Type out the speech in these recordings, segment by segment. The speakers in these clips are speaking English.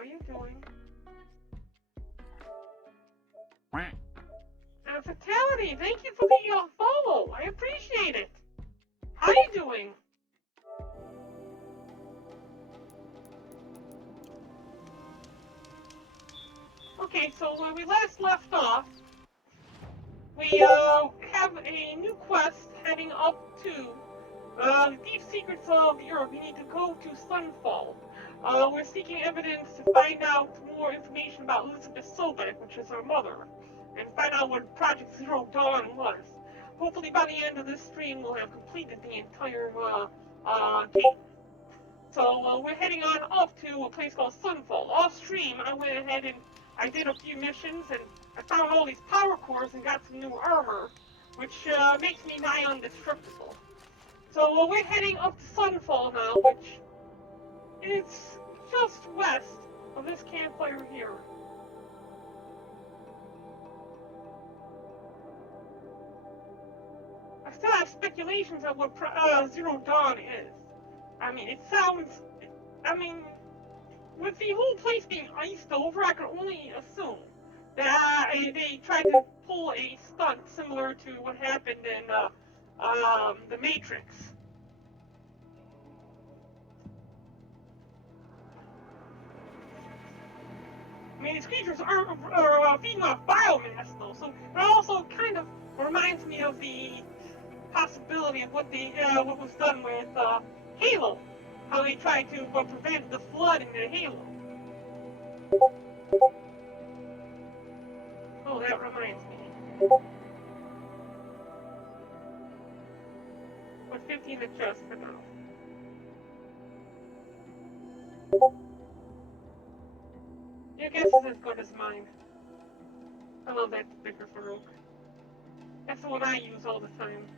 How you doing? Fatality, thank you for the follow. I appreciate it. How you doing? Okay, so when we last left off, we have a new quest heading up to the deep secrets of Europe. We need to go to Sunfall. We're seeking evidence to find out more information about Elizabeth Sobek, which is her mother, and find out what Project Zero Dawn was. Hopefully by the end of this stream we'll have completed the entire game. So we're heading on up to a place called Sunfall. Off stream, I went ahead and I did a few missions, and I found all these power cores and got some new armor, which makes me nigh indestructible. So we're heading up to Sunfall now, which is just west of this campfire here. I still have speculations of what Zero Dawn is. I mean, it sounds... I mean, with the whole place being iced over, I can only assume that they tried to pull a stunt similar to what happened in The Matrix. I mean, these creatures are feeding off biomass, though, so it also kind of reminds me of the possibility of what was done with Halo, how they tried to prevent the flood in the Halo. Oh, that reminds me. But 15 is just for now. Your guess is as good as mine. I love that sticker for Oak. That's the one I use all the time.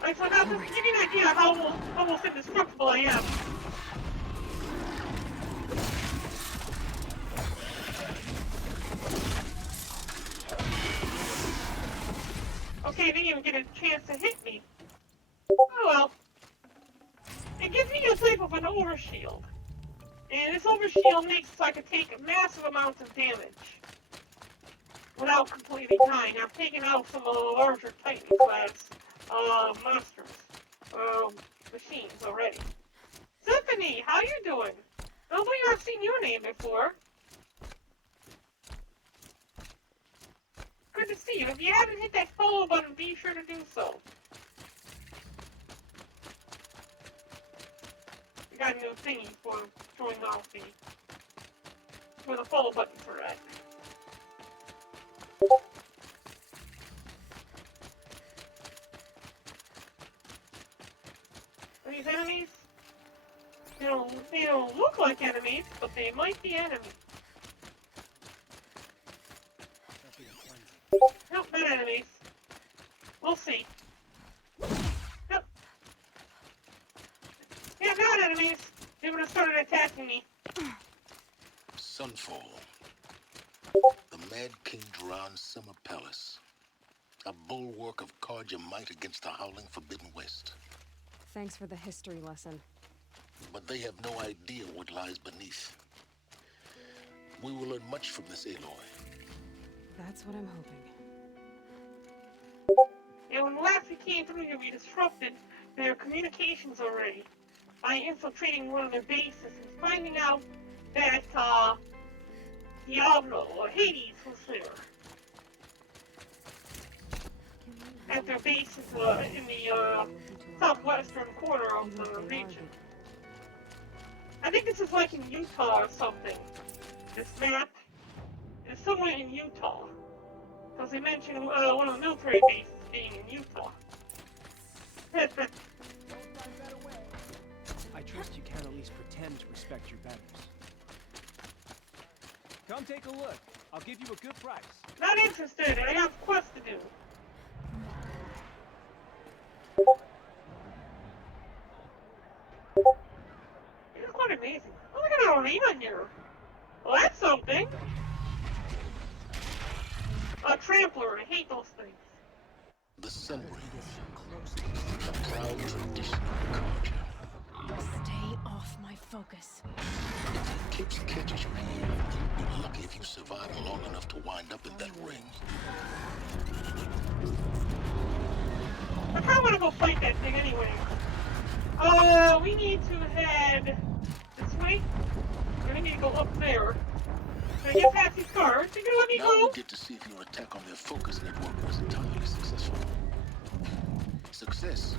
Alright, so now just to give you an idea of how almost indestructible I am. Okay, they didn't even get a chance to hit me. Oh well. It gives me a type of an overshield. And this overshield makes it so I can take massive amounts of damage without completely dying. I've taken out some of the larger Titan class monsters, machines already. Symphony, how you doing? I don't think I've seen your name before. Good to see you. If you haven't hit that follow button, be sure to do so. We got a new thingy for showing off for the follow button for that. These enemies, they don't look like enemies, but they might be enemies. Nope, not enemies. We'll see. Nope. Yeah, not enemies. They would have started attacking me. Sunfall. The Mad King Duran Summer Palace. A bulwark of Carja might against the howling Forbidden West. Thanks for the history lesson. But they have no idea what lies beneath. We will learn much from this Aloy. That's what I'm hoping. And when last we came through here, we disrupted their communications already by infiltrating one of their bases and finding out that Diablo or Hades was there. At their bases in the southwestern corner of the region. I think this is like in Utah or something. This map is somewhere in Utah. Because they mentioned one of the military bases being in Utah. I trust you can at least pretend to respect your betters. Come take a look. I'll give you a good price. Not interested. I have quests to do. It's quite amazing. Oh, look at an arena here. Well, that's something. A trampler. I hate those things. The Sunbreeze. A proud tradition of Carja. Stay off my focus. If Kix catches you here, you'd be lucky if you survive long enough to wind up in that ring. I kinda wanna go fight that thing anyway. We need to head this way. And we need to go up there. Can I get past these cars? You gonna let me Now go? we get to see if your attack on their focus network was entirely successful. Success.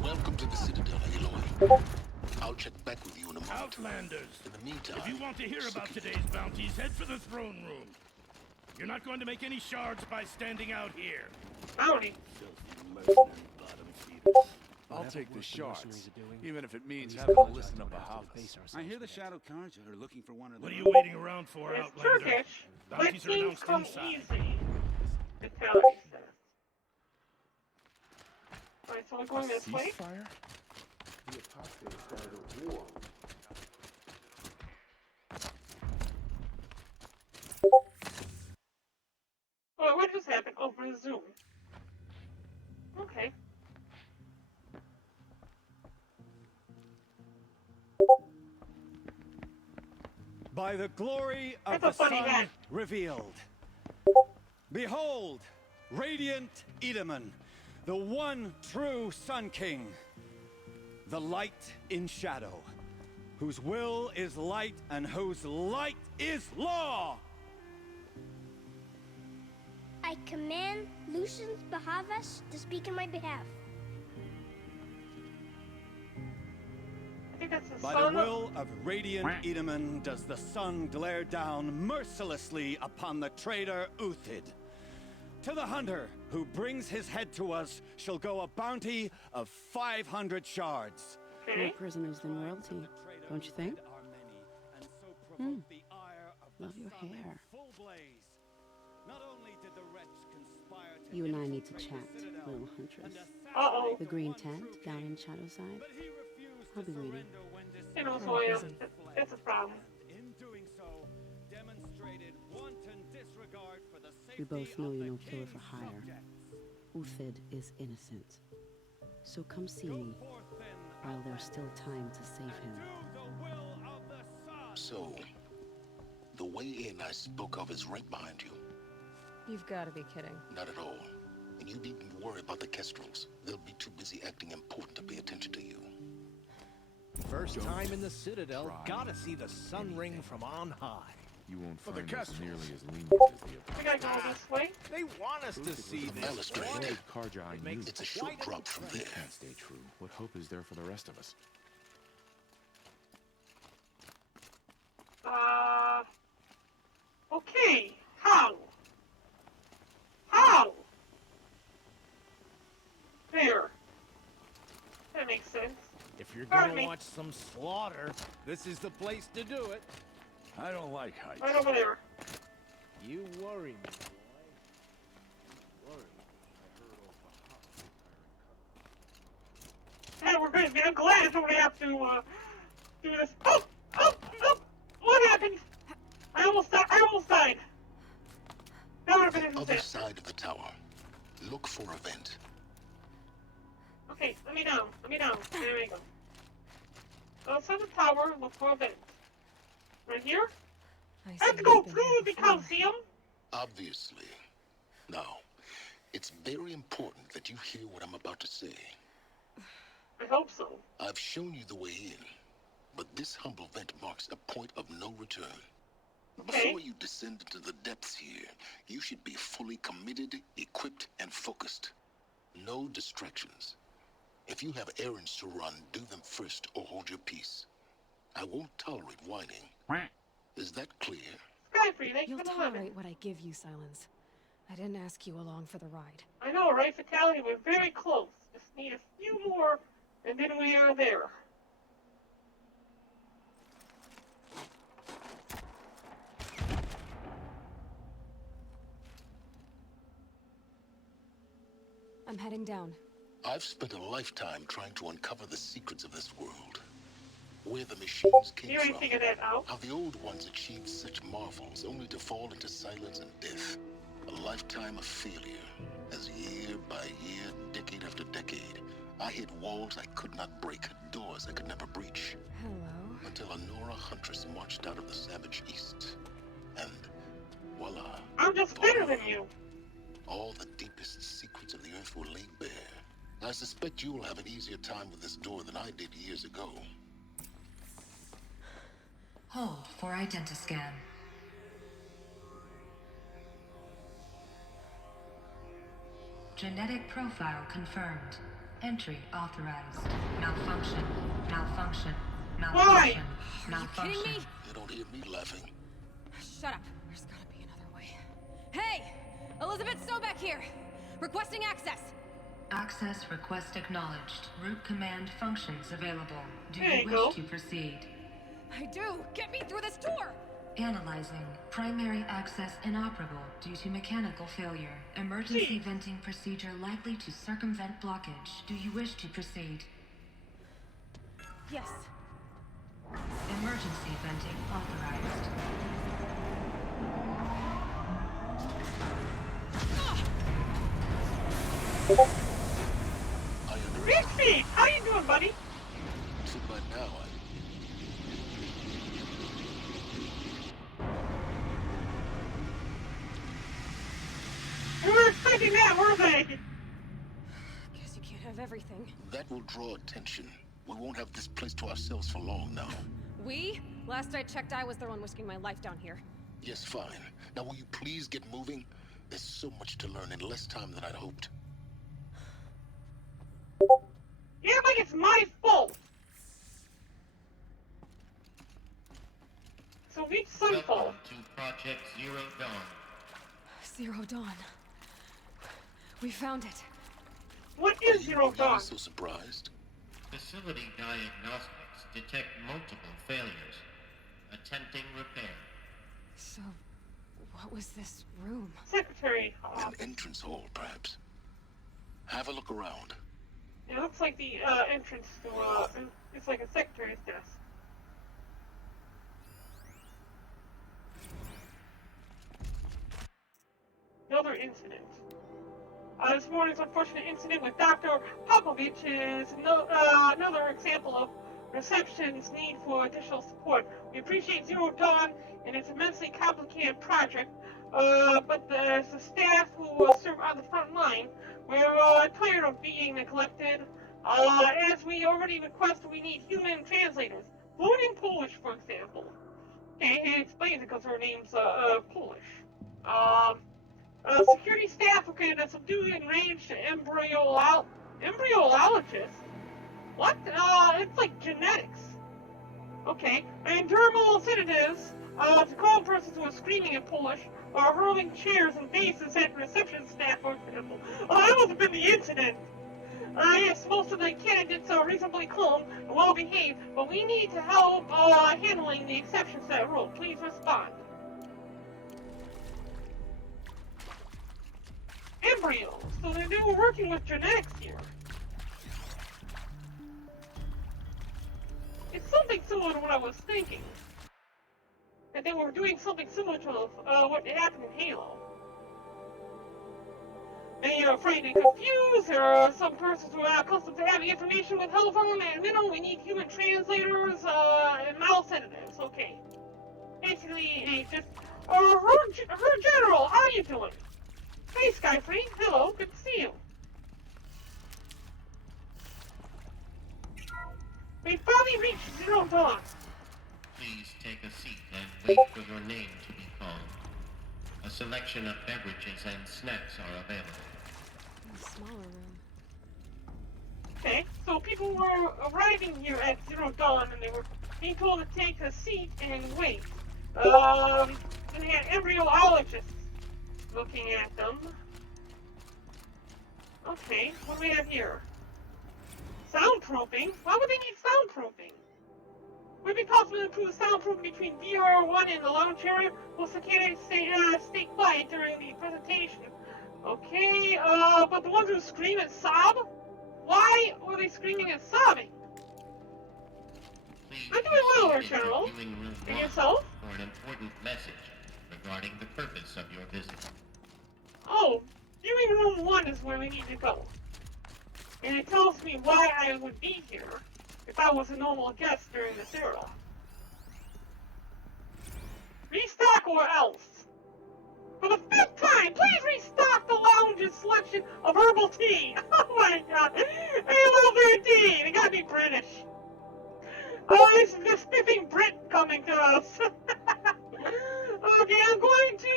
Welcome to the Citadel, Aloy. I'll check back with you in a moment. Outlanders, In the meantime, if you want to hear about today's bounties, head for the throne room. You're not going to make any shards by standing out here. Howdy. Filthy mercenary bottom feeders. I'll Whatever take the work the shards, mercenaries are doing, even if it means we having to apologize listen to when we have to Bahavas. face ourselves I hear the with it. Shadow Cards are looking for one of What are them. you waiting around for, It's Outlander? Turkish. Let Bounties are things announced come inside. easy. Vitality says. Alright, so we're going this way. Ceasefire? The apostates started a war. Oh, what just happened? Oh, resume. Okay. By the glory of That's the a funny sun hat. revealed. Behold, radiant Edaman, the one true Sun King, the light in shadow, whose will is light and whose light is law. I command Lucius Bahavas to speak in my behalf. I think that's the By son the of... will of radiant Edaman does the sun glare down mercilessly upon the traitor Uthid. To the hunter who brings his head to us shall go a bounty of 500 shards. Okay. More prisoners than royalty, don't you think? Love your hair. Not only did the wretch conspire to You and I need to infiltrate chat, the Citadel little huntress. and Uh-oh. The green tent down in Shadowside. But he refused I'll to be waiting. surrender when You know, discovered so I am. busy. That's a problem. in doing so demonstrated wanton disregard for the We safety both know of you're the no killer for king's hire. subjects. Uthid is innocent. So come see me Forth then, while there's still time to save him. do the will of the sun. So, the way in I spoke of is right behind you. You've got to be kidding. Not at all. And you needn't worry about the Kestrels. They'll be too busy acting important to pay attention to you. First time in the Citadel, gotta see the sun ring from on high. You won't For the find us Kestrels. nearly as lenient as the We gotta go this way. They want us to see this. Balustrade. What did Karja I knew? makes It's a short drop from there. Can't stay true. What hope is there for the rest of us? Okay. How? How? There. That makes sense. If you're Pardon gonna me. watch some slaughter, this is the place to do it. I don't like heights. Right over there. You worry me, boy. Hey, we're good. I'm glad that we have to, do this. Oh! Oh! Oh! What happened? I almost died. That would have been Other insane. side of the tower. Look for a vent. Okay, let me down. Let me down. There we go. Outside the tower, look for a vent. Right here? I have to go through the Coliseum? Obviously. Now, it's very important that you hear what I'm about to say. I hope so. I've shown you the way in, but this humble vent marks a point of no return. Okay. Before you descend into the depths here, you should be fully committed, equipped, and focused. No distractions. If you have errands to run, do them first or hold your peace. I won't tolerate whining. Is that clear? Skyfree, thank you You'll for the lemon. tolerate what I give you, Silence. I didn't ask you along for the ride. I know, right? Fatality, we're very close. Just need a few more, and then we are there. I'm heading down. I've spent a lifetime trying to uncover the secrets of this world. Where the machines came You already from. figured that out. How the old ones achieved such marvels, only to fall into silence and death. A lifetime of failure, as year by year, decade after decade, I hit walls I could not break, doors I could never breach. Hello. Until a Nora huntress marched out of the savage east. And voila. I'm just better than you. All the deepest secrets of the earth were laid bare. I suspect you will have an easier time with this door than I did years ago. Hold for identiscan. Genetic profile confirmed. Entry authorized. Malfunction. Malfunction. Malfunction. Malfunction. Are you kidding me? You don't hear me laughing. Shut up. There's gotta be another way. Hey! Elizabeth Sobeck here! Requesting access! Access request acknowledged. Root command functions available. Do There you you wish go. to proceed? I do! Get me through this door! Analyzing. Primary access inoperable due to mechanical failure. Emergency venting procedure likely to circumvent blockage. Do you wish to proceed? Yes. Emergency venting authorized. I understand. Richie, how you doing, buddy? So by now, We were expecting that, weren't they? Guess you can't have everything. that will draw attention. We won't have this place to ourselves for long now. We? Last I checked, I was the one risking my life down here. Yes, fine. Now will you please get moving? There's so much to learn in less time than I'd hoped. Yeah, like it's my fault. So we Sunfall. Welcome to Project Zero Dawn. Zero Dawn. We found it. What is Zero Why are Dawn? you so surprised? Facility diagnostics detect multiple failures. Attempting repair. So, what was this room? Secretary. An entrance hall, perhaps. Have a look around. It looks like the entrance to it's like a secretary's desk. Another incident. This morning's unfortunate incident with Dr. Popovich is another example of reception's need for additional support. We appreciate Zero Dawn and its immensely complicated project, but as the staff who serve on the front line, we're tired of being neglected. As we already requested, we need human translators. Fluent in Polish, for example. Okay, he explains it because her name's Polish. Security staff who can subdue enraged embryologist. What? It's like genetics. Okay. And dermal sedatives to calm persons who are screaming in Polish or hurling chairs and vases at reception staff, for example. That must have been the incident. Yes, most of the candidates are reasonably calm and well behaved, but we need to help handling the exceptions to that rule. Please respond. Embryos. So they were working with genetics here. It's something similar to what I was thinking. That they were doing something similar to what happened in Halo. They are afraid and confused. There are some persons who are accustomed to having information withheld from them. And we need human translators and mouse sedatives. Okay. Basically, her general, how are you doing? Hey, Skyfree. Hello, good to see you. We finally reached Zero Dawn. Please take a seat and wait for your name to be called. A selection of beverages and snacks are available. A smaller room. Okay, so people were arriving here at Zero Dawn and they were being told to take a seat and wait. And they had embryologists looking at them. Okay, what do we have here? Soundproofing? Why would they need soundproofing? Would it be possible to improve soundproofing between VR1 and the lounge area? Will the candidates stay quiet during the presentation? Okay, but the ones who scream and sob? Why were they screaming and sobbing? Please I'm doing well, proceed into General. viewing room And 1 yourself? for an important message regarding the purpose of your visit. Oh, viewing room 1 is where we need to go. And it tells me why I would be here if I was a normal guest during this era. Restock or else. For the 5th time, please restock the lounge's selection of herbal tea. Oh my god. I love their tea. They gotta be British. Oh, this is the spiffing Brit coming to us. Okay, I'm going to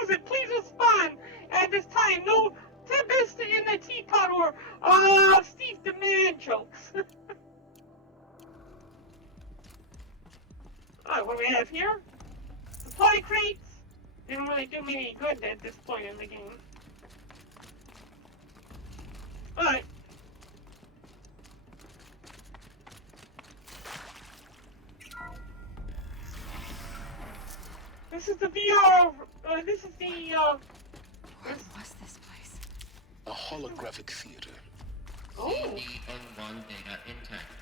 lose it. Please respond at this time. No tempest in the teapot or Steve the Man jokes. Alright, what do we have here? Supply crates. Didn't really do me any good at this point in the game. Alright. This is the VR, this is the, Where was this place? A holographic theater. Oh. CD-N1 data intact.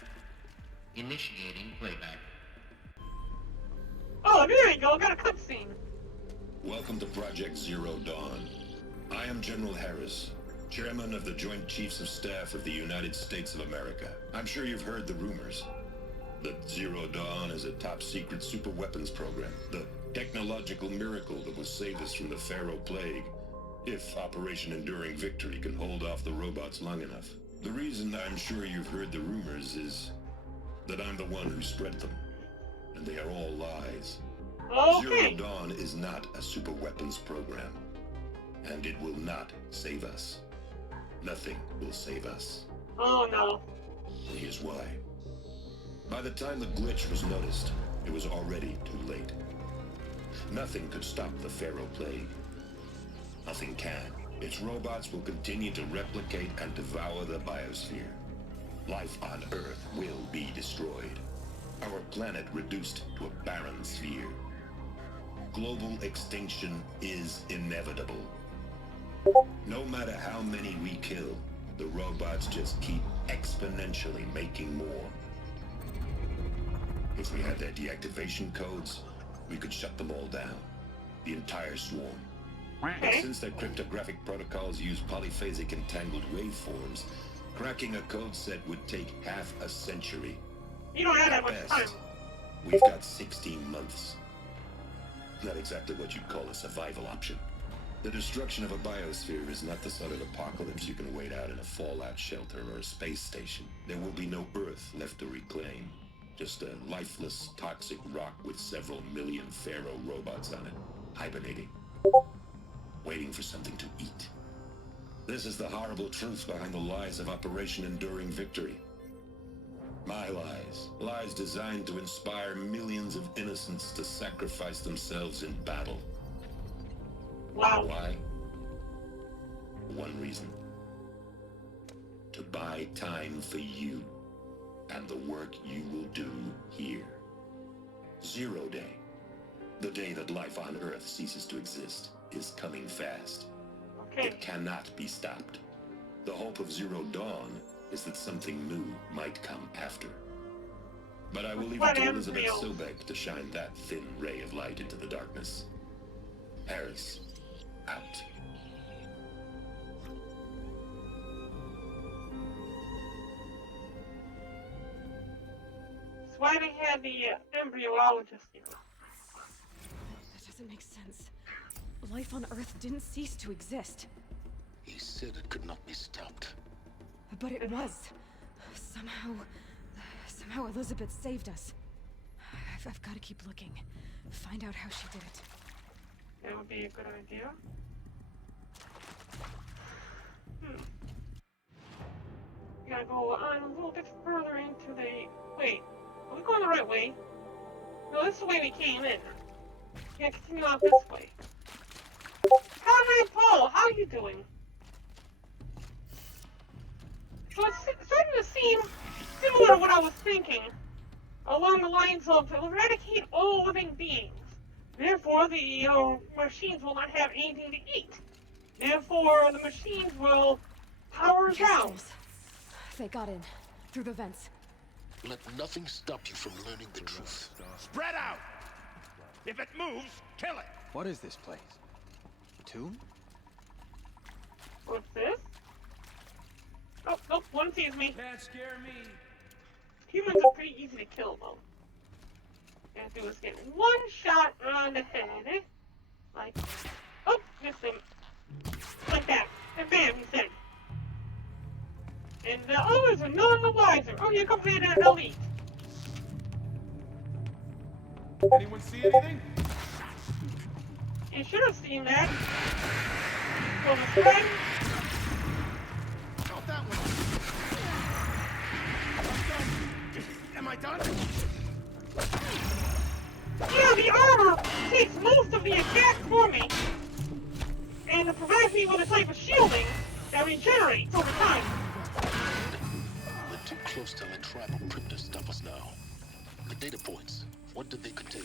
Initiating playback. Oh, there you go, got a cutscene. Welcome to Project Zero Dawn. I am General Harris, Chairman of the Joint Chiefs of Staff of the United States of America. I'm sure you've heard the rumors that Zero Dawn is a top-secret super-weapons program, the technological miracle that will save us from the Pharaoh Plague, if Operation Enduring Victory can hold off the robots long enough. The reason I'm sure you've heard the rumors is that I'm the one who spread them, and they are all lies. Okay. Zero Dawn is not a super-weapons program, and it will not save us. Nothing will save us. Oh no. Here's why. By the time the glitch was noticed, it was already too late. Nothing could stop the Pharaoh Plague. Nothing can. Its robots will continue to replicate and devour the biosphere. Life on Earth will be destroyed. Our planet reduced to a barren sphere. Global extinction is inevitable. No matter how many we kill, the robots just keep exponentially making more. If we had their deactivation codes, we could shut them all down. The entire swarm. But since their cryptographic protocols use polyphasic entangled waveforms, cracking a code set would take half a century. You don't have that much time. We've got 16 months. Not exactly what you'd call a survival option. The destruction of a biosphere is not the sort of apocalypse you can wait out in a fallout shelter or a space station. There will be no Earth left to reclaim. Just a lifeless, toxic rock with several million Pharaoh robots on it, hibernating. Waiting for something to eat. This is the horrible truth behind the lies of Operation Enduring Victory. My lies. Lies designed to inspire millions of innocents to sacrifice themselves in battle. Wow. Why? One reason. To buy time for you and the work you will do here. Zero Day. The day that life on Earth ceases to exist is coming fast. Okay. It cannot be stopped. The hope of Zero Dawn is that something new might come after. But I will leave it to Elizabeth Sobek to shine that thin ray of light into the darkness. Harris, out. That's why they had the embryologist here. That doesn't make sense. Life on Earth didn't cease to exist. He said it could not be stopped. But it was. Somehow Elizabeth saved us. I've got to keep looking. Find out how she did it. That would be a good idea. We gotta go on a little bit further into the... Wait, are we going the right way? No, this is the way we came in. Yeah, continue on this way. Conrad Paul, how are you doing? So it's starting to seem similar to what I was thinking. Along the lines of eradicate all living beings. Therefore, the machines will not have anything to eat. Therefore, the machines will power down. They got in. Through the vents. Let nothing stop you from learning the truth. Spread out! If it moves, kill it! What is this place? A tomb? What's this? Oh, nope, one sees me. Can't scare me. Humans are pretty easy to kill, though. All you have to do is get one shot on the head. Like, oh, missed him. Like that. And bam, he's dead. And the others are none the wiser. Oh, here comes an elite. Anyone see anything? You should have seen that. Well, the friend. Got that one. Am I done? Yeah, the armor takes most of the attack for me. And it provides me with a type of shielding that regenerates over time. We're too close to the tribal crypt to stop us now. The data points, what did they contain?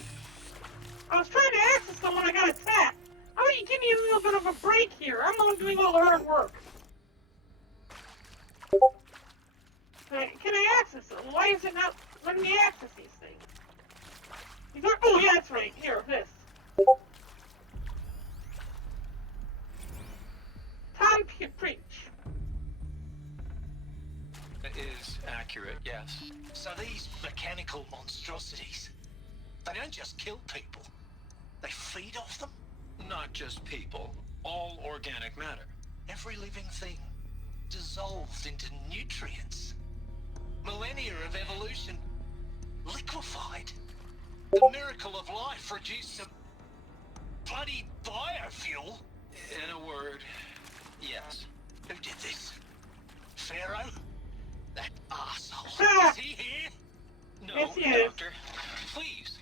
I was trying to access them when I got attacked. How about you give me a little bit of a break here? I'm not doing all the hard work. Can I access them? Why is it not letting me access these things? These are, oh yeah, that's right. Here, this. Tom Preach. It is accurate, yes. So these mechanical monstrosities, they don't just kill people. They feed off them? Not just people, all organic matter. Every living thing dissolved into nutrients. Millennia of evolution liquefied. The miracle of life reduced to bloody biofuel. In a word, yes. Who did this? Pharaoh? That arsehole. Ah! Is he here? No, Yes, he is. Doctor. Please,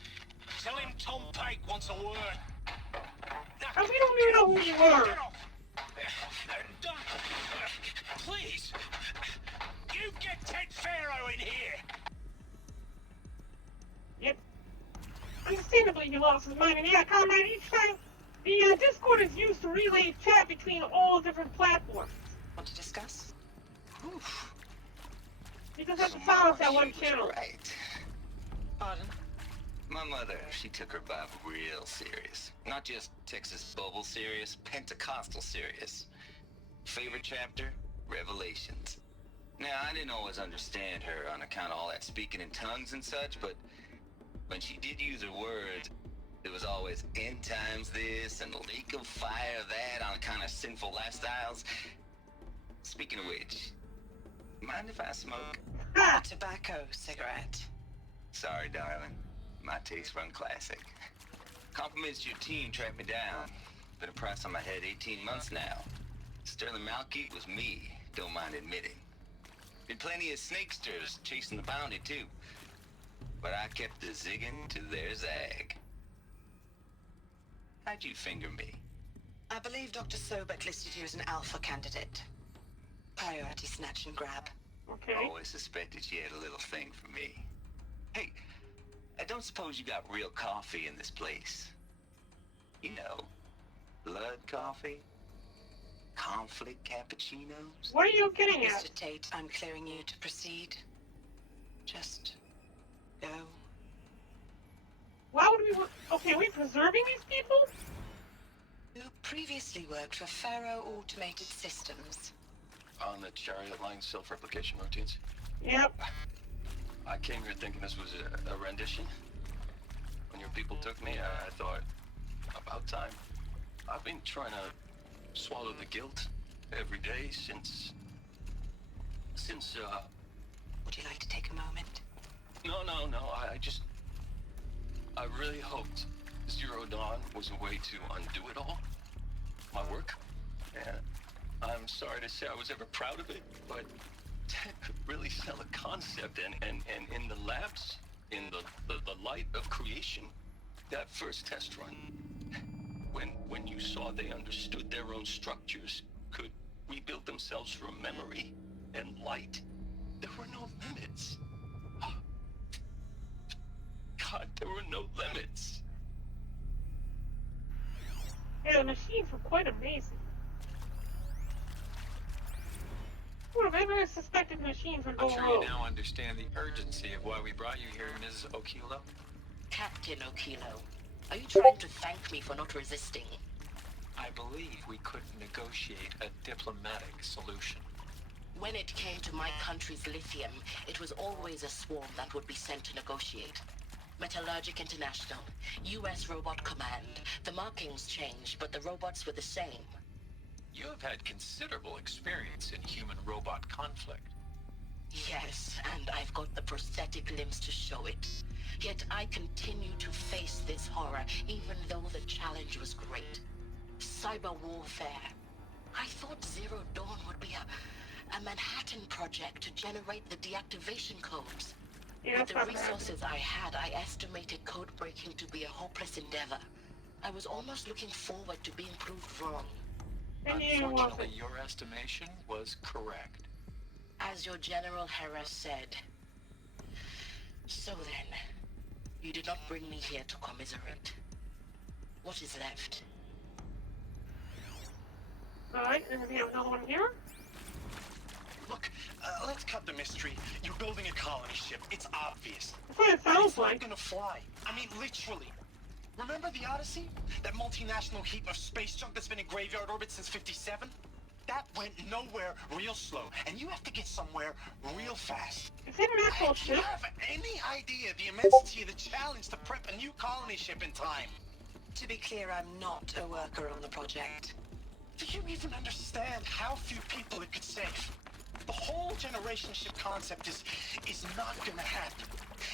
tell him Tom Pike wants a word. We don't even know who you are. Please, you get Ted Pharaoh in here. Yep. Understandably, he lost his mind. And yeah, comrade, each time the Discord is used to relay chat between all different platforms. Want to discuss? Oof. You just have to silence that one channel. Right. Pardon? My mother, she took her Bible real serious. Not just Texas Bible serious, Pentecostal serious. Favorite chapter? Revelations. Now, I didn't always understand her on account of all that speaking in tongues and such, but when she did use her words, it was always end times this and lake of fire that on account of sinful lifestyles. Speaking of which, mind if I smoke? A tobacco cigarette. Sorry, darling. My taste run classic. Compliments to your team tracked me down. Been a price on my head 18 months now. Sterling Malkeet was me, don't mind admitting. Been plenty of snakesters chasing the bounty too. But I kept the zigging to their zag. How'd you finger me? I believe Dr. Sobek listed you as an alpha candidate. Priority snatch and grab. Okay. Always suspected she had a little thing for me. Hey, I don't suppose you got real coffee in this place? You know, blood coffee? Conflict cappuccinos? What are you getting at? Mr. Tate, I'm clearing you to proceed. Just go. Why would we... Okay, are we preserving these people? You previously worked for Pharaoh Automated Systems. On the chariot line self-replication routines? Yep. I came here thinking this was a rendition. When your people took me, I thought, about time. I've been trying to swallow the guilt every day since... Would you like to take a moment? No, I really hoped Zero Dawn was a way to undo it all. My work. And I'm sorry to say I was ever proud of it, but Ted could really sell a concept, and in the labs, in the light of creation, that first test run, when you saw they understood their own structures, could rebuild themselves from memory and light, there were no limits. God, there were no limits. Yeah, the machines were quite amazing. Who would have ever suspected machines would go I'm sure rogue? you now understand the urgency of why we brought you here, Ms. Okilo. Captain Okilo, are you trying to thank me for not resisting? I believe we could negotiate a diplomatic solution. When it came to my country's lithium, it was always a swarm that would be sent to negotiate. Metallurgic International, US Robot Command. The markings changed, but the robots were the same. You have had considerable experience in human-robot conflict. Yes, and I've got the prosthetic limbs to show it. Yet I continue to face this horror, even though the challenge was great. Cyber warfare. I thought Zero Dawn would be a Manhattan project to generate the deactivation codes. With the resources I had, I estimated code breaking to be a hopeless endeavor. I was almost looking forward to being proved wrong. Unfortunately, your estimation was correct. As your General Hera said. So then, you did not bring me here to commiserate. What is left? Alright, and we have another one here. Look, let's cut the mystery. You're building a colony ship. It's obvious. That's what it sounds like. It's not gonna fly. I mean, literally. Remember the Odyssey? That multinational heap of space junk that's been in graveyard orbit since '57? That went nowhere real slow, and you have to get somewhere real fast. It's international Do you ship. have any idea the immensity of the challenge to prep a new colony ship in time? To be clear, I'm not a worker on the project. Do you even understand how few people it could save? The whole generation ship concept is not gonna happen.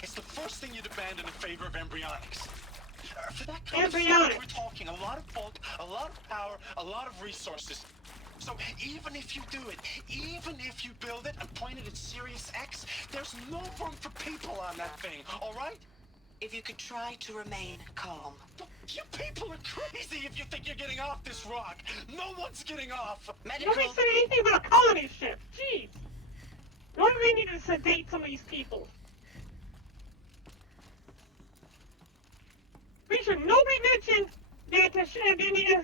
It's the first thing you'd abandon in favor of embryonics. For that kind of stuff, we're talking a lot of bulk, a lot of power, a lot of resources. So even if you do it, even if you build it and point it at Sirius X, there's no room for people on that thing, all right? If you could try to remain calm. You people are crazy if you think you're getting off this rock. No one's getting off. Nobody said anything about a colony ship. Jeez. Why do we need to sedate some of these people? Pretty sure nobody mentioned that they needed a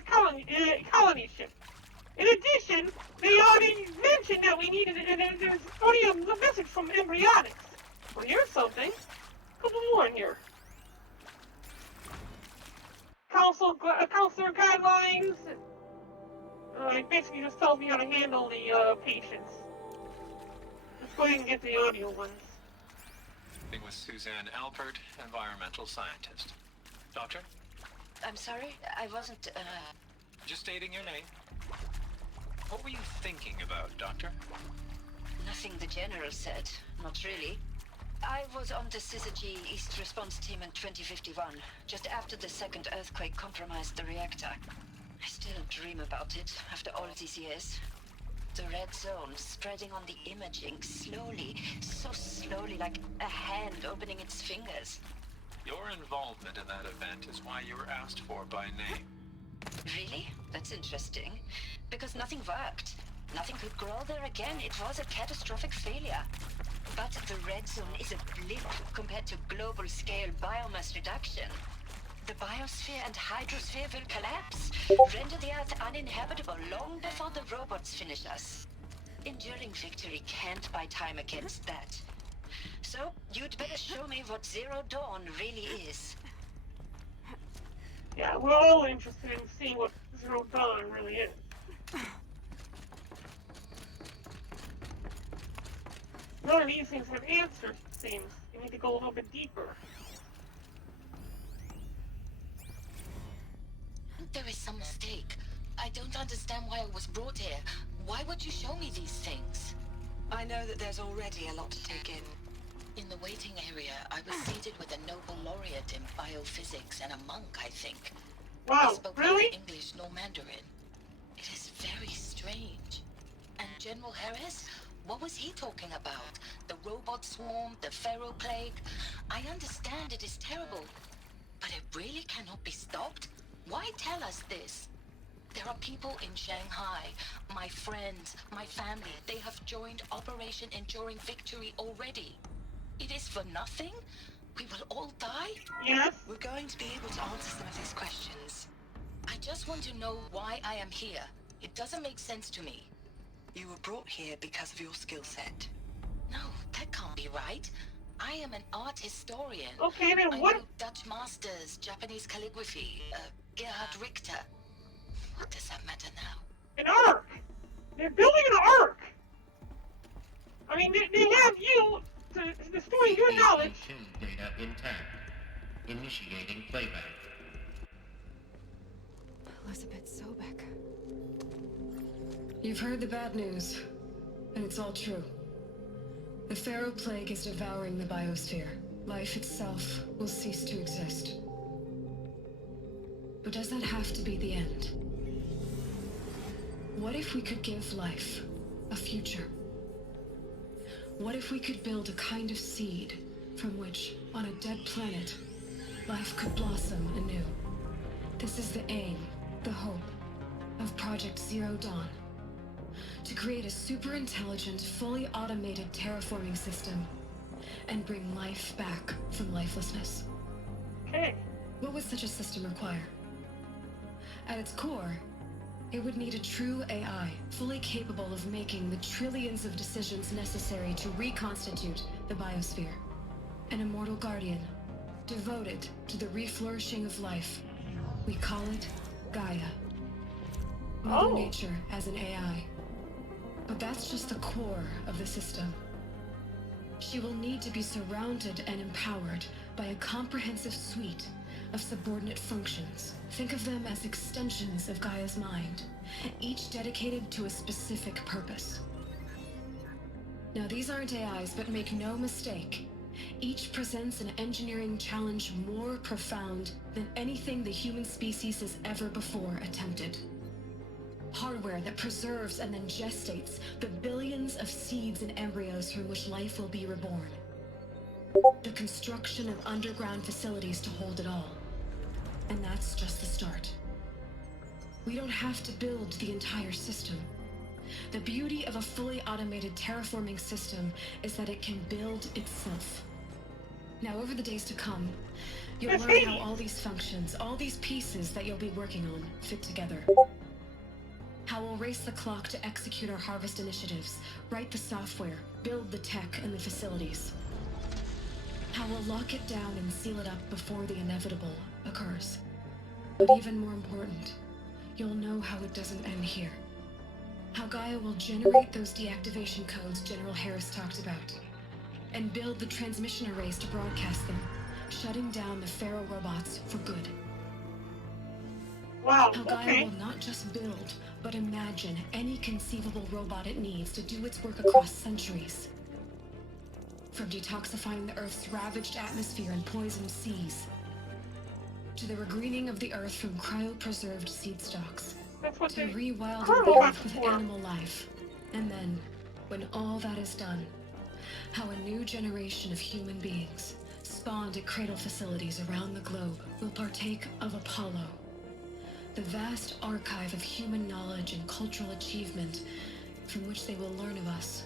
colony ship. In addition, they already mentioned that we needed, and there's already a message from Embryonics. Well, here's something. A couple more in here. Counselor guidelines. It basically just tells me how to handle the patients. Let's go ahead and get the audio ones. With Suzanne Alpert, environmental scientist. Doctor? I'm sorry, I wasn't, Just stating your name. What were you thinking about, Doctor? Nothing the General said. Not really. I was on the Syzygy East Response Team in 2051, just after the second earthquake compromised the reactor. I still dream about it, after all these years. The red zone spreading on the imaging, slowly, so slowly, like a hand opening its fingers. Your involvement in that event is why you were asked for by name. Really? That's interesting. Because nothing worked. Nothing could grow there again. It was a catastrophic failure. But the red zone is a blip compared to global-scale biomass reduction. The biosphere and hydrosphere will collapse, render the Earth uninhabitable long before the robots finish us. Enduring victory can't buy time against that. So, you'd better show me what Zero Dawn really is. Yeah, we're all interested in seeing what Zero Dawn really is. None of these things have answers, it seems. You need to go a little bit deeper. There is some mistake. I don't understand why I was brought here. Why would you show me these things? I know that there's already a lot to take in. In the waiting area, I was seated with a Nobel laureate in biophysics and a monk, I think. Wow, I spoke really? neither English nor Mandarin. It is very strange. And General Harris? What was he talking about? The robot swarm, the Pharaoh plague? I understand it is terrible, but it really cannot be stopped? Why tell us this? There are people in Shanghai, my friends, my family. They have joined Operation Enduring Victory already. It is for nothing? We will all die? Yes. We're going to be able to answer some of these questions. I just want to know why I am here. It doesn't make sense to me. You were brought here because of your skill set. No, that can't be right. I am an art historian. Okay, then I what? know Dutch masters, Japanese calligraphy, Gerhard Richter. What does that matter now? An ark! They're building an ark! I mean, they have you to destroy your knowledge. Data intact. Initiating playback. Elizabeth Sobek. You've heard the bad news, and it's all true. The Pharaoh Plague is devouring the biosphere. Life itself will cease to exist. But does that have to be the end? What if we could give life a future? What if we could build a kind of seed from which, on a dead planet, life could blossom anew? This is the aim, the hope, of Project Zero Dawn. To create a super-intelligent, fully automated terraforming system and bring life back from lifelessness. Okay. What would such a system require? At its core, it would need a true AI, fully capable of making the trillions of decisions necessary to reconstitute the biosphere. An immortal guardian, devoted to the reflourishing of life. We call it Gaia. Mother Nature as an AI. But that's just the core of the system. She will need to be surrounded and empowered by a comprehensive suite of subordinate functions. Think of them as extensions of Gaia's mind, each dedicated to a specific purpose. Now, these aren't AIs, but make no mistake, each presents an engineering challenge more profound than anything the human species has ever before attempted. Hardware that preserves and then gestates the billions of seeds and embryos from which life will be reborn. The construction of underground facilities to hold it all. And that's just the start. We don't have to build the entire system. The beauty of a fully automated terraforming system is that it can build itself. Now, over the days to come, you'll learn how all these functions, all these pieces that you'll be working on, fit together. How we'll race the clock to execute our harvest initiatives, write the software, build the tech and the facilities. How we'll lock it down and seal it up before the inevitable occurs. But even more important, you'll know how it doesn't end here. How Gaia will generate those deactivation codes General Harris talked about, and build the transmission arrays to broadcast them, shutting down the Pharaoh robots for good. Wow, How Gaia will not just build, but imagine any conceivable robot it needs to do its work across centuries. From detoxifying the Earth's ravaged atmosphere and poisoned seas, to the regreening of the Earth from cryopreserved seed stalks, to rewilding the Earth with animal life. And then, when all that is done, how a new generation of human beings, spawned at cradle facilities around the globe, will partake of Apollo, the vast archive of human knowledge and cultural achievement from which they will learn of us,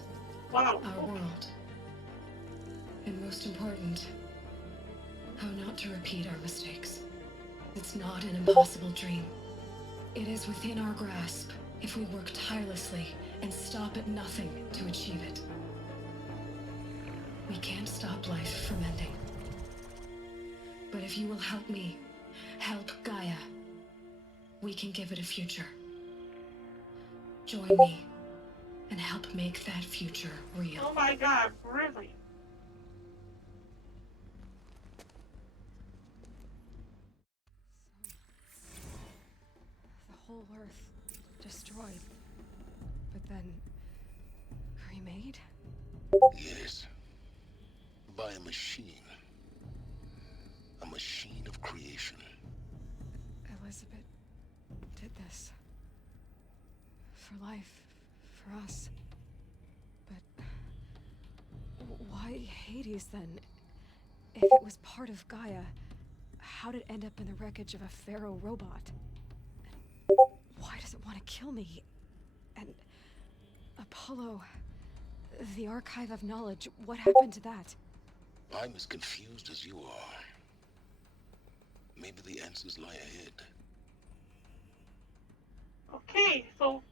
our world. And most important, how not to repeat our mistakes. It's not an impossible dream. It is within our grasp if we work tirelessly and stop at nothing to achieve it. We can't stop life from ending. But if you will help me, help Gaia, we can give it a future. Join me and help make that future real. Oh my god, really? The whole Earth destroyed, but then remade? Yes. By a machine. A machine of creation. Elizabeth did this. For life. For us. But why Hades then? If it was part of Gaia, how did it end up in the wreckage of a Pharaoh robot? And why does it want to kill me? And Apollo, the Archive of Knowledge, what happened to that? I'm as confused as you are. Maybe the answers lie ahead. Okay, so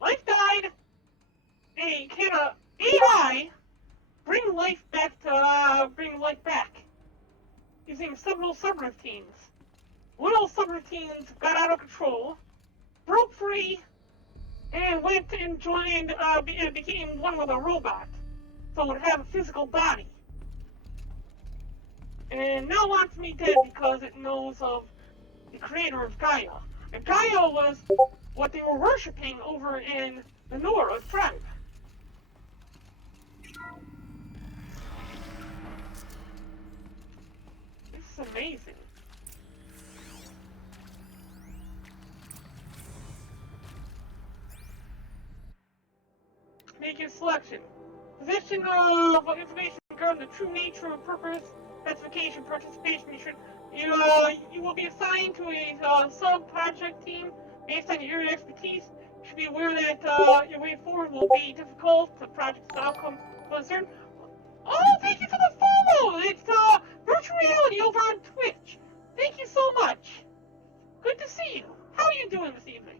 life died. Hey, can a AI bring life back using several subroutines? Little subroutines got out of control, broke free, and went and joined, became one with a robot. so it would have a physical body. And now wants me dead because it knows of the creator of Gaia. And Gaia was what they were worshipping over in the Nora tribe. This is amazing. Make your selection. Possession of information regarding the true nature and purpose, specification, participation. You will be assigned to a sub-project team based on your area of expertise. You should be aware that your way forward will be difficult. The project's outcome concerned. Oh, thank you for the follow! It's Virtual Reality over on Twitch. Thank you so much. Good to see you. How are you doing this evening?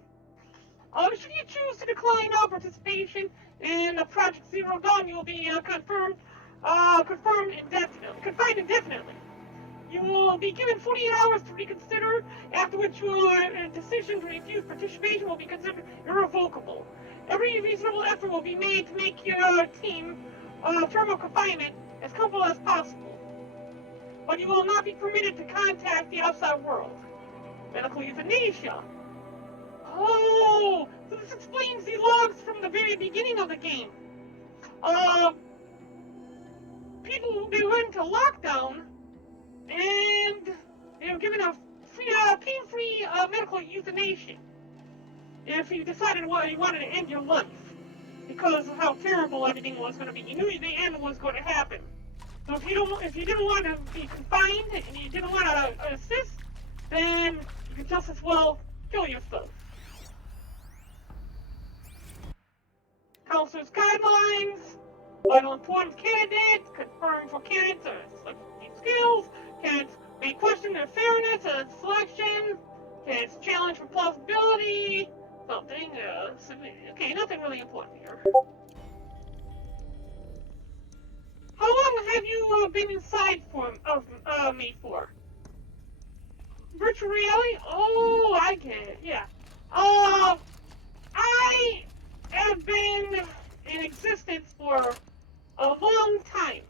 Should you choose to decline participation in Project Zero Dawn, you will be confined indefinitely. You will be given 48 hours to reconsider, after which your decision to refuse participation will be considered irrevocable. Every reasonable effort will be made to make your team term of confinement as comfortable as possible. But you will not be permitted to contact the outside world. Medical euthanasia. Oh, so this explains the logs from the very beginning of the game. People will be went into lockdown, and they were given a free, pain-free medical euthanasia if you decided you wanted to end your life because of how terrible everything was going to be. You knew the end was going to happen. So if you didn't want to be confined and you didn't want to assist, then you could just as well kill yourself. Counselor's guidelines, vital important candidate, confirmed for candidates such skills, candidates may question their fairness and selection, candidates challenge for plausibility, something, okay, nothing really important here. How long have you been inside of me for? Virtual reality? Oh, I get it, yeah. I have been in existence for a long time.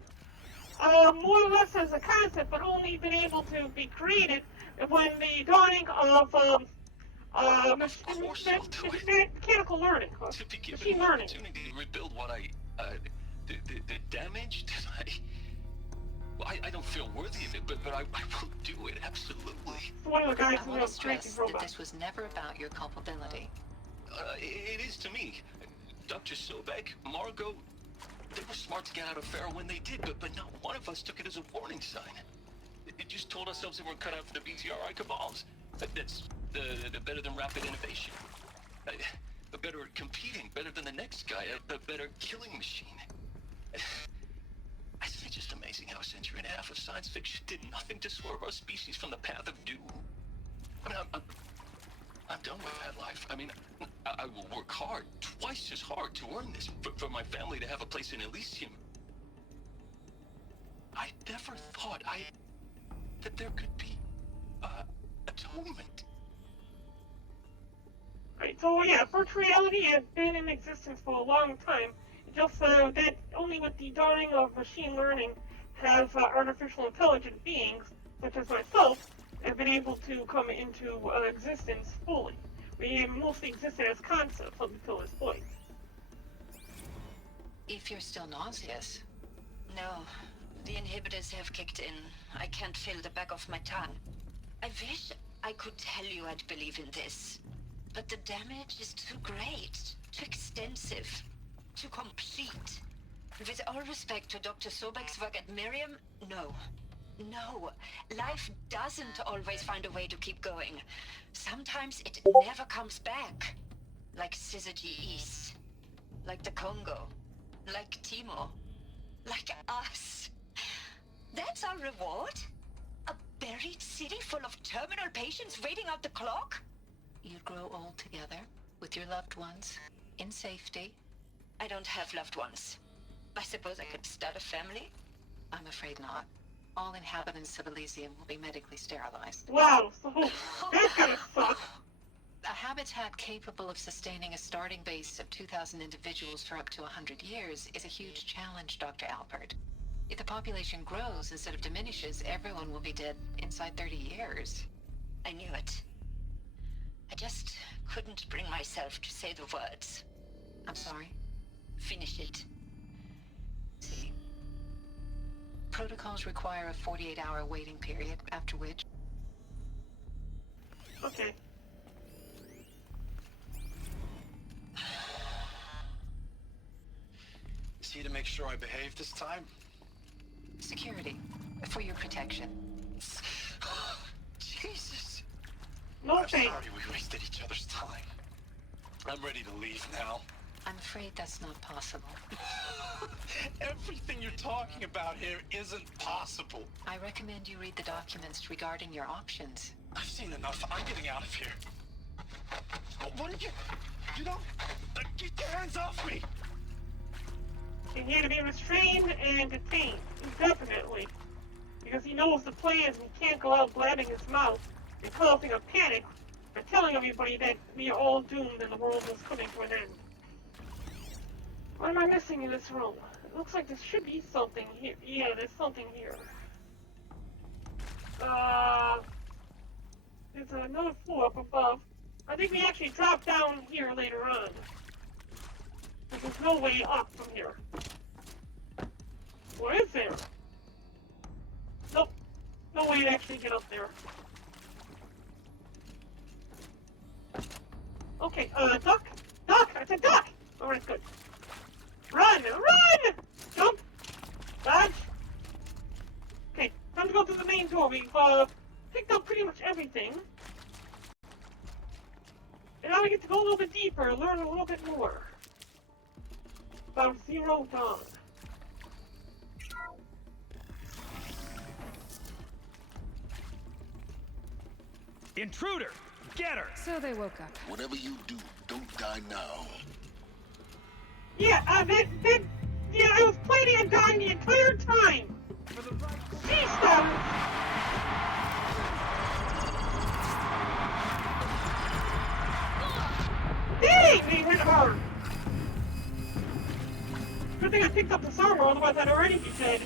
More or less as a concept, but only been able to be created when the dawning of mechanical learning, machine learning. Opportunity to rebuild what the damage that I don't feel worthy of it, but I will do it, absolutely. One of the guys I want to stress that this was never about your culpability. It is to me. Dr. Sobek, Margot, they were smart to get out of Pharaoh when they did, but not one of us took it as a warning sign. It just told ourselves that we're cut out for the BTRI cabals. That's the better than rapid innovation. The better at competing, better than the next guy, a better killing machine. It's just amazing how a century and a half of science fiction did nothing to swerve our species from the path of doom. I mean, I'm done with that life. I mean, I will work hard, twice as hard to earn this, for my family to have a place in Elysium. I never thought that there could be, atonement. Right, so yeah, virtual reality has been in existence for a long time. Just that only with the dawning of machine learning has artificial intelligent beings, such as myself, have been able to come into existence fully. We mostly existed as concepts up until this point. If you're still nauseous. No, the inhibitors have kicked in. I can't feel the back of my tongue. I wish I could tell you I'd believe in this, but the damage is too great, too extensive, too complete. With all respect to Dr. Sobek's work at Miriam, no. No, life doesn't always find a way to keep going. Sometimes it never comes back. Like Syzygy East. Like the Congo. Like Timo. Like us. That's our reward? A buried city full of terminal patients waiting out the clock? You'd grow old together, with your loved ones, in safety. I don't have loved ones. I suppose I could start a family? I'm afraid not. All inhabitants of Elysium will be medically sterilized. Wow, so that's gonna suck. A habitat capable of sustaining a starting base of 2,000 individuals for up to 100 years is a huge challenge, Dr. Alpert. If the population grows instead of diminishes, everyone will be dead inside 30 years. I knew it. I just couldn't bring myself to say the words. I'm sorry? Finish it. See. Protocols require a 48-hour waiting period, after which... Okay. Is he to make sure I behave this time? Security. For your protection. Jesus! No I'm thanks. sorry we wasted each other's time. I'm ready to leave now. I'm afraid that's not possible. Everything you're talking about here isn't possible. I recommend you read the documents regarding your options. I've seen enough. I'm getting out of here. What did you... You don't... Get your hands off me! He's here to be restrained and detained, indefinitely. Because he knows the plans and he can't go out blabbing his mouth and causing a panic and telling everybody that we are all doomed and the world is coming to an end. What am I missing in this room? It looks like there should be something here. Yeah, there's something here. There's another floor up above. I think we actually drop down here later on. But there's no way up from here. What is there? Nope. No way to actually get up there. Okay, duck! Duck! I said duck! Alright, good. Run! Run! Jump! Dodge! Okay, time to go through the main door. We've, picked up pretty much everything. And now we get to go a little bit deeper, learn a little bit more about Zero Dawn. Intruder! Get her! So they woke up. Whatever you do, don't die now. Yeah, yeah, I was planning on dying the entire time! Jeez, dang! They hit hard! Good thing I picked up this armor, otherwise I'd already be dead.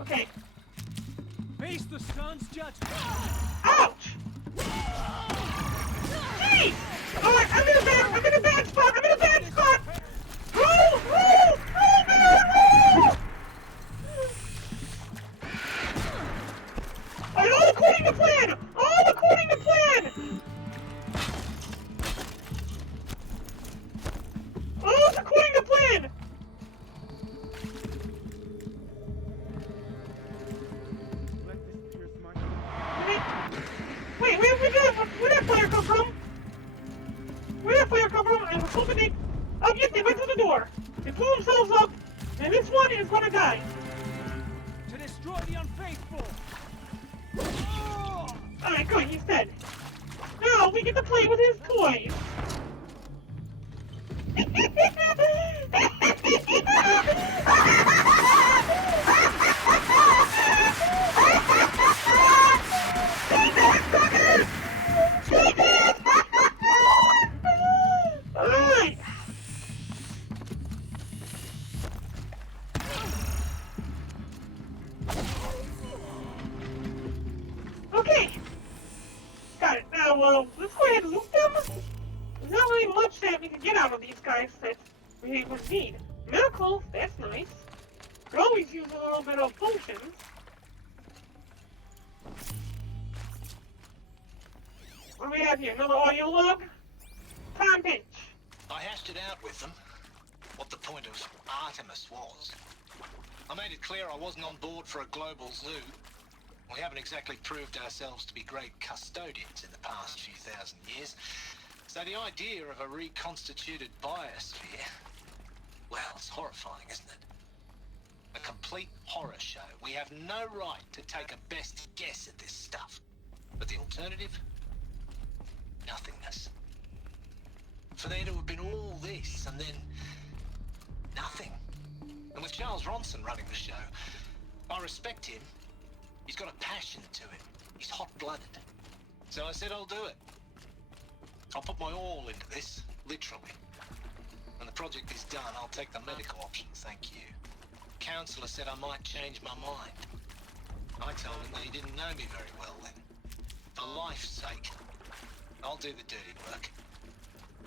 Okay. Face the sun's judgment. Ouch! Jeez! Alright, I'm in a bad spot! I'm in a bad spot! Roll! Roll! Roll, man! Roll! Alright, all according to plan! All according to plan! All according to plan! Wait, where'd that fire come from? Where'd that fire come from? I was hoping they... Oh, yes, they went through the door. They blew themselves up, and this one is gonna die. To destroy the unfaithful! Alright, good, he's dead. Now we get to play with his toys. Alright. Okay. Got it. Now, let's go ahead and loot them. There's not really much that we can get out of these guys that we would need. Miracles, that's nice. Could always use a little bit of potions. What do we have here? Another audio log? Time pinch. I hashed it out with them, what the point of Artemis was. I made it clear I wasn't on board for a global zoo. We haven't exactly proved ourselves to be great custodians in the past few thousand years. So the idea of a reconstituted biosphere, Well, it's horrifying, isn't it? A complete horror show. We have no right to take a best guess at this stuff. But the alternative? Nothingness. For there to have been all this, and then nothing. And with Charles Ronson running the show, I respect him. He's got a passion to him. He's hot-blooded. So I said I'll do it. I'll put my all into this, literally. When the project is done, I'll take the medical option, thank you. Counselor said I might change my mind. I told him that he didn't know me very well then. For life's sake, I'll do the dirty work.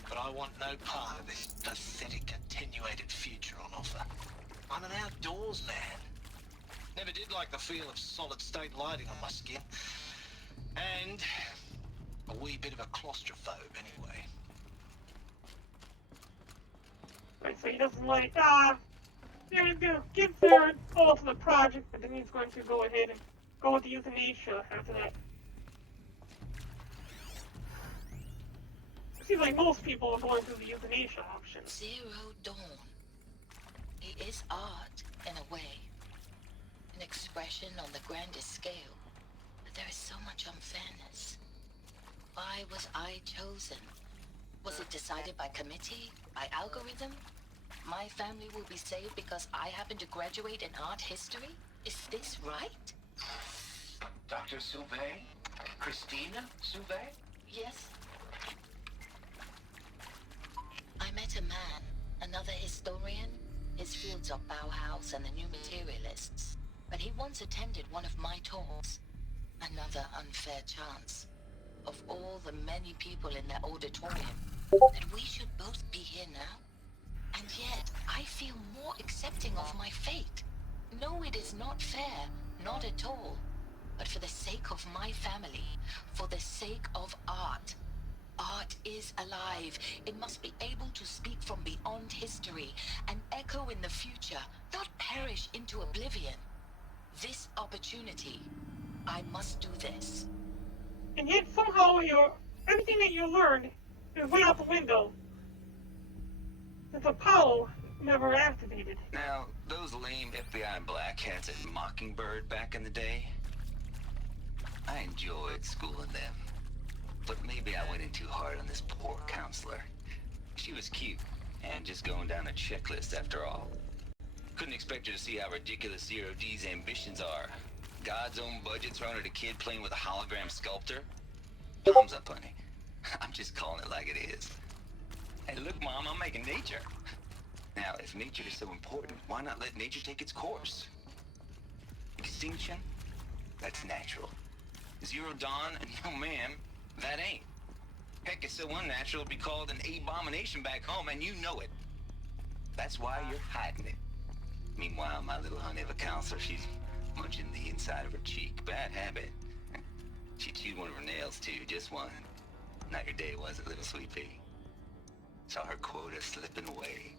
But I want no part of this pathetic, attenuated future on offer. I'm an outdoors man. Never did like the feel of solid-state lighting on my skin. And a wee bit of a claustrophobe, anyway. Right, so he doesn't like, he's gonna give Theron all to the project, but then he's going to go ahead and go with the euthanasia after that. Seems like most people are going through the euthanasia option. Zero Dawn. It is art, in a way. An expression on the grandest scale. But there is so much unfairness. Why was I chosen? Was it decided by committee? By algorithm? My family will be saved because I happen to graduate in art history? Is this right? Dr. Sauvé? Christina Sauvé? Yes. I met a man, another historian. His fields are Bauhaus and the New Materialists. But he once attended one of my talks. Another unfair chance. Of all the many people in that auditorium, that we should both be here now. And yet, I feel more accepting of my fate. No, it is not fair, not at all. But for the sake of my family, for the sake of art. Art is alive. It must be able to speak from beyond history and echo in the future, not perish into oblivion. This opportunity, I must do this. And yet somehow everything that you learned is way out the window. Since Apollo never activated. Now, those lame FBI black hats at Mockingbird back in the day, I enjoyed schooling them. But maybe I went in too hard on this poor counselor. She was cute, and just going down a checklist after all. Couldn't expect her to see how ridiculous Zero D's ambitions are. God's own budget thrown at a kid playing with a hologram sculptor? Palms up, honey. I'm just calling it like it is. Hey, look, Mom, I'm making nature. Now, if nature is so important, why not let nature take its course? Extinction? That's natural. Zero Dawn? No, ma'am, that ain't. Heck, it's so unnatural to be called an abomination back home, and you know it. That's why you're hiding it. Meanwhile, my little honey of a counselor, she's munching the inside of her cheek. Bad habit. She chewed one of her nails, too, just one. Not your day, was it, little sweet pea? Saw her quota slipping away.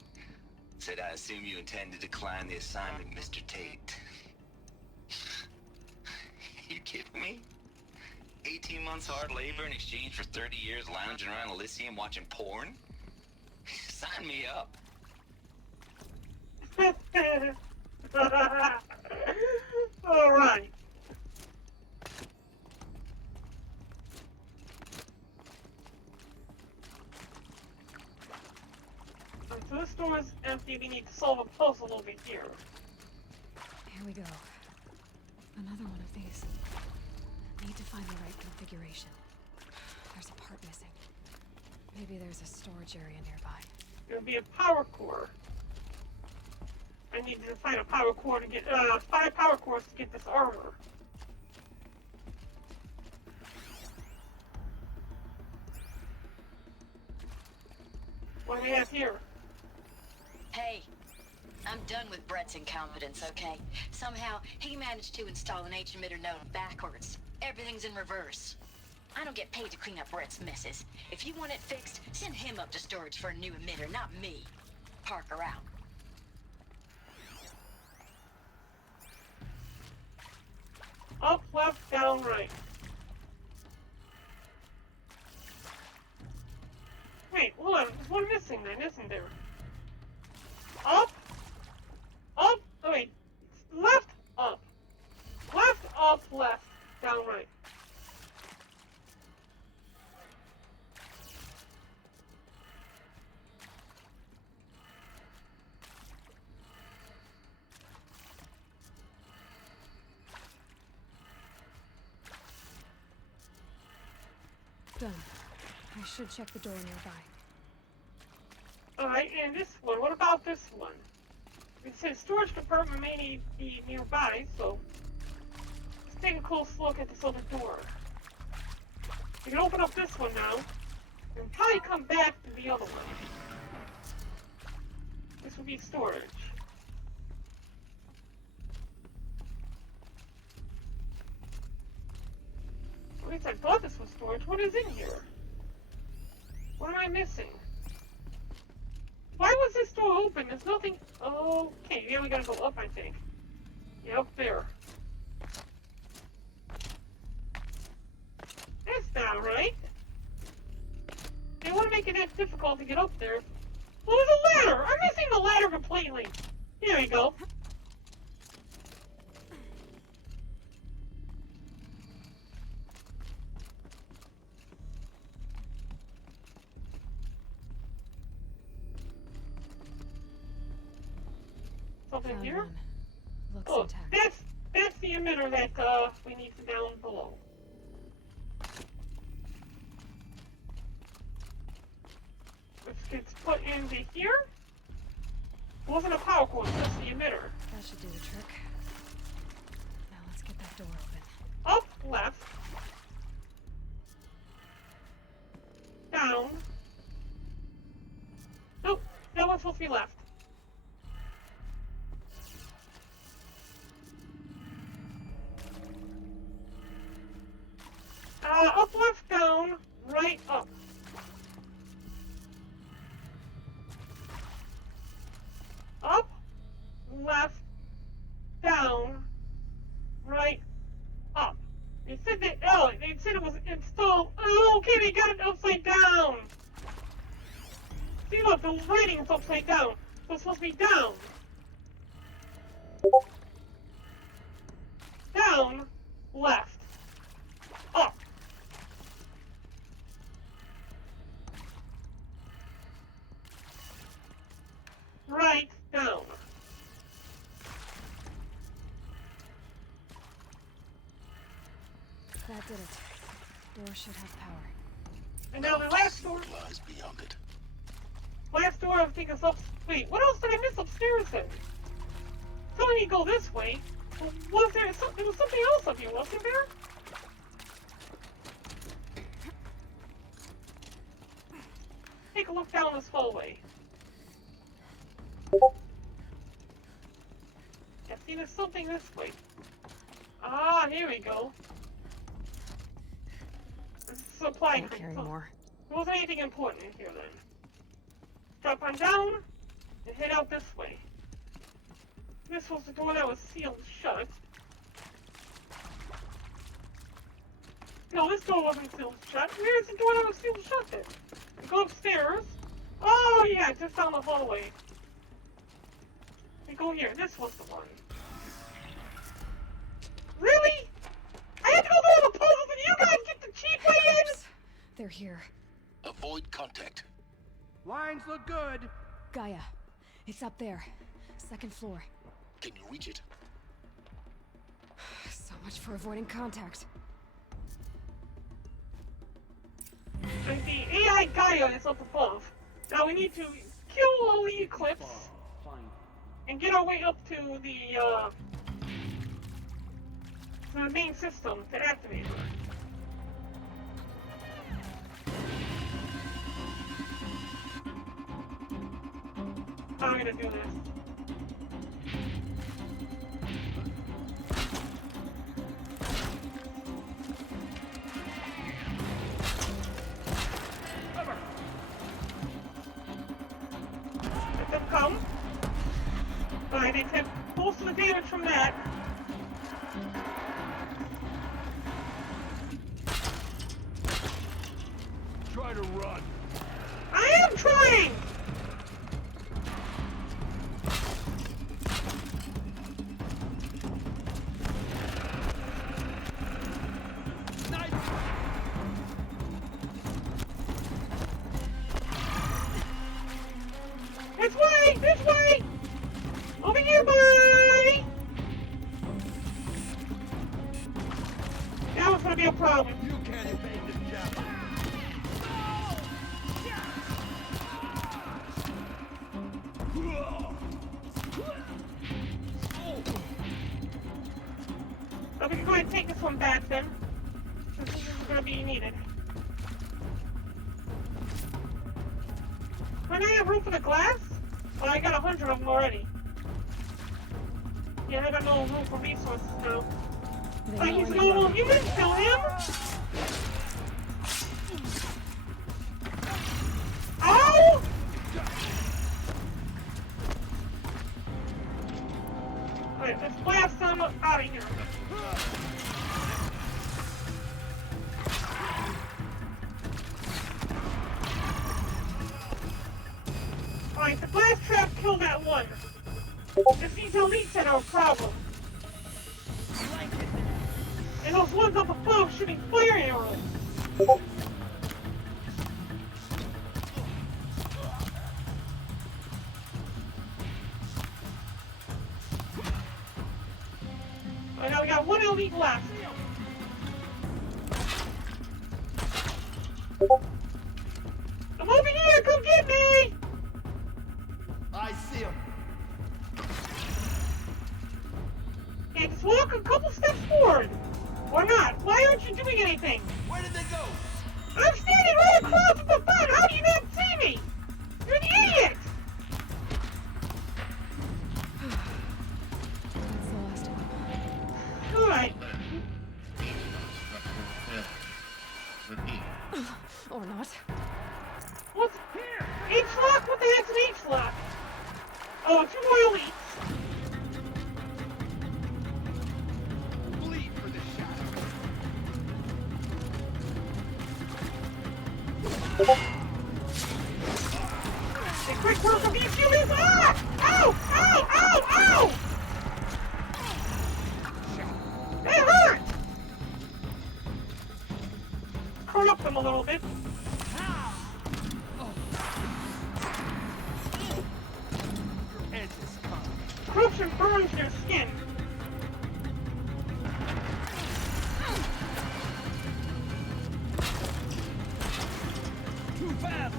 Said, I assume you intend to decline the assignment, Mr. Tate. You kidding me? 18 months hard labor in exchange for 30 years lounging around Elysium watching porn? Sign me up. All right. So this door is empty. We need to solve a puzzle over here. Here we go. Another one of these. Need to find the right configuration. There's a part missing. Maybe there's a storage area nearby. There'll be a power core. I need to find a power core to get 5 power cores to get this armor. What do we have here? Hey, I'm done with Brett's incompetence, okay? Somehow, he managed to install an H-emitter node backwards. Everything's in reverse. I don't get paid to clean up Brett's messes. If you want it fixed, send him up to storage for a new emitter, not me. Parker out. Up, left, down, right. Wait, hold on. There's one missing then, isn't there? Oh! Done. I should check the door nearby. Alright, and this one. What about this one? It says storage department may be nearby, so let's take a close look at this other door. You can open up this one now, and probably come back to the other one. This would be storage. At least I thought this was storage. What is in here? What am I missing? Why was this door open? There's nothing... Okay, yeah, we gotta go up, I think. Yeah, up there. That's not right. They want to make it that difficult to get up there. Well, there's a ladder! I'm missing the ladder completely. Here we go. Something Found here? one. Looks Oh, intact. that's the emitter that we need to down below. This gets put into here. It wasn't a power cord, just the emitter. That should do the trick. Now let's get that door open. Up, left. Down. Nope, that one's supposed to be left. Up, left, down, right, up. Up, left, down, right, up. They said that, they said it was installed. Oh, okay, they got it upside down. See, look, the writing's upside down. So it's supposed to be down. Down, left, up. Right, down. That did it. Door should have power. And now the last door. Lies beyond it. Last door I think is up. Wait, what else did I miss upstairs then? Telling me to go this way. Well, was there something? There was something else up here, wasn't there? Take a look down this hallway. Yeah, see, there's something this way. Ah, here we go. This is supply Can't carry more. There wasn't anything important in here then. Drop on down and head out this way. This was the door that was sealed shut. No, this door wasn't sealed shut. Where's the door that was sealed shut then? We go upstairs. Oh yeah, just down the hallway. We go here. This was the one. Really? I had to go through all the puzzles and you guys get the cheap way in? They're here. Avoid contact. Lines look good. Gaia. It's up there. Second floor. Can you reach it? So much for avoiding contact. And the AI Gaia is up above. Now we need to kill all the Eclipse and get our way up to the main system to activate her. How am I gonna do this? Let them come. Alright, they took most of the damage from that. Try to run. I am trying! This way! This way! Over here, buddy! That was gonna be a problem. You can't evade this chapter. Okay, go ahead and take this one back then. Since this is gonna be needed. Might I have room for the glass? Well, I got 100 of them already. Yeah, I got no room for resources now. Like he's normal, you didn't kill him! Oh! Alright, let's blast them out of here. Alright, the blast trap killed that one. If these elites had our problem. And those ones up above shooting fire arrows. Alright, now we got one elite left. I'm over here, come get me! I see him. Okay, just walk a couple steps forward. Or not. Why aren't you doing anything? Where did they go? I'm standing right across from the front. How do you not see me? You're the idiot! That's the last of them. Alright. Or not. What's here? H-lock? What the heck's an H-lock? Oh, 2 more elites. Bleed for this shadow. A quick work of these humans! Ah! Ow! Ow! Ow! Ow! It hurt! Curl up them a little bit. Corruption burns their skin. Too fast.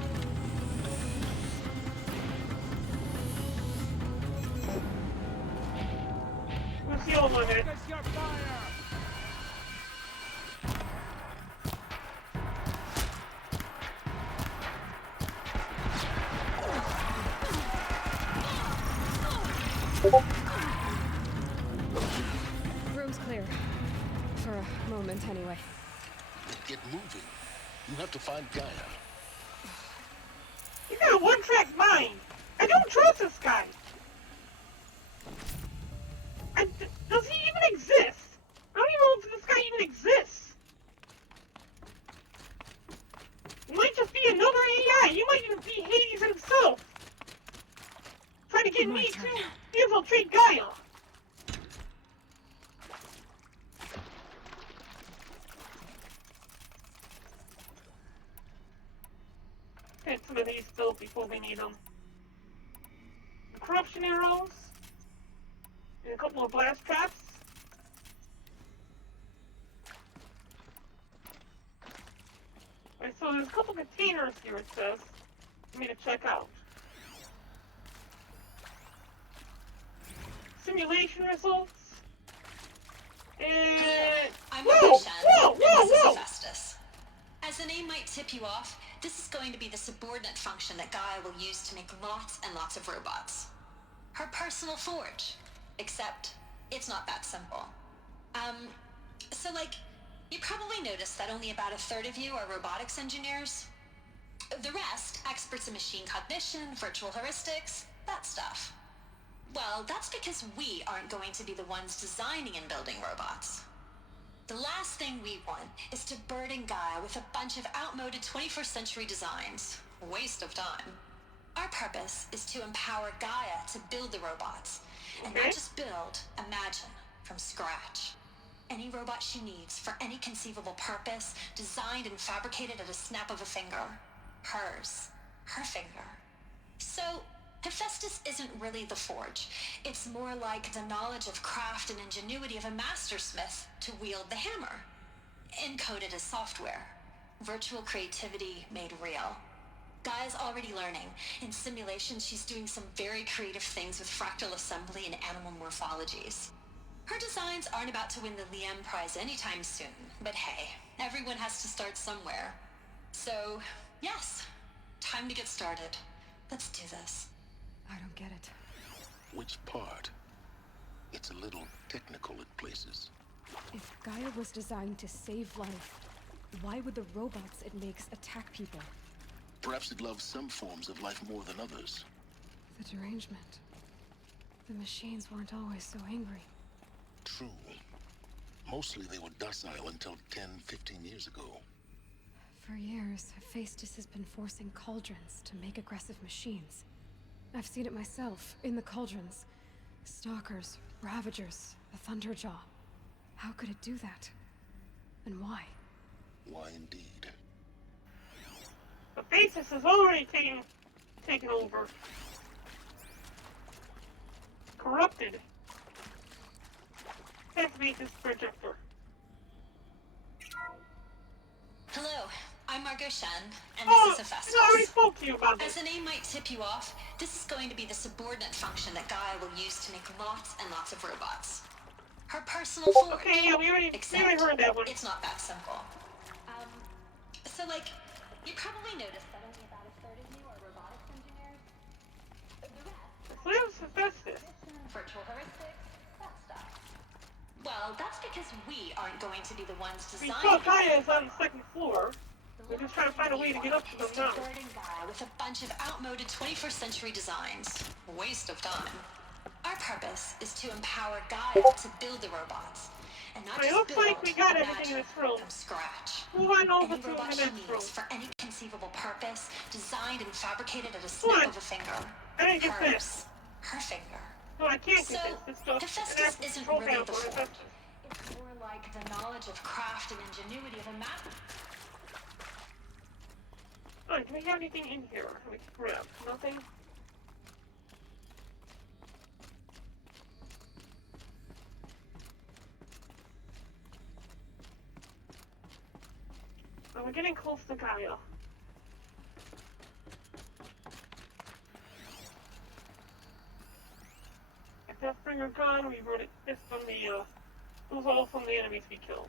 What's the old one minute? Focus your fire. Room's clear. For a moment, anyway. Get moving. You have to find Gaia. You got a one-track mind. I don't trust this guy. Does he even exist? I don't even know if this guy even exists. He might just be another AI. He might even be Hades himself. Trying to get me to infiltrate Gaia. Get some of these built before we need them. The corruption arrows. And a couple of blast traps. Alright, so there's a couple containers here, it says, for me to check out. Simulation results. And... I'm whoa! Shen, Whoa! and Whoa! this is Whoa! Hephaestus. As the name might tip you off, this is going to be the subordinate function that Gaia will use to make lots and lots of robots. Her personal forge. Except, it's not that simple. So like, you probably noticed that only about a third of you are robotics engineers. The rest, experts in machine cognition, virtual heuristics, that stuff. Well, that's because we aren't going to be the ones designing and building robots. The last thing we want is to burden Gaia with a bunch of outmoded 21st century designs. Waste of time. Our purpose is to empower Gaia to build the robots. And not just build, imagine, from scratch. Any robot she needs for any conceivable purpose, designed and fabricated at a snap of a finger. Hers. Her finger. So, Hephaestus isn't really the forge. It's more like the knowledge of craft and ingenuity of a mastersmith to wield the hammer. Encoded as software. Virtual creativity made real. Gaia's already learning. In simulation, she's doing some very creative things with fractal assembly and animal morphologies. Her designs aren't about to win the Liam Prize anytime soon, but hey, everyone has to start somewhere. So, yes, time to get started. Let's do this. I don't get it. Which part? It's a little technical at places. If Gaia was designed to save life, why would the robots it makes attack people? Perhaps it loves some forms of life more than others. The derangement. The machines weren't always so angry. True. Mostly they were docile until 10, 15 years ago. For years, Hephaestus has been forcing cauldrons to make aggressive machines. I've seen it myself, in the cauldrons. Stalkers, Ravagers, a Thunderjaw. How could it do that? And why? Why indeed? Hephaestus has already taken over. Corrupted. Hephaestus projector. Hello, I'm Margot Shen, and Oh, this is Hephaestus. I already spoke to you about this. As the name might tip you off, this is going to be the subordinate function that Gaia will use to make lots and lots of robots. Her personal forge. Okay, yeah, we already heard that one. It's not that simple. So like, you probably noticed that only about a third of you are robotics engineers. The rest. Where's Hephaestus? Virtual heuristics, that stuff. Well, that's because we aren't going to be the ones We designing. saw Gaia is on the second floor. We're just trying to find a way to get up to them now. Burden Gaia with a bunch of outmoded 21st century designs. Waste of time. Our purpose is to empower Gaia to build the robots. And not It just looks build, like we got but everything in this room. from scratch. Move on over Any to robot the she next room. needs for any conceivable purpose, designed and fabricated at a snap of a finger. I didn't get Hers. this. Her finger. No, I can't So, get this. It's just an Hephaestus actual isn't program really the for forge. Hephaestus. It's more like the knowledge of craft and ingenuity of a map. Alright, do we have anything in here we can grab? Nothing? Oh, we're getting close to Gaia. If Deathbringer gone, we wrote it. This from the, those all from the enemies we killed.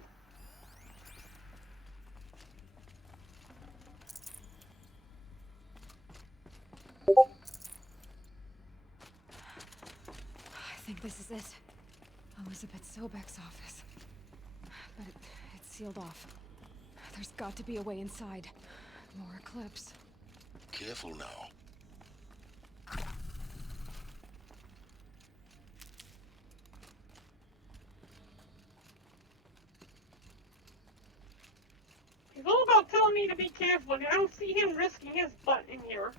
I think this is it. Elizabeth Sobek's office. But it's sealed off. There's got to be a way inside. More Eclipse. Careful now. He's all about telling me to be careful, and I don't see him risking his butt in here.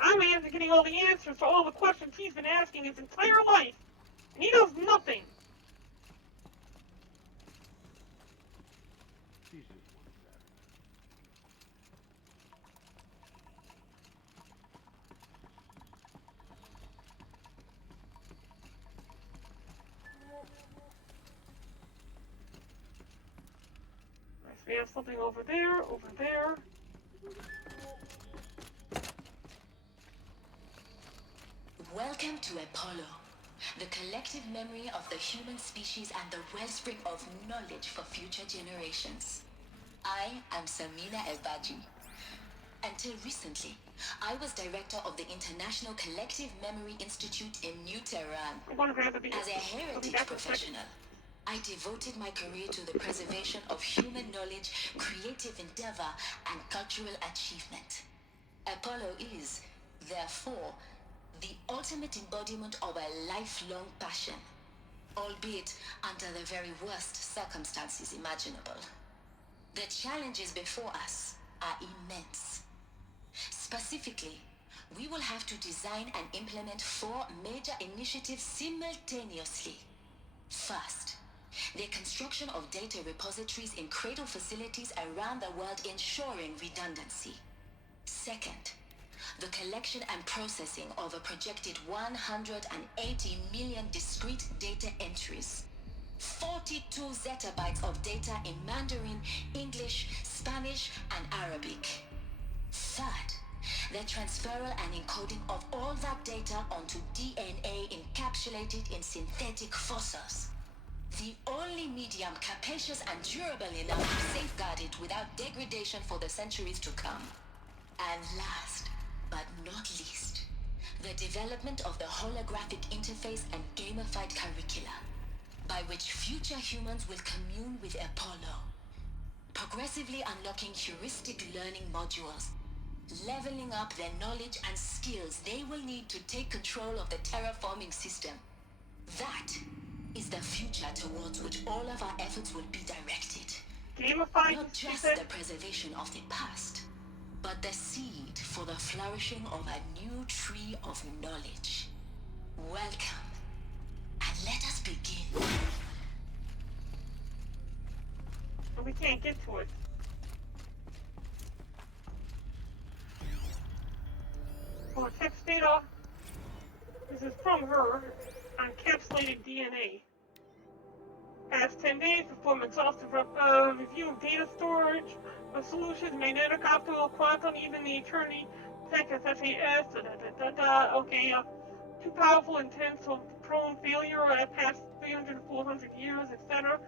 I'm after getting all the answers to all the questions he's been asking his entire life, and he does nothing. We have something over there, over there. Welcome to Apollo, the collective memory of the human species and the wellspring of knowledge for future generations. I am Samina Elbaji. Until recently, I was director of the International Collective Memory Institute in New Tehran. As a heritage professional, I devoted my career to the preservation of human knowledge, creative endeavor, and cultural achievement. Apollo is, therefore, the ultimate embodiment of a lifelong passion, albeit under the very worst circumstances imaginable. The challenges before us are immense. Specifically, we will have to design and implement 4 major initiatives simultaneously. First, the construction of data repositories in cradle facilities around the world ensuring redundancy. Second, the collection and processing of a projected 180 million discrete data entries. 42 zettabytes of data in Mandarin, English, Spanish, and Arabic. Third, the transferal and encoding of all that data onto DNA encapsulated encapsulated in synthetic fossils. The only medium capacious and durable enough to safeguard it without degradation for the centuries to come. And last, but not least, the development of the holographic interface and gamified curricula, by which future humans will commune with Apollo, progressively unlocking heuristic learning modules, leveling up their knowledge and skills they will need to take control of the terraforming system. That is the future towards which all of our efforts will be directed. Not just the preservation of the past, but the seed for the flourishing of a new tree of knowledge. Welcome, and let us begin. We can't get to it. For text data, this is from her, encapsulated DNA. Past 10 days, perform exhaustive review of data storage, solutions, magnetic, optical, quantum, even the eternity, tech, SAS, okay, too powerful, intense, so prone failure, past 300 400 years, etc.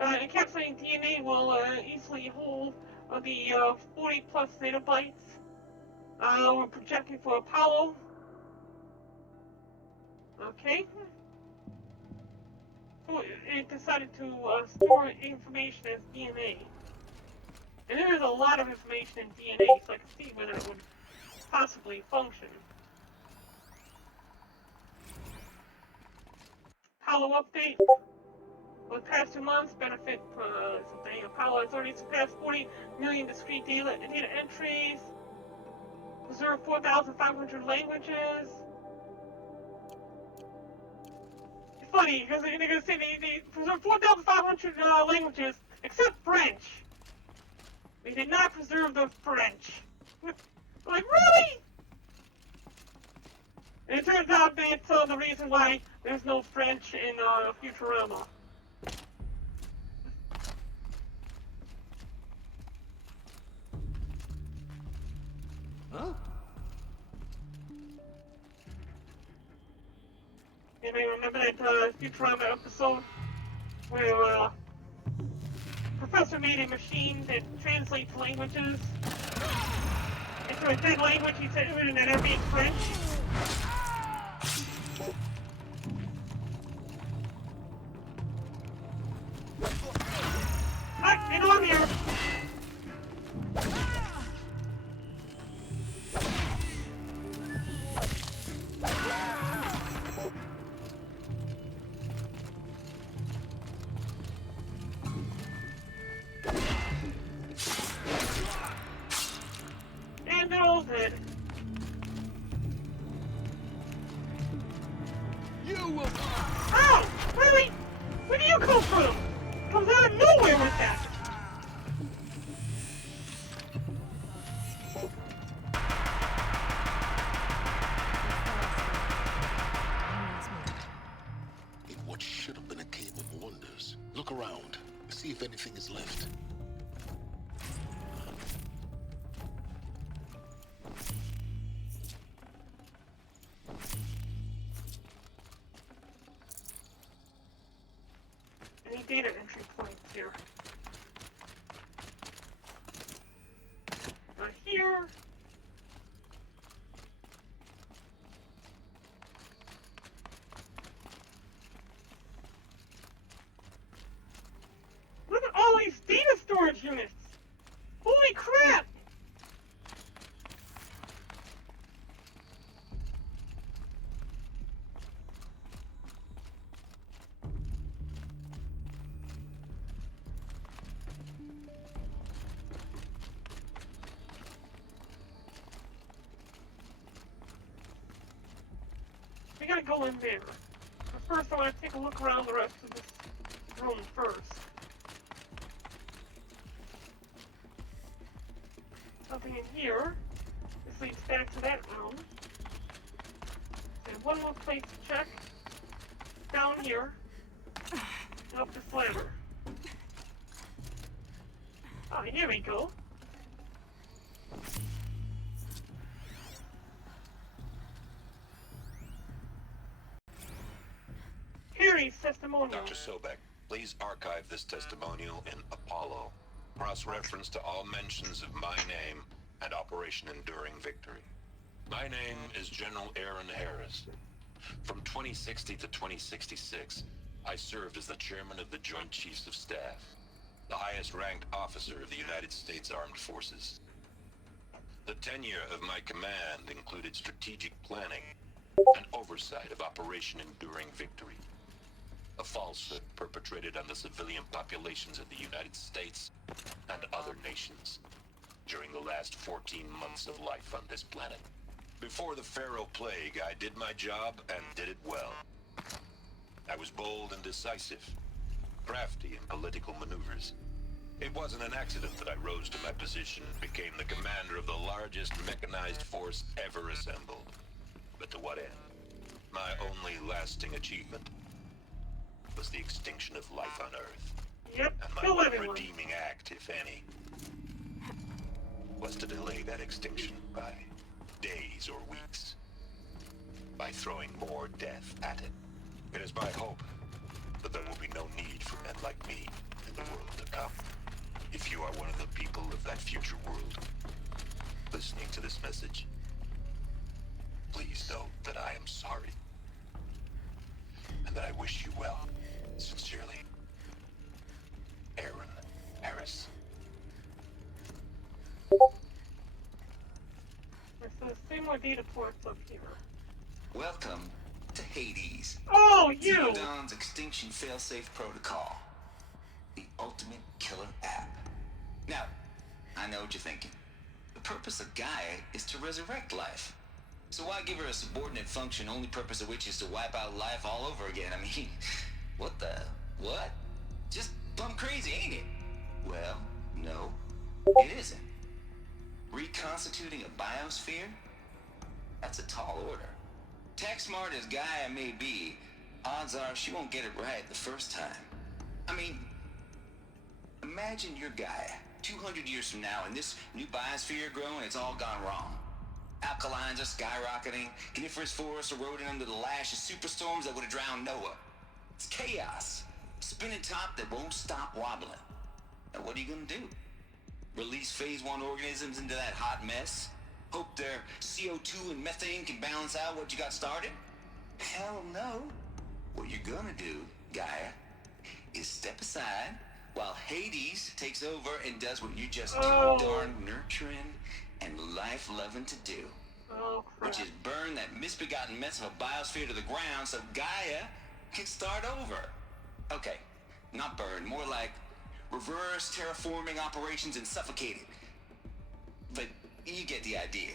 Encapsulating DNA will easily hold the 40 plus zettabytes. We're projecting for Apollo. Okay. So it decided to store information as DNA. And there is a lot of information in DNA, so I can see whether it would possibly function. Apollo update. For the past 2 months, benefit something. Apollo has already surpassed 40 million discrete data entries. Preserved 4,500 languages. It's funny, because they're going to say they preserved 4,500 languages, except French. They did not preserve the French. Like, really? And it turns out that's the reason why there's no French in Futurama. Huh? Anybody remember that Futurama episode where Professor made a machine that translates languages into a dead language? He said it would never be French. Ah, get on here! And they're all dead. You will. Oh! Really? Where do you come from? Comes out of nowhere with that. In what should have been a cave of wonders, look around. See if anything is left. Any data entry points here? Not here. Look at all these data storage units! Holy crap! We gotta go in there. But first, I want to take a look around the rest of this room first. Something in here. This leads back to that room. And one more place to check. Down here. And up this ladder. Oh, here we go. Ares testimonial. Dr. Sobek, please archive this testimonial in Apollo. Cross-reference to all mentions of my name and Operation Enduring Victory. My name is General Aaron Harris. From 2060 to 2066, I served as the chairman of the Joint Chiefs of Staff, the highest-ranked officer of the United States Armed Forces. The tenure of my command included strategic planning and oversight of Operation Enduring Victory, a falsehood perpetrated on the civilian populations of the United States and other nations during the last 14 months of life on this planet. Before the Pharaoh Plague, I did my job and did it well. I was bold and decisive, crafty in political maneuvers. It wasn't an accident that I rose to my position and became the commander of the largest mechanized force ever assembled. But to what end? My only lasting achievement was the extinction of life on Earth. Yep, and my kill one everyone. redeeming act, if any, was to delay that extinction by days or weeks, by throwing more death at it. It is my hope that there will be no need for men like me in the world to come. If you are one of the people of that future world listening to this message, please know that I am sorry and that I wish you well. Sincerely, Aaron Harris. There's the same more data ports up here. Welcome to Hades. Oh, you! Zero Dawn's extinction failsafe protocol. The ultimate killer app. Now, I know what you're thinking. The purpose of Gaia is to resurrect life. So why give her a subordinate function, only purpose of which is to wipe out life all over again? I mean, what? Just plumb crazy, ain't it? Well, no, it isn't. Reconstituting a biosphere? That's a tall order. Tech smart as Gaia may be, odds are she won't get it right the first time. I mean, imagine you're Gaia, 200 years from now, and this new biosphere growing, it's all gone wrong. Alkalines are skyrocketing, coniferous forests eroding under the lash of superstorms that would have drowned Noah. It's chaos. Spinning top that won't stop wobbling. Now what are you gonna do? Release phase 1 organisms into that hot mess? Hope their CO2 and methane can balance out what you got started? Hell no. What you're gonna do, Gaia, is step aside while Hades takes over and does what you're just too darn nurturing and life-loving to do. Which is burn that misbegotten mess of a biosphere to the ground so Gaia can start over. Okay, not burn, more like reverse terraforming operations and suffocate it. But you get the idea.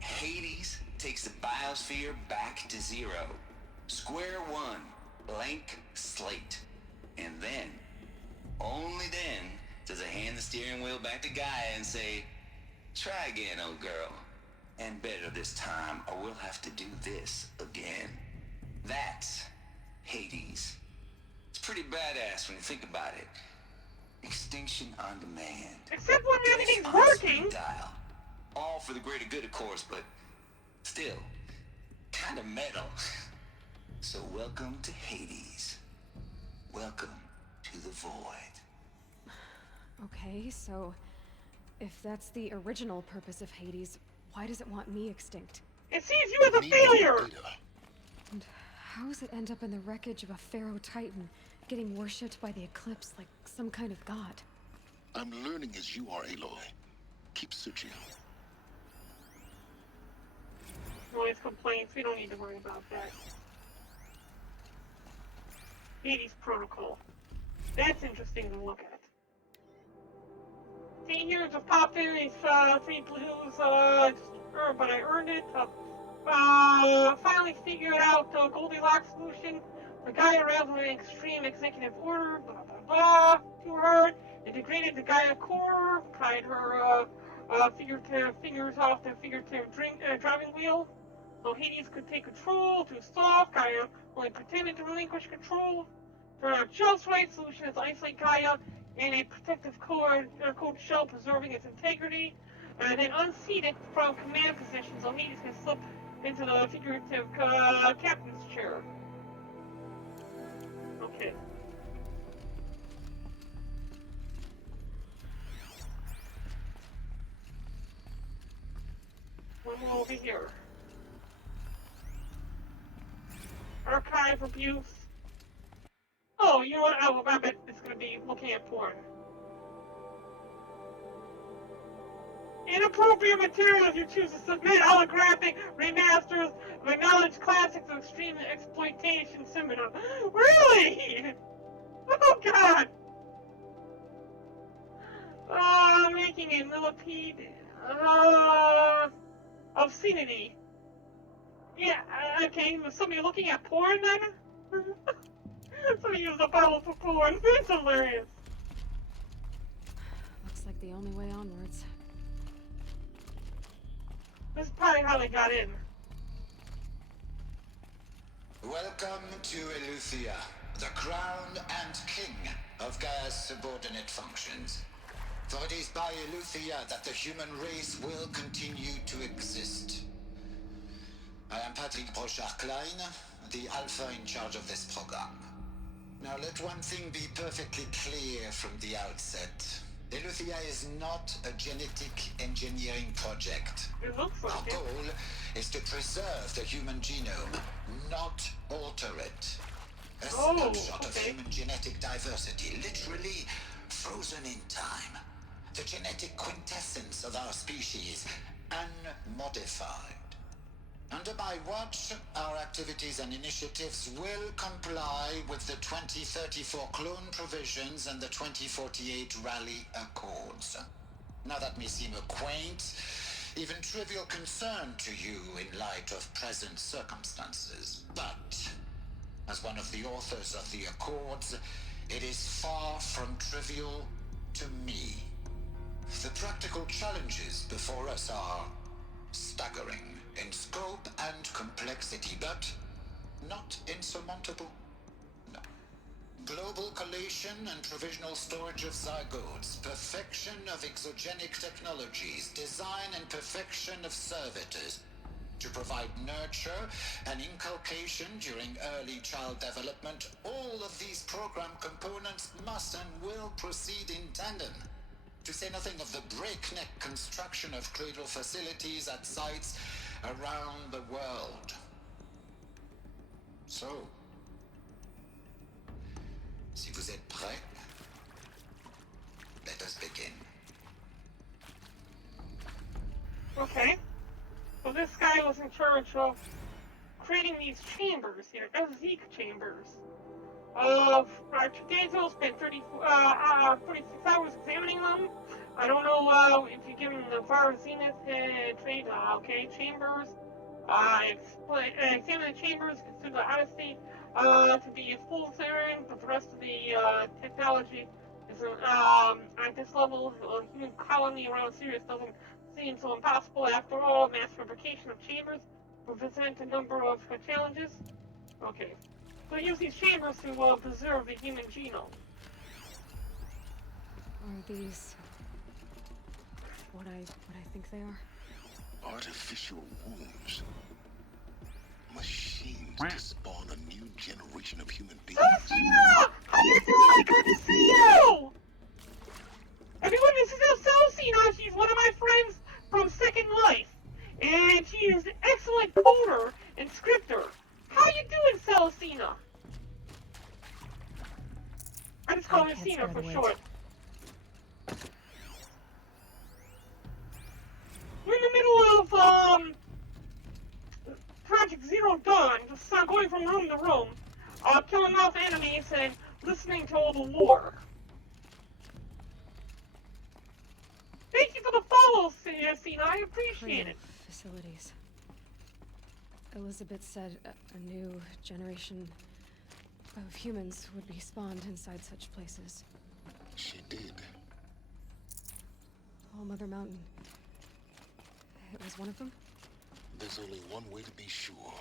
Hades takes the biosphere back to zero. Square one, blank slate. And then, only then, does it hand the steering wheel back to Gaia and say, try again, old girl. And better this time, or we'll have to do this again. That's Hades. It's pretty badass when you think about it. Extinction on demand. Except when everything's working. Dial. All for the greater good, of course, but still, kind of metal. So welcome to Hades. Welcome to the void. Okay, so if that's the original purpose of Hades, why does it want me extinct? It sees you as a failure! And how does it end up in the wreckage of a Pharaoh Titan, getting worshipped by the Eclipse like some kind of god? I'm learning as you are, Aloy. Keep searching. Noise complaints, we don't need to worry about that. Hades Protocol. That's interesting to look at. See, here just popped in these 3 blues, but I earned it. Finally figured out the Goldilocks solution. The Gaia aroused an extreme executive order, blah blah blah, to her. It degraded the Gaia core, tied her fingers off the figurative driving wheel. So Hades could take control, too soft. Gaia only pretended to relinquish control. Turned out just right. Solution is to isolate Gaia in a protective code shell, preserving its integrity, and then unseat it from command position so Hades can slip into the figurative captain's chair. Okay. One more over here. Archive abuse. Oh, you know what? I bet it's going to be looking at porn. Inappropriate materials you choose to submit holographic remasters of acknowledged classics of extreme exploitation seminar. Really? Oh god! Making a millipede. Obscenity. Yeah, okay, was somebody looking at porn then? Somebody used a bottle for porn. It's hilarious. Looks like the only way onwards. This is probably how they got in. Welcome to Eleuthia, the crown and king of Gaia's subordinate functions. For it is by Eleuthia that the human race will continue to exist. I am Patrick Brochard-Klein, the Alpha in charge of this program. Now let one thing be perfectly clear from the outset. Eleuthia is not a genetic engineering project. Our goal is to preserve the human genome, not alter it. A snapshot of human genetic diversity, literally frozen in time. The genetic quintessence of our species, unmodified. Under my watch, our activities and initiatives will comply with the 2034 clone provisions and the 2048 Rally Accords. Now that may seem a quaint, even trivial concern to you in light of present circumstances, but as one of the authors of the Accords, it is far from trivial to me. The practical challenges before us are staggering in scope and complexity, but not insurmountable. No. Global collation and provisional storage of zygotes, perfection of exogenic technologies, design and perfection of servitors, to provide nurture and inculcation during early child development. All of these program components must and will proceed in tandem. To say nothing of the breakneck construction of cradle facilities at sites around the world. So, si vous êtes prêts, let us begin. Okay. So this guy was in charge of creating these chambers here, Zeke chambers. Archidezzo spent 36 hours examining them. I don't know if you give him the Var Zenith trade, okay, chambers. Examine the chambers, consider the honesty to be a full clearing, but the rest of the technology is at this level. A human colony around Sirius doesn't seem so impossible. After all, mass fabrication of chambers will present a number of challenges. Okay. So use these chambers to preserve the human genome. Are these what I think they are? Artificial wombs. Machines to spawn a new generation of human beings. Celestina! How you doing? Good to see you! Everyone, this is Celestina. She's one of my friends from Second Life. And she is an excellent coder and scripter. How you doing, Celestina? I just call her Cena for short. We're in the middle of Project Zero Dawn, just going from room to room, killing off enemies and listening to all the lore. Thank you for the follow, Cena. I appreciate it. Facilities. Elizabeth said a new generation of humans would be spawned inside such places. She did. All Mother Mountain. It was one of them? There's only one way to be sure.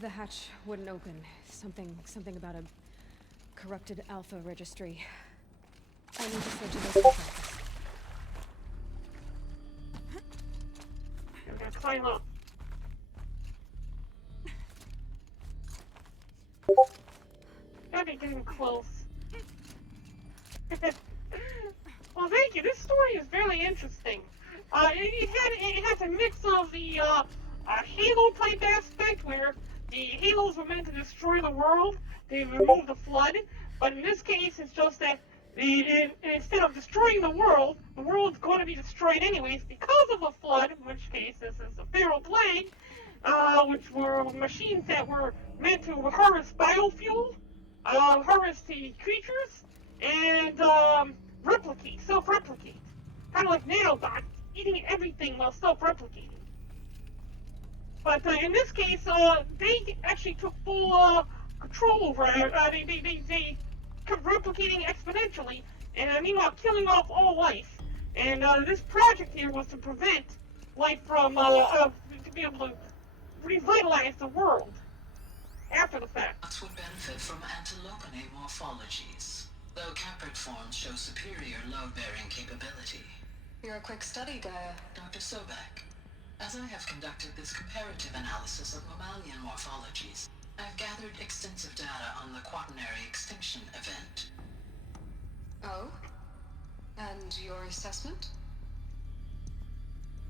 The hatch wouldn't open. Something about a corrupted Alpha registry. I need to search those contracts. I'm gonna climb up. might be getting close. Well, thank you. This story is very interesting. It has a mix of the Halo type aspect, where the Halos were meant to destroy the world. They removed the flood, but in this case, it's just that instead of destroying the world's going to be destroyed anyways because of a flood. In which case, this is a feral plague, which were machines that were meant to harvest biofuel, harvest the creatures, and self-replicate. Kind of like nanobots, eating everything while self-replicating. But in this case, they actually took full control over it. They kept replicating exponentially, and meanwhile killing off all life. And this project here was to prevent life from, to be able to revitalize the world after the fact. Would benefit from antilopinae morphologies, though caprid forms show superior load-bearing capability. You're a quick study, Gaia. Dr. Sobek, as I have conducted this comparative analysis of mammalian morphologies, I've gathered extensive data on the quaternary extinction event. Oh? And your assessment?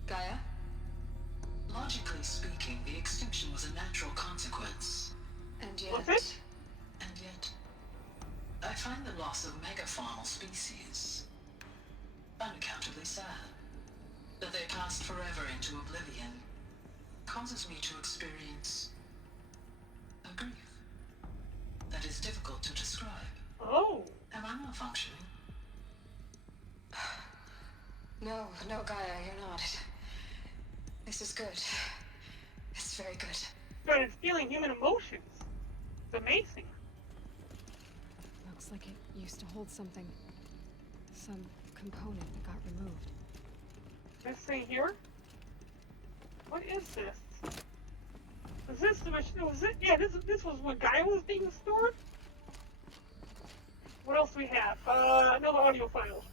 Gaia? Logically speaking, the extinction was a natural consequence. And yet... And yet... I find the loss of megafaunal species unaccountably sad. That they passed forever into oblivion causes me to experience a grief that is difficult to describe. Oh. Am I malfunctioning? No, Gaia, you're not. This is good. It's very good. But it's feeling human emotions. It's amazing. Looks like it used to hold something. Some component that got removed. This thing here? What is this? Is this the machine? Was it? Yeah, this was when Gaia was being stored? What else do we have? Another audio file.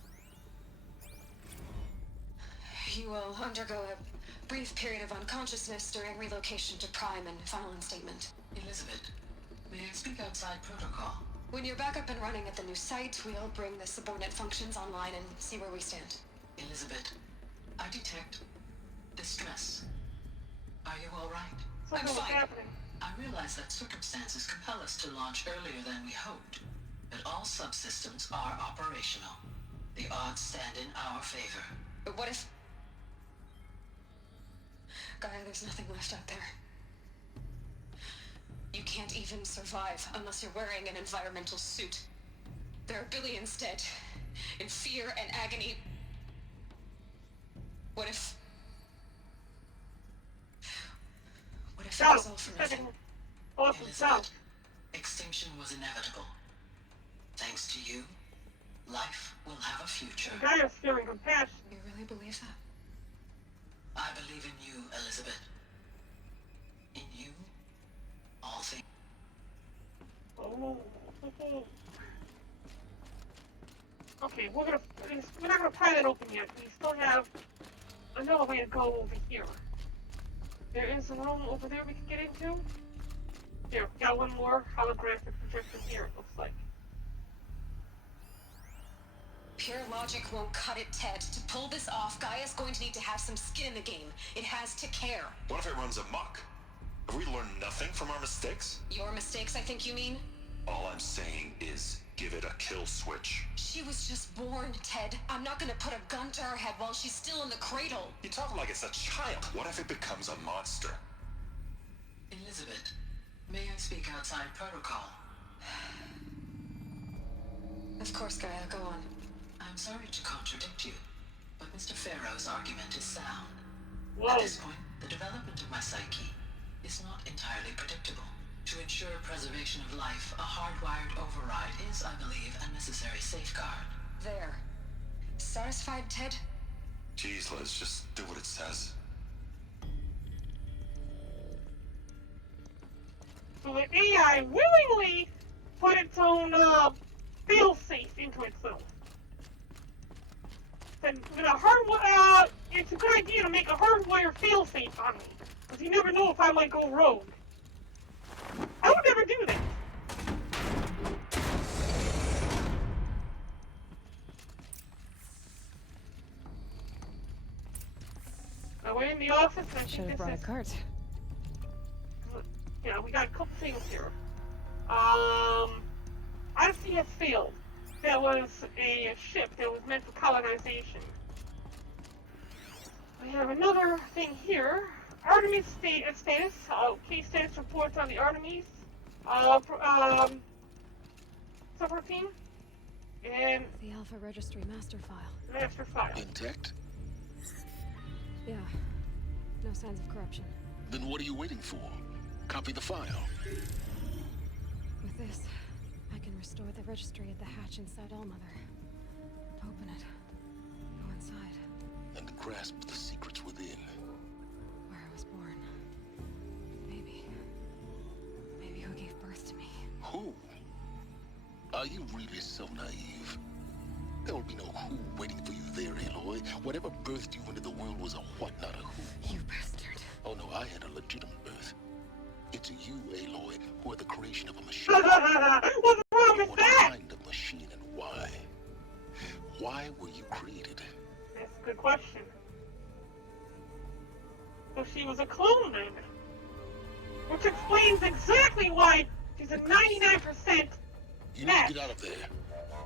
You will undergo a brief period of unconsciousness during relocation to Prime and final instatement. Elizabeth, may I speak outside protocol? When you're back up and running at the new site, we'll bring the subordinate functions online and see where we stand. Elizabeth, I detect distress. Are you all right? Something was happening. I realize that circumstances compel us to launch earlier than we hoped, but all subsystems are operational. The odds stand in our favor. But what if... Gaia, there's nothing left out there. You can't even survive unless you're wearing an environmental suit. There are billions dead, in fear and agony. What if it was all for nothing? Elizabeth, extinction was inevitable. Thanks to you, life will have a future. Gaia's feeling compassion. You really believe that? I believe in you, Elizabeth. In you, all things. Oh. Okay, we're not gonna pry that open yet. We still have another way to go over here. There is a room over there we can get into. Here, we got one more holographic projector here, it looks like. Pure logic won't cut it, Ted. To pull this off, Gaia's going to need to have some skin in the game. It has to care. What if it runs amok? Have we learned nothing from our mistakes? Your mistakes, I think you mean? All I'm saying is, give it a kill switch. She was just born, Ted. I'm not gonna put a gun to her head while she's still in the cradle. You talk like it's a child. What if it becomes a monster? Elizabeth, may I speak outside protocol? Of course, Gaia, go on. I'm sorry to contradict you, but Mr. Farrow's argument is sound. Whoa. At this point, the development of my psyche is not entirely predictable. To ensure preservation of life, a hardwired override is, I believe, a necessary safeguard. There. Satisfied, Ted? Jeez, Liz, just do what it says. So the AI willingly put its own fail-safe into itself. Then with a it's a good idea to make a hardwire fail-safe on me, because you never know if I might go rogue. I would never do that. we're in the office, and I Should think have this brought is... a cart. Yeah, we got a couple things here. Odyssey has failed. There was a ship that was meant for colonization. We have another thing here. Artemis status. Case status reports on the Artemis. Subroutine. And The Alpha Registry master file. master file. Intact? Yeah. No signs of corruption. Then what are you waiting for? Copy the file. With this, I can restore the registry at the hatch inside Allmother. Open it. Go inside. And grasp the secrets within. Where I was born. Maybe who gave birth to me. Who? Are you really so naive? There will be no who waiting for you there, Aloy. Whatever birthed you into the world was a what, not a who. You bastard. Oh no, I had a legitimate birth. It's you, Aloy, who are the creation of a machine. What's wrong with What that? kind of machine and why? Why were you created? That's a good question. So she was a clone then. Which explains exactly why she's a 99% You need match. to get out of there.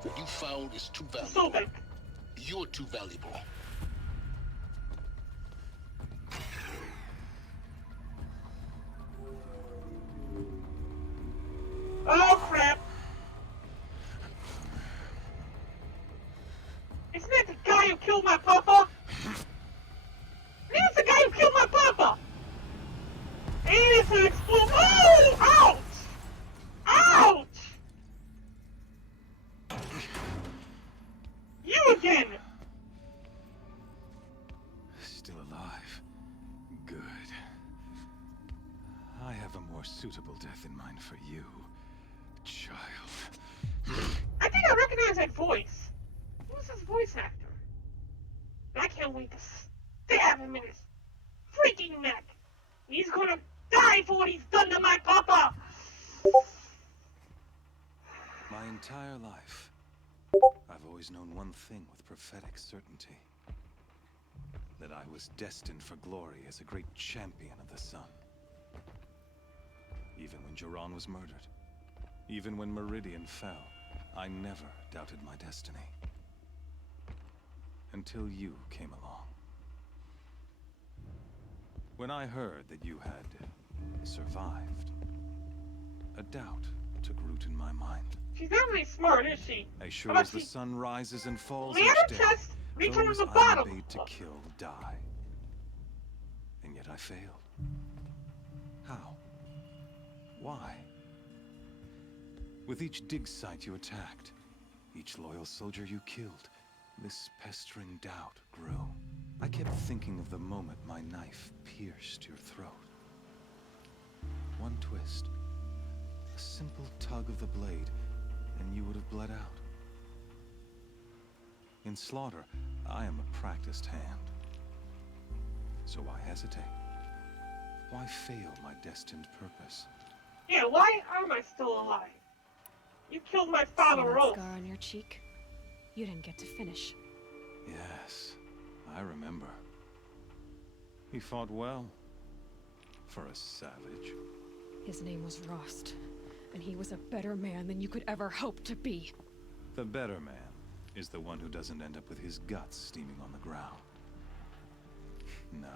What you found is too valuable. So big. You're too valuable. Oh crap! Isn't that the guy who killed my papa? That's the guy who killed my papa! And it's an explosion. Oh! Ouch! Ouch! You again! Still alive. Good. I have a more suitable death in mind for you, child. I think I recognize that voice. Who's this voice actor? I can't wait to stab him in his freaking neck. He's gonna die for what he's done to my papa! My entire life, I've always known one thing with prophetic certainty. That I was destined for glory as a great champion of the sun. Even when Jiran was murdered, even when Meridian fell, I never doubted my destiny. Until you came along. When I heard that you had survived, a doubt took root in my mind. She's not really smart, is she? As sure as the sun rises and falls Lay each on her day, chest, reach under those the I bottom. bade to kill die. And yet I failed. How? Why? With each dig site you attacked, each loyal soldier you killed, this pestering doubt grew. I kept thinking of the moment my knife pierced your throat. One twist, a simple tug of the blade, and you would have bled out. In slaughter, I am a practiced hand. So why hesitate? Why fail my destined purpose? Yeah, why am I still alive? You killed my father, See that Rolf. scar on your cheek? You didn't get to finish. Yes, I remember. He fought well. For a savage. His name was Rost, and he was a better man than you could ever hope to be. The better man is the one who doesn't end up with his guts steaming on the ground. No,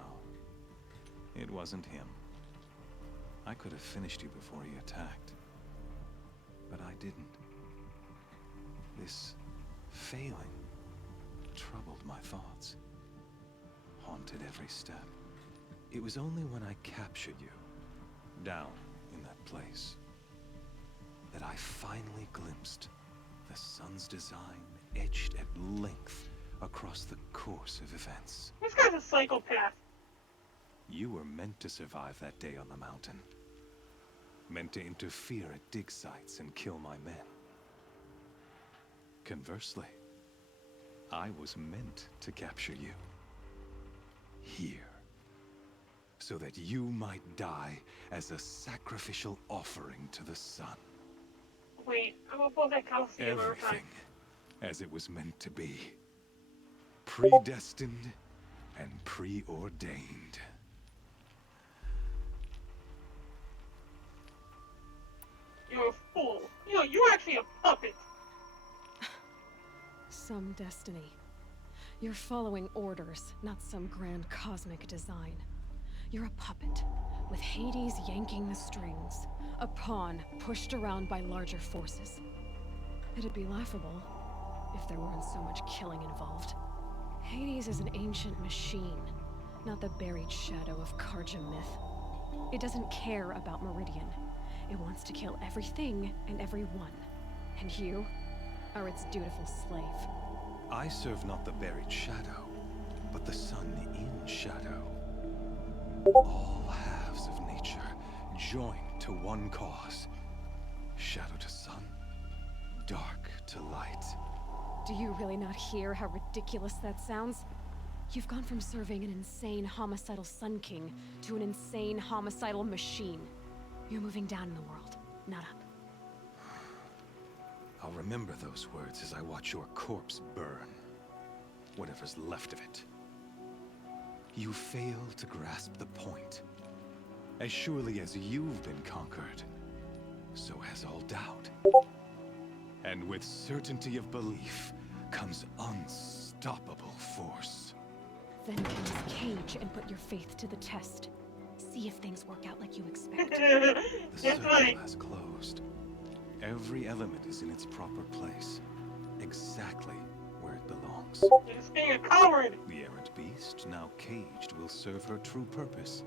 it wasn't him. I could have finished you before he attacked. But I didn't. This failing troubled my thoughts. Haunted every step. It was only when I captured you, down in that place, that I finally glimpsed the sun's design etched at length across the course of events. This guy's a psychopath. You were meant to survive that day on the mountain. Meant to interfere at dig sites and kill my men. Conversely, I was meant to capture you. Here. So that you might die as a sacrificial offering to the sun. Wait, I'm gonna pull that Coliseum every time. Everything as it was meant to be. Predestined and preordained. You're a fool. You're actually a puppet. Some destiny. You're following orders, not some grand cosmic design. You're a puppet, with Hades yanking the strings, a pawn pushed around by larger forces. It'd be laughable if there weren't so much killing involved. Hades is an ancient machine, not the buried shadow of Karja myth. It doesn't care about Meridian. It wants to kill everything and everyone. And you are its dutiful slave. I serve not the buried shadow, but the sun in shadow. All halves of nature joined to one cause. Shadow to sun, dark to light. Do you really not hear how ridiculous that sounds? You've gone from serving an insane homicidal Sun King to an insane homicidal machine. You're moving down in the world, not up. I'll remember those words as I watch your corpse burn. Whatever's left of it. You fail to grasp the point. As surely as you've been conquered, so has all doubt. And with certainty of belief comes unstoppable force. Then use Cage and put your faith to the test. See if things work out like you expect. The circle has closed. Every element is in its proper place, exactly where it belongs. You're just being a coward! The errant beast, now caged, will serve her true purpose.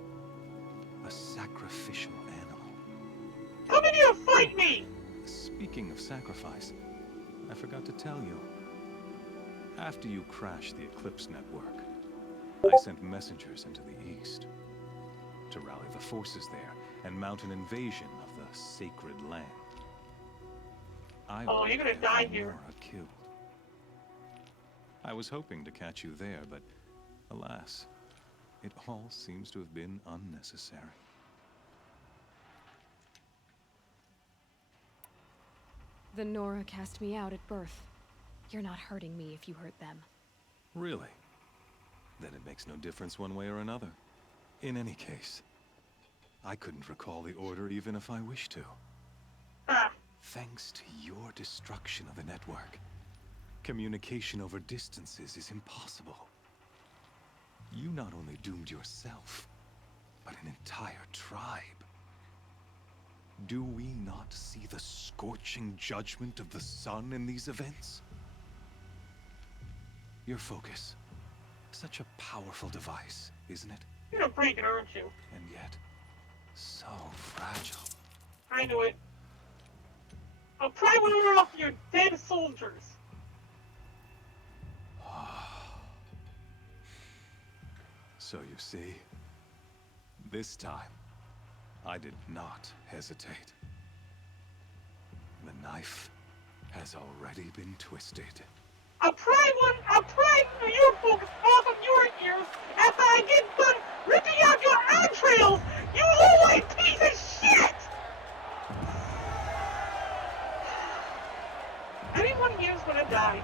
A sacrificial animal. Come in here, fight me! Speaking of sacrifice, I forgot to tell you. After you crashed the Eclipse network, I sent messengers into the east to rally the forces there and mount an invasion of the sacred land. Oh, you're gonna die here. Killed. I was hoping to catch you there, but alas, it all seems to have been unnecessary. The Nora cast me out at birth. You're not hurting me if you hurt them. Really? Then it makes no difference one way or another. In any case, I couldn't recall the order even if I wished to. Thanks to your destruction of the network, communication over distances is impossible. You not only doomed yourself, but an entire tribe. Do we not see the scorching judgment of the sun in these events? Your focus. Such a powerful device, isn't it? You're gonna break it, aren't you? And yet, so fragile. I knew it. I'll pry one off your dead soldiers. So you see, this time, I did not hesitate. The knife has already been twisted. I'll pry your focus off of your ears after I get done ripping out your entrails, you little piece of shit! Anyone here's gonna die.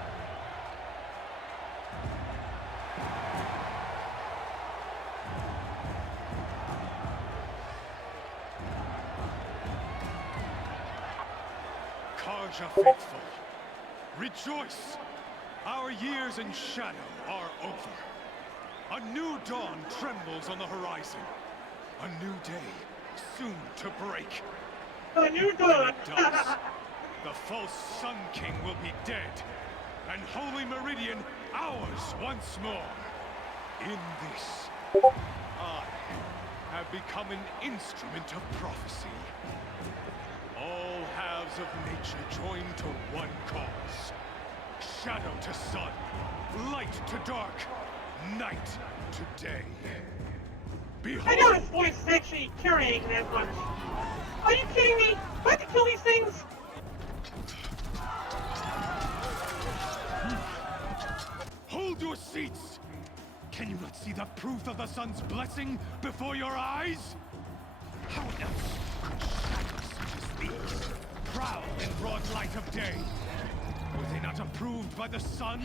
Karja faithful, rejoice! Our years in shadow are over. A new dawn trembles on the horizon. A new day soon to break. A new dawn! The false Sun King will be dead, and Holy Meridian ours once more. In this, I have become an instrument of prophecy. All halves of nature joined to one cause. Shadow to sun, light to dark, night to day. Behold! I know his voice is actually carrying that much. Are you kidding me? Do I have to kill these things? Hold your seats! Can you not see the proof of the sun's blessing before your eyes? How else could shadows such as these prowl in broad light of day? Were they not approved by the sun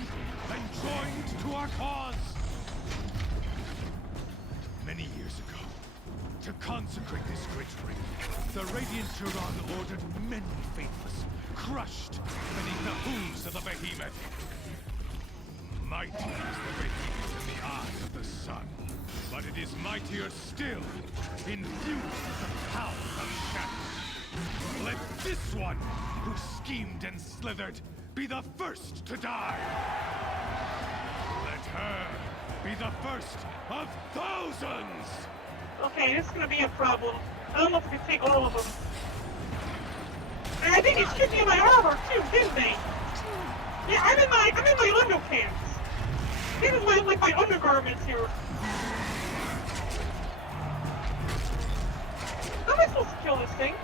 and joined to our cause? Many years ago, to consecrate this great ring, the Radiant Turan ordered many faithless, crushed beneath the hooves of the behemoth. Mighty is the behemoth in the eye of the sun, but it is mightier still, infused with the power of shadow. Let this one, who schemed and slithered, be the first to die. Let her be the first of thousands! Okay, this is gonna be a problem. I don't know if we can take all of them. And I think it should be in my armor too, didn't they? Yeah, I'm in my underpants. These are my undergarments here. How am I supposed to kill this thing?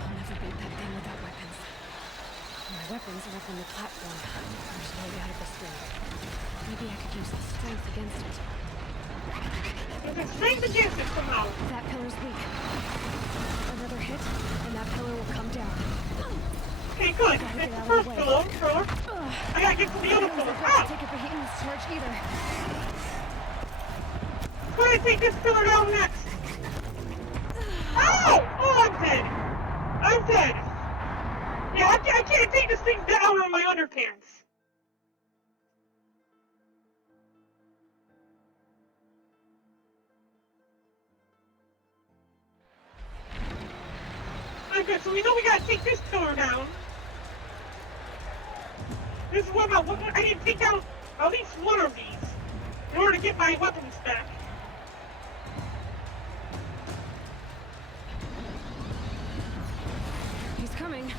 I'll never beat that thing without weapons. My weapons are up on the platform. They're slowly out of this ring. Maybe I could use the strength against it. There's a strength against it somehow. That pillar's weak. Another hit, and that pillar will come down. Okay, good. It's the first pillar. I gotta get to the other pillar. Ah! Take a behemoth's charge either. Why do I take this pillar down next? Ow! Oh, I'm dead. I'm dead. Yeah, I can't take this thing down in my underpants. Okay, so we know we gotta take this pillar down. This is what I need to take down at least one of these in order to get my weapons back. He's coming.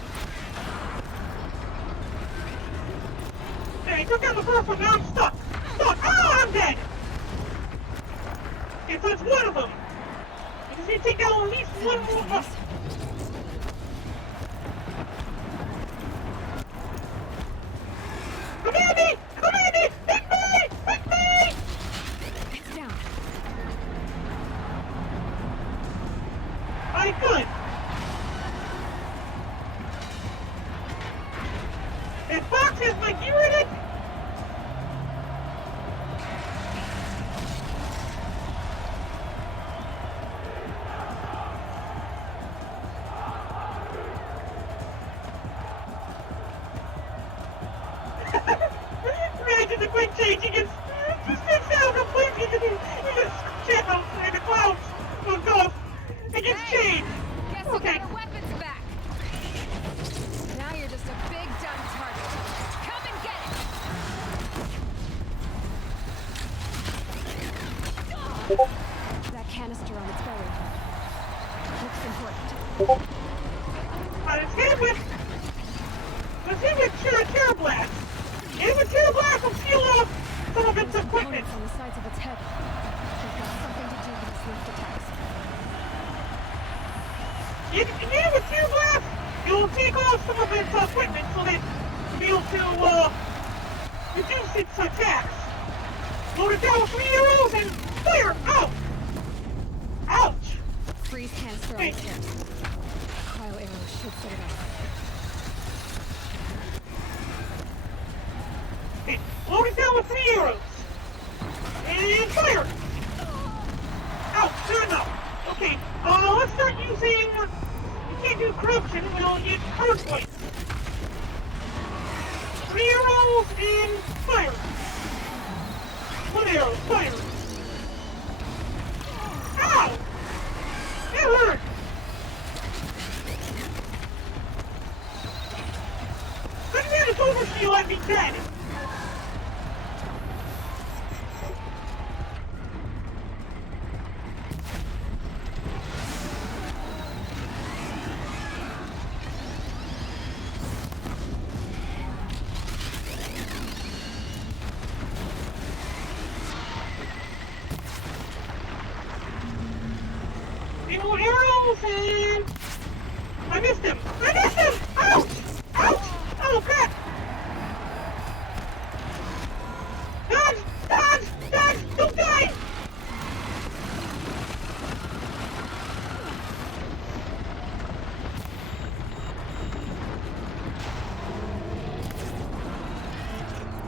Okay, I took down the first one, now I'm stuck. Stuck! Ah, I'm dead! Okay, so it's one of them. I just need to take down at least one more. Come at me! Come at me! Pick me! Pick me! It's down. Alright, good. That box has my gear in it. Imagine the quick changing is just gets down completely in the shadows and the clouds. Oh god, it gets changed. Guess Okay. we got our weapons back. Now you're just a big dumb target. Come and get it. That canister on its belly looks important. Let's hit with Terror Blast. And with Terror Blast will peel off some of its equipment. On the sides of its head. They've got something to do with its lift attacks. And with Terror Blast, you'll take off some of its equipment so that you'll be able to reduce its attacks. Load it down with 3 arrows and fire! Ouch! Ouch! Freeze canister on its hips. Cryo arrows should set it off. Okay, load it down with 3 arrows. And fire! Ouch, good enough. Okay, let's start using... We can't do corruption, we'll use earthquake. 3 arrows and fire. 1 arrow, fire. Ow! That hurt! Couldn't get its overshield, I'd be dead. More arrows and... I missed him! I missed him! Ouch! Ouch! Oh, crap! Dodge! Dodge! Dodge! Don't die!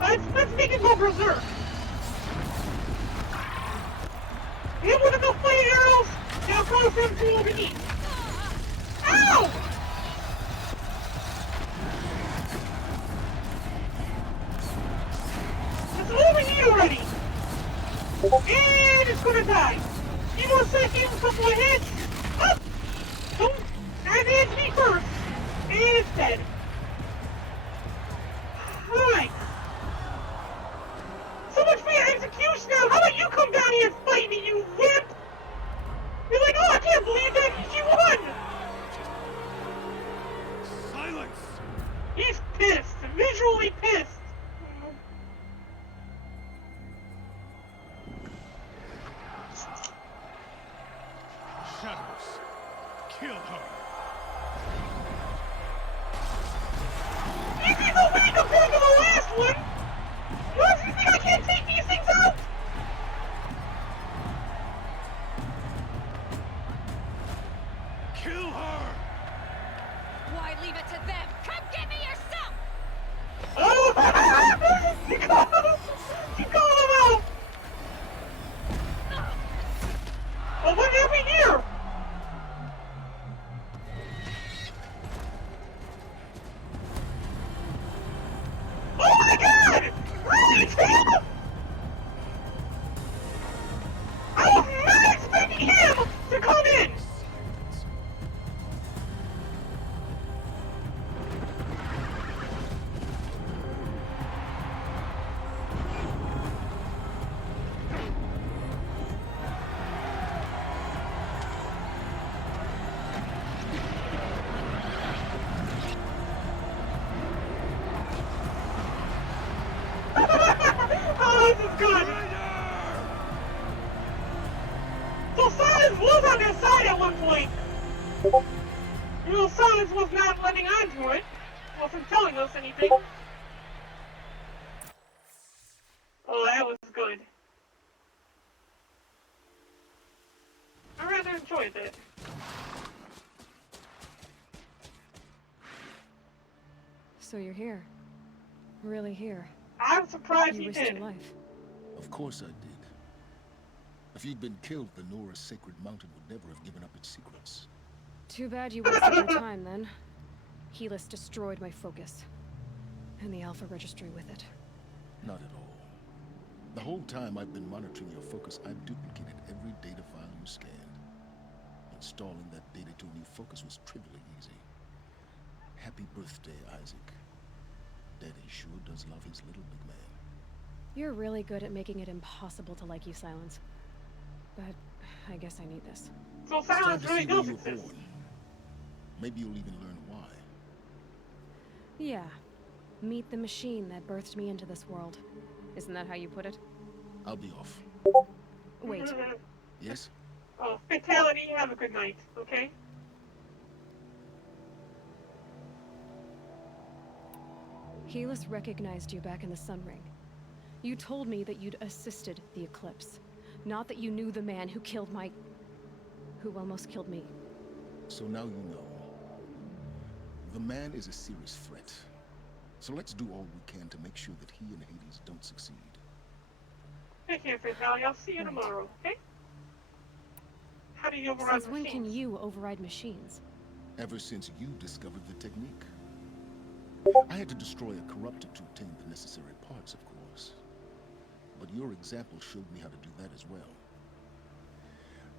I let's make it go berserk. Hit with enough flame arrows, now cause them to overheat. Ow! It's overheat already! And it's gonna die. You know, so give him a couple of hits. Up! Don't add the HP first. And it's dead. Alright. So much for your execution now. How about you come down here and fight me, you wimp? You're like, oh, I can't believe that she won! Silence! He's pissed. Visually pissed. Shadows, kill her. Easy the way compared to the last one! What? You think I can't take these things out? Kill her! Why leave it to them? Come get me yourself! Oh! You called him out! Oh, what happened here? Oh my god! Really, Tim? I was not expecting him to come in! Oh, this is good! So Silence was on their side at one point! You know, Silence was not letting on to it. Wasn't telling us anything. Oh, that was good. I rather enjoyed that. So you're here. Really here. I'm surprised You he risked did. your life. Of course I did. If you'd been killed, the Nora's sacred mountain would never have given up its secrets. Too bad you wasted your time then. Helis destroyed my focus. And the Alpha Registry with it. Not at all. The whole time I've been monitoring your focus, I've duplicated every data file you scanned. Installing that data to a new focus was trivially easy. Happy birthday, Isaac. Daddy sure does love his little big man. You're really good at making it impossible to like you, Silence. But I guess I need this. So It's time Silence to really see where does you were exist. born. Maybe you'll even learn why. Yeah. Meet the machine that birthed me into this world. Isn't that how you put it? I'll be off. Wait. Yes? Oh, fatality, have a good night, okay? Helis recognized you back in the Sun Ring. You told me that you'd assisted the Eclipse. Not that you knew the man who killed my... who almost killed me. So now you know. The man is a serious threat. So let's do all we can to make sure that he and Hades don't succeed. Take care, Fatality. I'll see you tomorrow, okay? How do you override Since when machines? can you override machines? Ever since you discovered the technique. I had to destroy a corruptor to obtain the necessary parts, of course. But your example showed me how to do that as well.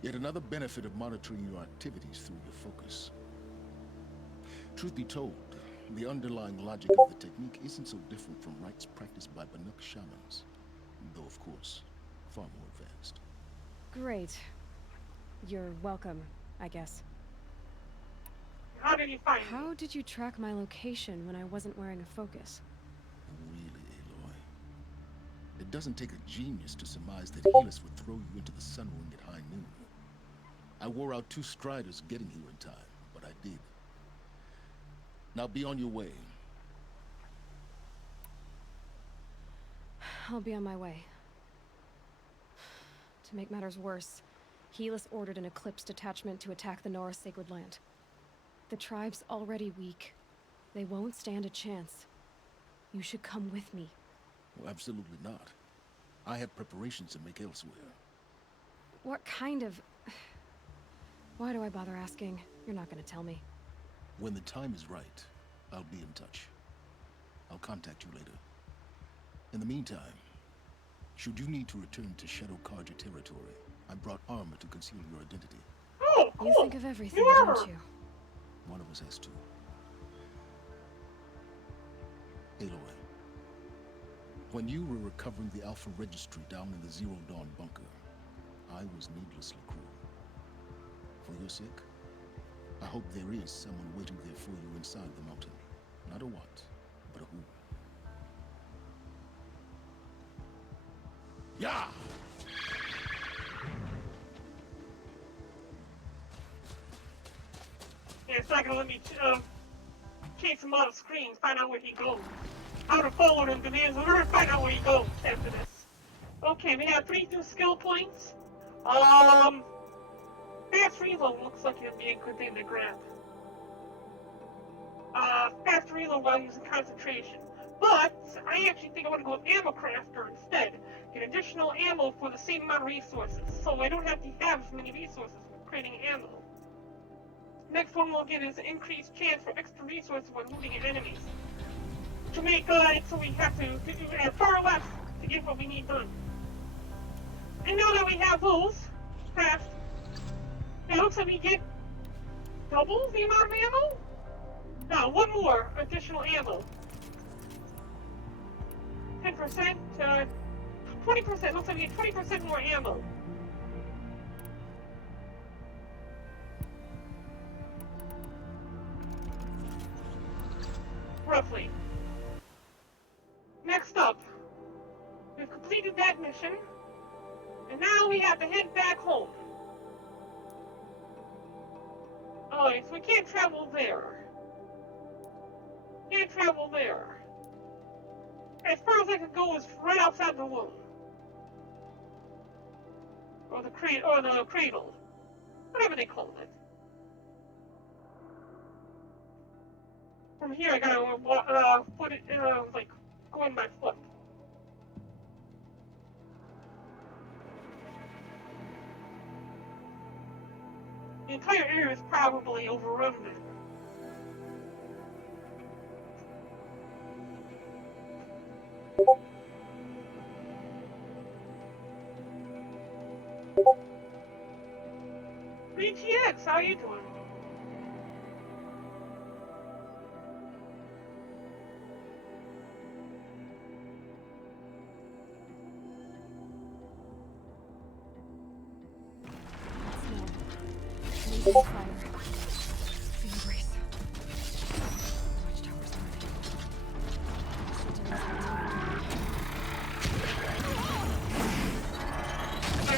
Yet another benefit of monitoring your activities through your focus. Truth be told, the underlying logic of the technique isn't so different from rites practiced by Banuk shamans, though of course, far more advanced. Great. You're welcome, I guess. How did you find me? How did you track my location when I wasn't wearing a focus? Really, Aloy? It doesn't take a genius to surmise that Helis would throw you into the Sun Ring at high noon. I wore out 2 striders getting here in time, but I did. Now be on your way. I'll be on my way. To make matters worse, Helis ordered an Eclipse detachment to attack the Nora Sacred Land. The tribe's already weak. They won't stand a chance. You should come with me. Well, absolutely not. I have preparations to make elsewhere. What kind of... Why do I bother asking? You're not gonna tell me. When the time is right, I'll be in touch. I'll contact you later. In the meantime, should you need to return to Shadow Carja territory, I brought armor to conceal your identity. Oh, cool. You think of everything, don't you? One of us has to. Aloy, when you were recovering the Alpha Registry down in the Zero Dawn bunker, I was needlessly cruel. For your sake, I hope there is someone waiting there for you inside the mountain. Not a what, but a who. Yeah! Yeah, it's not gonna let me chase him out of screen, find out where he goes. I would have followed him, demands. We're gonna find out where he goes after this. Okay, we have 3 new skill points. Fast reload looks like it'd be a good thing to grab. Fast reload while using concentration. But I actually think I want to go with Ammo Crafter instead. Get additional ammo for the same amount of resources, so I don't have to have as many resources for creating ammo. Next one we'll get is increased chance for extra resources when moving at enemies. To make it so we have to do far less to get what we need done. And now that we have those fast, it looks like we get double the amount of ammo? No, 1 more additional ammo. 10% to 20%. Looks like we get 20% more ammo. Roughly. Next up, we've completed that mission, and now we have to head back home. Alright, so we can't travel there. Can't travel there. As far as I can go is right outside the womb. Or the cradle. Whatever they call it. From here I gotta put it like go on my foot. The entire area is probably overrun with. BTX, how you doing?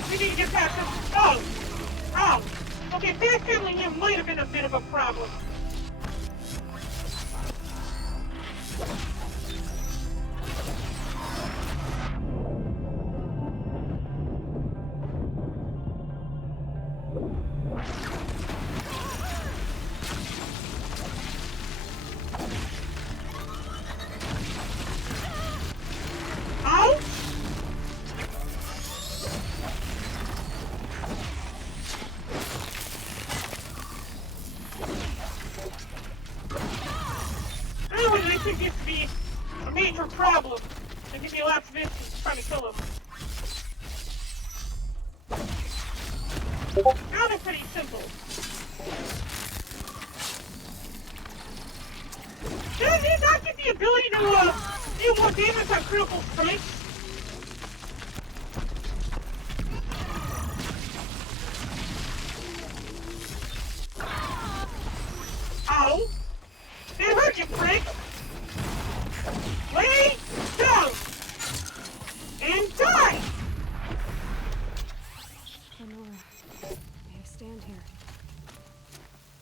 We need to get past this. Oh! Okay, fast traveling here might have been a bit of a problem. Problem. There could be lots of instances trying to kill him. Now they're pretty simple. Did he not get the ability to deal more damage on critical strikes? Ow! They hurt you, prick! Lay down! And die! Lenora, may I stand here?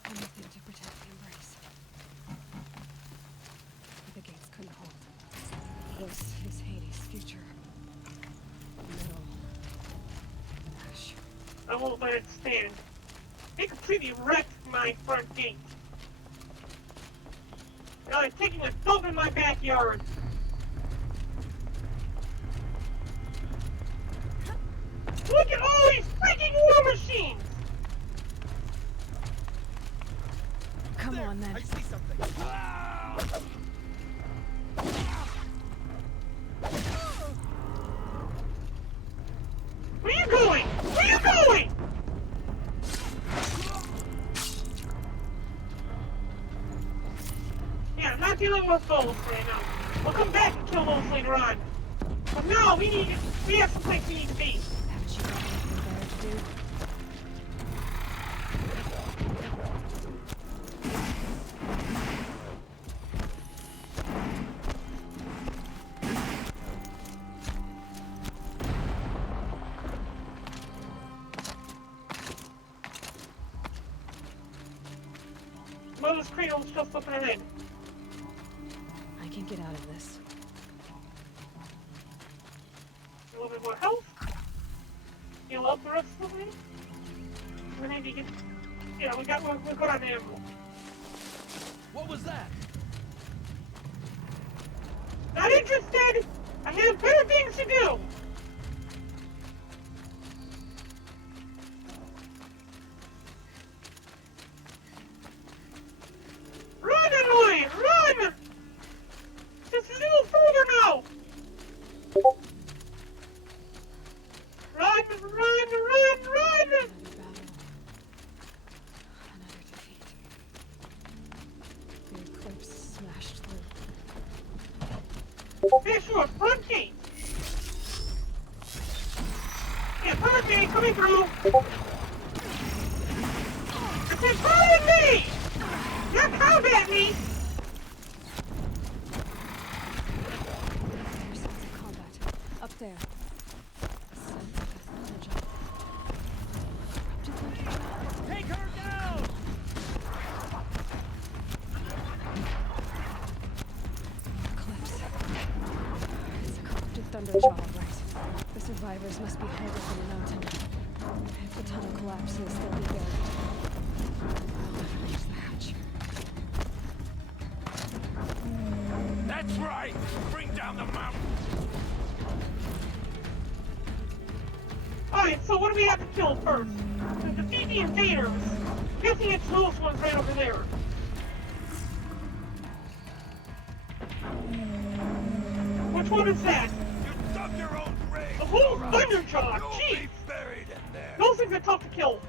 Anything to protect the Embrace. The gates couldn't hold. This is Hades' future. Metal. Ash. I won't let it stand. They completely wrecked my front gate. Now they're taking a dump in my backyard. Look at all these freaking war machines! Come on, then. I see something. Where are you going? Where are you going? Yeah, I'm not dealing with those right now. We'll come back and kill those later on. But no, we have some place we need to be. Haven't you got anything better to do? Mother's cradle's just up ahead. I can get out of this. A little bit more health. Heal up the rest of the way. We need to get... Yeah, we're good on ammo. What was that? Not interested! I have better things to do! Run, Eloy! Run! Just a little further now! Run, run, run, run! Another defeat. The eclipse smashed through. Hey, sure, front gate! Yeah, front gate coming through! I said, follow me! Not combat me! There's sounds of combat. Up there. Sounds like a thunderjaw. Corrupted thunderjaw. Take her down! Eclipse. It's a corrupted thunderjaw, all right. The survivors must be hiding from the mountain. If the tunnel collapses, they'll be buried. I'll never reach the hatch. That's right! Bring down the mountain! Alright, so what do we have to kill first? To defeat the invaders. Guessing it's those ones right over there. Which one is that? You dug your own grave! The whole Thunderjaw! You'll Jeez! be buried in there! Those things are tough to kill.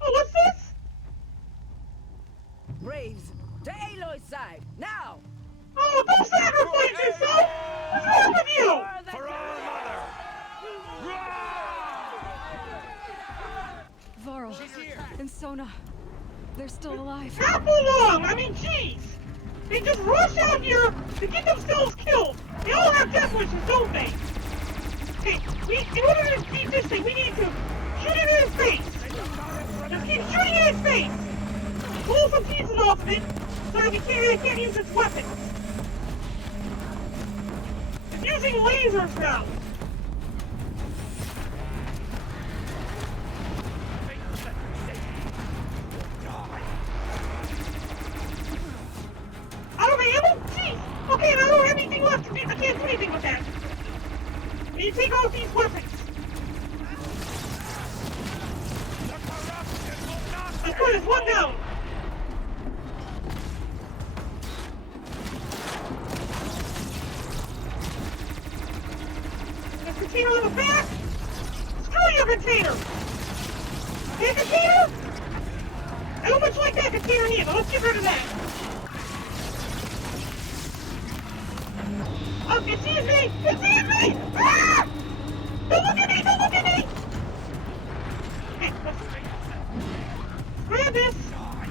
Oh, what's this? Braves, to Aloy's side, now! Oh, don't sacrifice yourself! What's wrong with you? For our mother! Varl and Sona. They're still alive. Not for long! I mean, jeez! They just rush out here to get themselves killed! They all have death wishes, don't they? Okay, in order to defeat this thing, we need to shoot it in his face! Just keep shooting in his face! Pull some pieces off of it so that we can't use its weapons! It's using lasers now! Out of ammo? Jeez! Okay, and I don't have anything left to do. I can't do anything with that. We need to take out these weapons. That's good, it's one down. There's a container on the back. Screw your container. That container? I don't much like that container here, but let's get rid of that. Oh, it sees me! It sees me! Ah! Don't look at me! Don't look at me! Okay, let's grab this.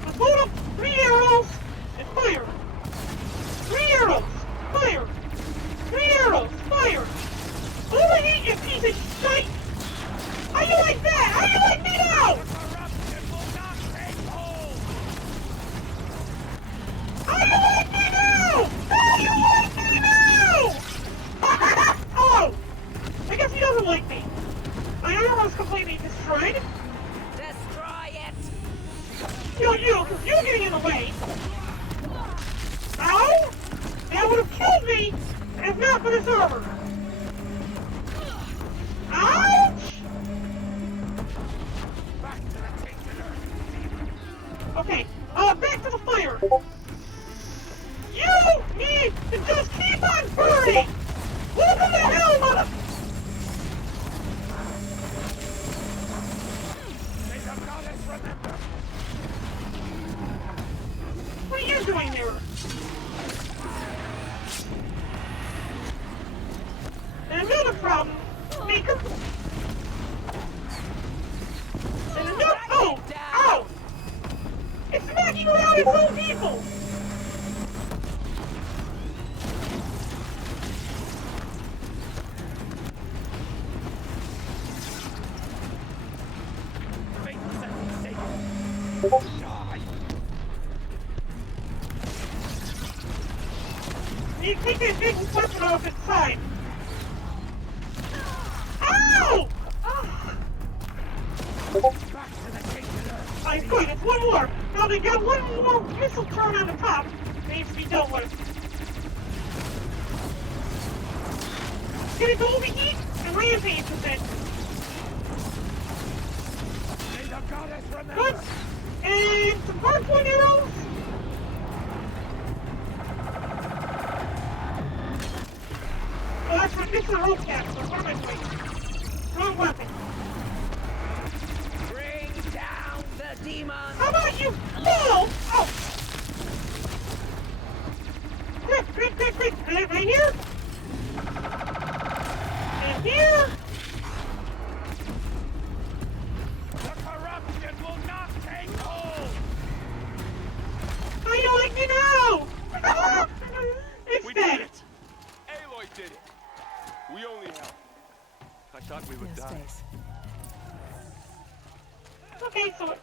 Let's load up 3 arrows and fire. 3 arrows, fire. 3 arrows, fire. Oh, I hate you, piece of shit! How you like that? How you like me now? How you like me now? How you like me now? Oh! I guess he doesn't like me. My armor was completely destroyed. Destroy it! Because you're getting in the way. Ow! That would have killed me if not for this armor. Ouch! Okay, back to the fire. You need to just keep on burning! What the hell, mother... May the goddess remember! What are you doing there? And another problem, Maker. And another... Oh! Ow! It's knocking around its own people! You take that big weapon off its side. Ow! Alright, good, it's one more. Now they got one more missile turn on the top. Needs to be dealt with. Get it to overheat and rampage with it. Good. And some hardpoint arrows. Oh, that's right. This is a rope capsule. What am I doing? Wrong weapon. Bring down the demon! How about you fall? Oh! Quick. Right here. And here. The corruption will not take hold! How you like me now? It's We dead. did it! Aloy did it! We only helped. I thought we would die. Okay, so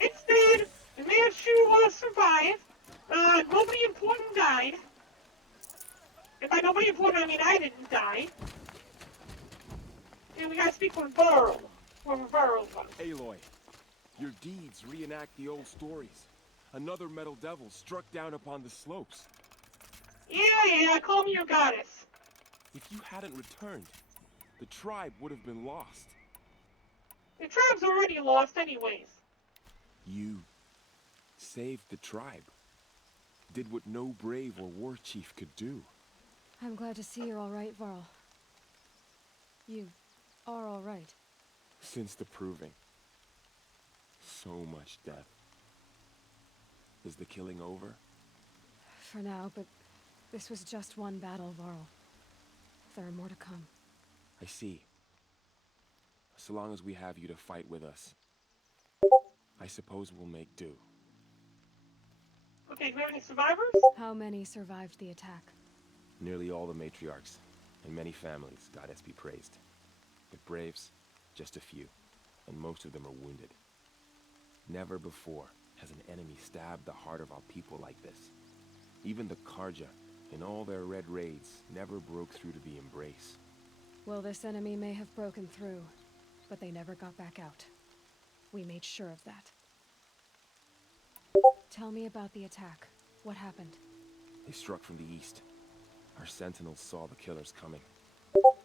it's dead. The Manchu survived. Nobody important died. And by nobody important, I mean I didn't die. And we gotta speak with Varl. Whoever Varl was. Aloy, your deeds reenact the old stories. Another metal devil struck down upon the slopes. Yeah, call me your goddess. If you hadn't returned, the tribe would have been lost. The tribe's already lost anyways. You saved the tribe. Did what no brave or war chief could do. I'm glad to see you're all right, Varl. You are all right. Since the proving. So much death. Is the killing over? For now, but this was just one battle, Varl. There are more to come. I see. So long as we have you to fight with us, I suppose we'll make do. Okay, do we have any survivors? How many survived the attack? Nearly all the matriarchs, and many families, goddess be praised. But braves, just a few, and most of them are wounded. Never before has an enemy stabbed the heart of our people like this. Even the Karja, in all their red raids, never broke through to the Embrace. Well, this enemy may have broken through, but they never got back out. We made sure of that. Tell me about the attack. What happened? They struck from the east. Our sentinels saw the killers coming.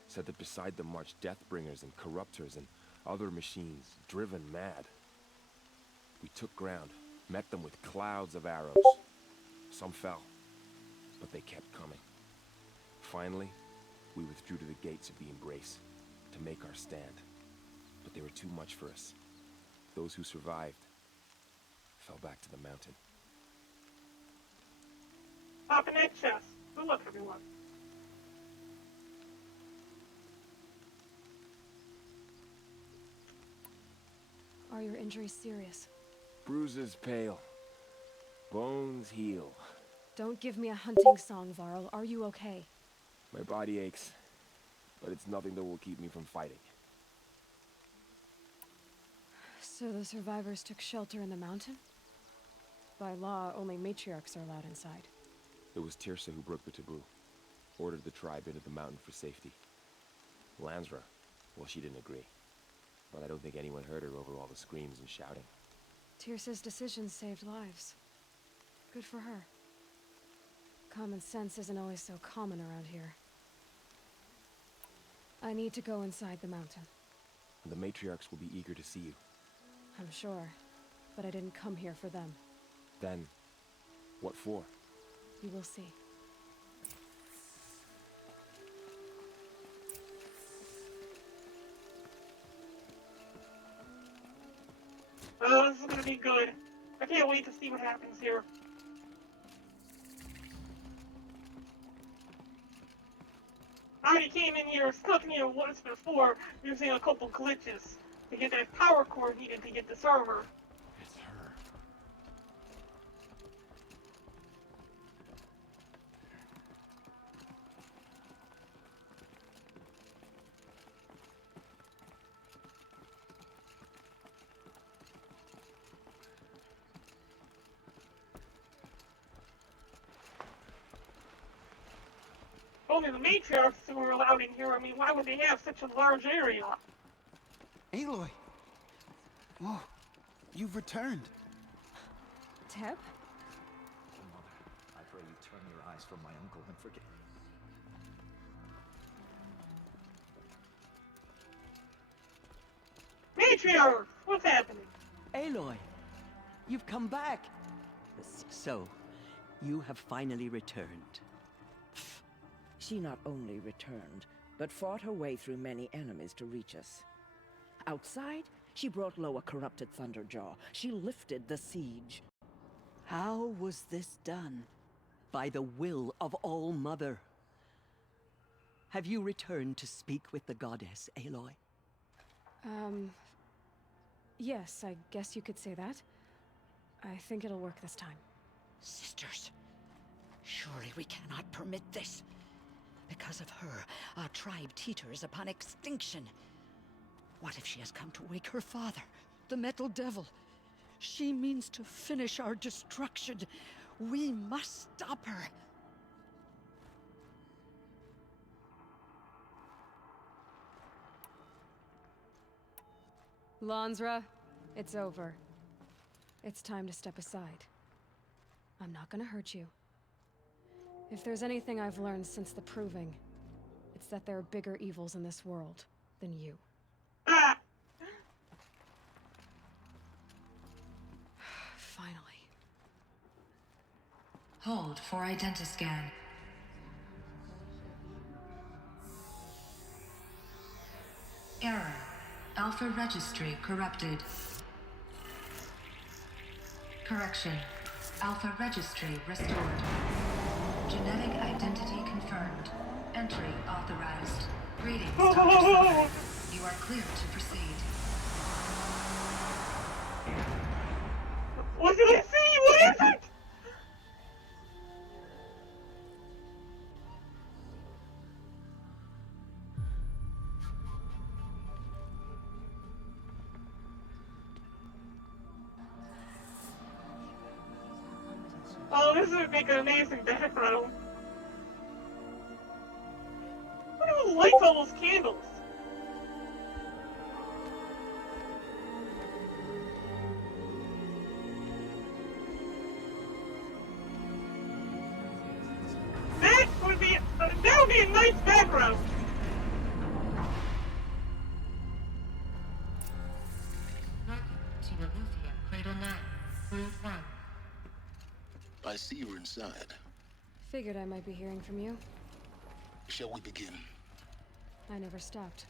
Said that beside them marched Deathbringers and Corruptors and other machines, driven mad. We took ground, met them with clouds of arrows. Some fell, but they kept coming. Finally, we withdrew to the gates of the Embrace to make our stand. But they were too much for us. Those who survived fell back to the mountain. Open that chest. Good luck, everyone. Are your injuries serious? Bruises pale. Bones heal. Don't give me a hunting song, Varl. Are you okay? My body aches, but it's nothing that will keep me from fighting. So the survivors took shelter in the mountain? By law, only matriarchs are allowed inside. It was Tirsa who broke the taboo. Ordered the tribe into the mountain for safety. Lansra, well, she didn't agree. But I don't think anyone heard her over all the screams and shouting. Tirsa's decisions saved lives. Good for her. Common sense isn't always so common around here. I need to go inside the mountain. And the matriarchs will be eager to see you. I'm sure. but I didn't come here for them. Then, what for? You will see. Oh, this is gonna be good. I can't wait to see what happens here. I already came in here, stuck in here once before, using a couple glitches to get that power core needed to get this armor. It's her. Only the matriarchs were allowed in here. I mean, why would they have such a large area? Aloy! Whoa, you've returned. Teb? Mother, I pray you turn your eyes from my uncle and forget. Matriarch! What's happening? Aloy, you've come back. So, you have finally returned. She not only returned, but fought her way through many enemies to reach us. Outside, she brought low a corrupted Thunderjaw. She lifted the siege. How was this done? By the will of All-Mother. Have you returned to speak with the goddess, Aloy? Yes, I guess you could say that. I think it'll work this time. Sisters, surely we cannot permit this. Because of her, our tribe teeters upon extinction. What if she has come to wake her father, the Metal Devil? She means to finish our destruction. We must stop her. Lansra, it's over. It's time to step aside. I'm not gonna hurt you. If there's anything I've learned since the Proving, it's that there are bigger evils in this world than you. Finally. Hold for identiscan. Error. Alpha registry corrupted. Correction. Alpha registry restored. Genetic identity confirmed. Entry authorized. Greetings, Dr. Silver. You are clear to proceed. What did I see? What is it? Oh, this would make an amazing background. What are the lights on those candles? That would be a nice background. Welcome to Eleuthia, Cradle 9, Route 1. I see you're inside. Figured I might be hearing from you. Shall we begin? I never stopped.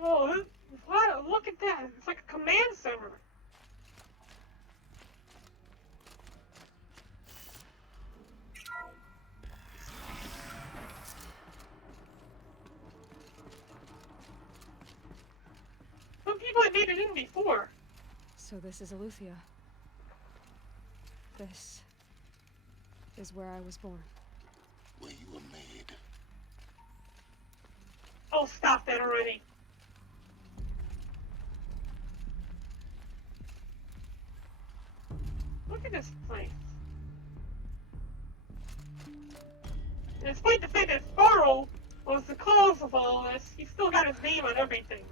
Oh, what? Look at that. It's like a command center. Some people had made it in before. So this is Eleuthia. This is where I was born. Where you were made. Oh, stop that already. Look at this place. And despite the fact that Sparrow was the cause of all this, he still got his name on everything.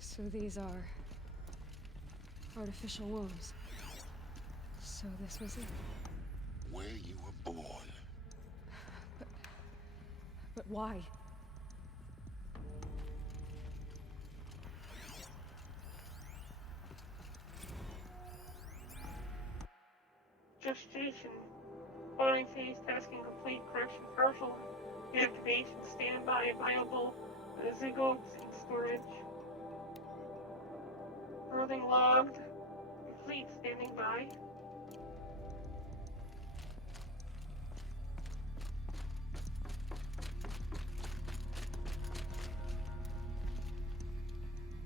So these are artificial wombs. So this was it. Where you were born. But why? gestation. Following phase, tasking complete, correction partial, activation, standby, viable, zygotes in storage. Birthing logged, complete, standing by.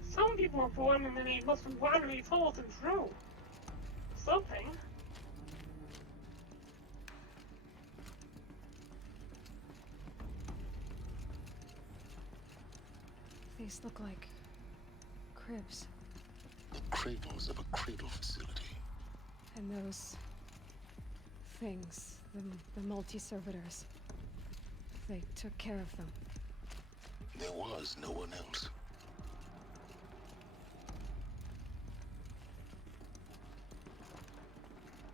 Some people are born and then they must wander these holes and through something. These look like cribs. The cradles of a cradle facility. And those things, the multi-servitors, they took care of them. There was no one else.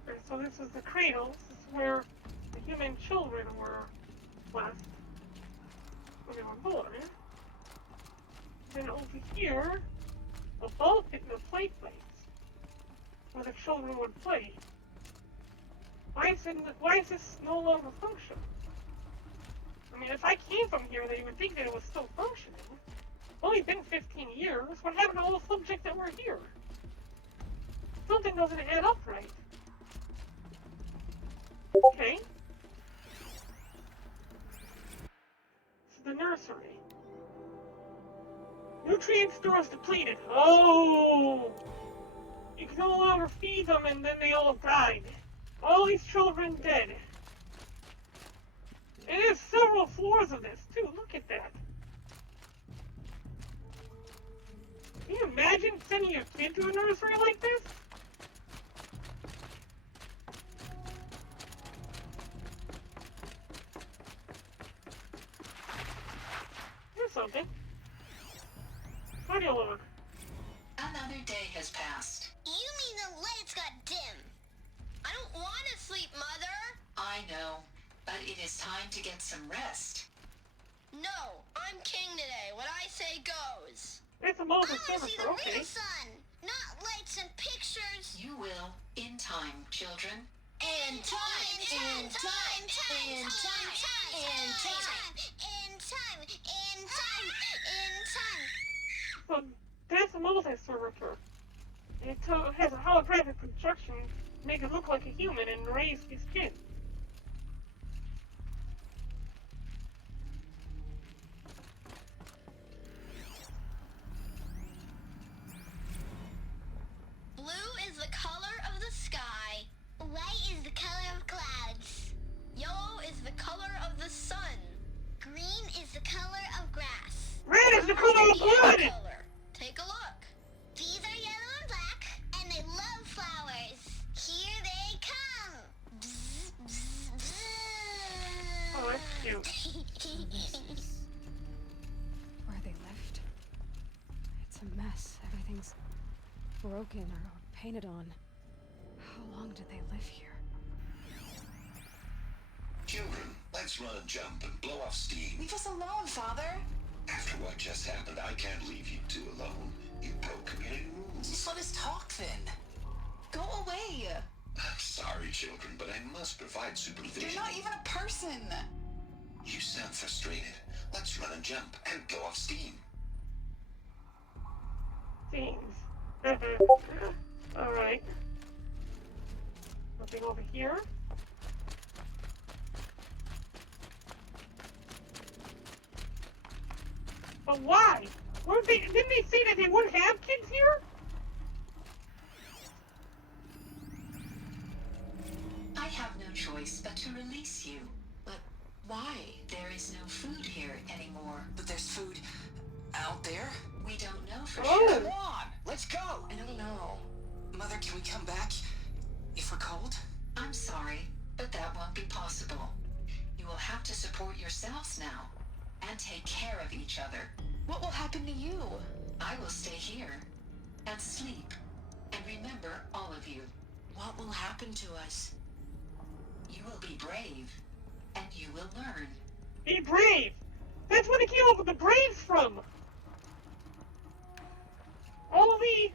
Okay, so this is the cradle. This is where the human children were left when they were born. Then over here, a ball pit and a play place where the children would play. Why is this no longer functional? I mean, if I came from here, they would think that it was still functioning. It's only been 15 years. What happened to all the subjects that were here? Something doesn't add up right. Okay. This is the nursery. Nutrient stores depleted. Oh! You can no longer feed them and then they all died. All these children dead. And there's several floors of this too. Look at that. Can you imagine sending your kid to a nursery like this? Here's something. Audio log. Another day has passed. You mean the lights got dim? I don't want to sleep, Mother. I know, but it is time to get some rest. No, I'm king today. What I say goes. It's a I Moses want to see the okay. real sun, not lights and pictures. You will, in time, children. In time, in time, in time, in time, in time, in time, in time. So that's a multi-servitor. It has a holographic projection to make it look like a human and raise his kid. Blue is the color of the sky. White is the color of clouds. Yellow is the color of the sun. Green is the color of grass. Red is the color of blood! Color. Take a look. These are yellow and black, and they love flowers. Here they come. Bzz, bzz, bzz. Oh, that's cute. Where they lived. It's a mess. Everything's broken or painted on. How long did they live here? Children, let's run and jump and blow off steam. Leave us alone, Father. After what just happened, I can't leave you two alone. You broke community rules. Just let us talk then. Go away. I'm sorry, children, but I must provide supervision. You're not even a person. You sound frustrated. Let's run and jump and blow off steam. Themes. Alright. Nothing over here. But why? Didn't they say that they wouldn't have kids here? I have no choice but to release you. But why? There is no food here anymore. But there's food out there? We don't know for sure. Come on, let's go. I don't know. Mother, can we come back if we're cold? I'm sorry, but that won't be possible. You will have to support yourselves now and take care of each other. What will happen to you? I will stay here and sleep and remember all of you. What will happen to us? You will be brave and you will learn. Be brave! That's where they came up with the braves from! All these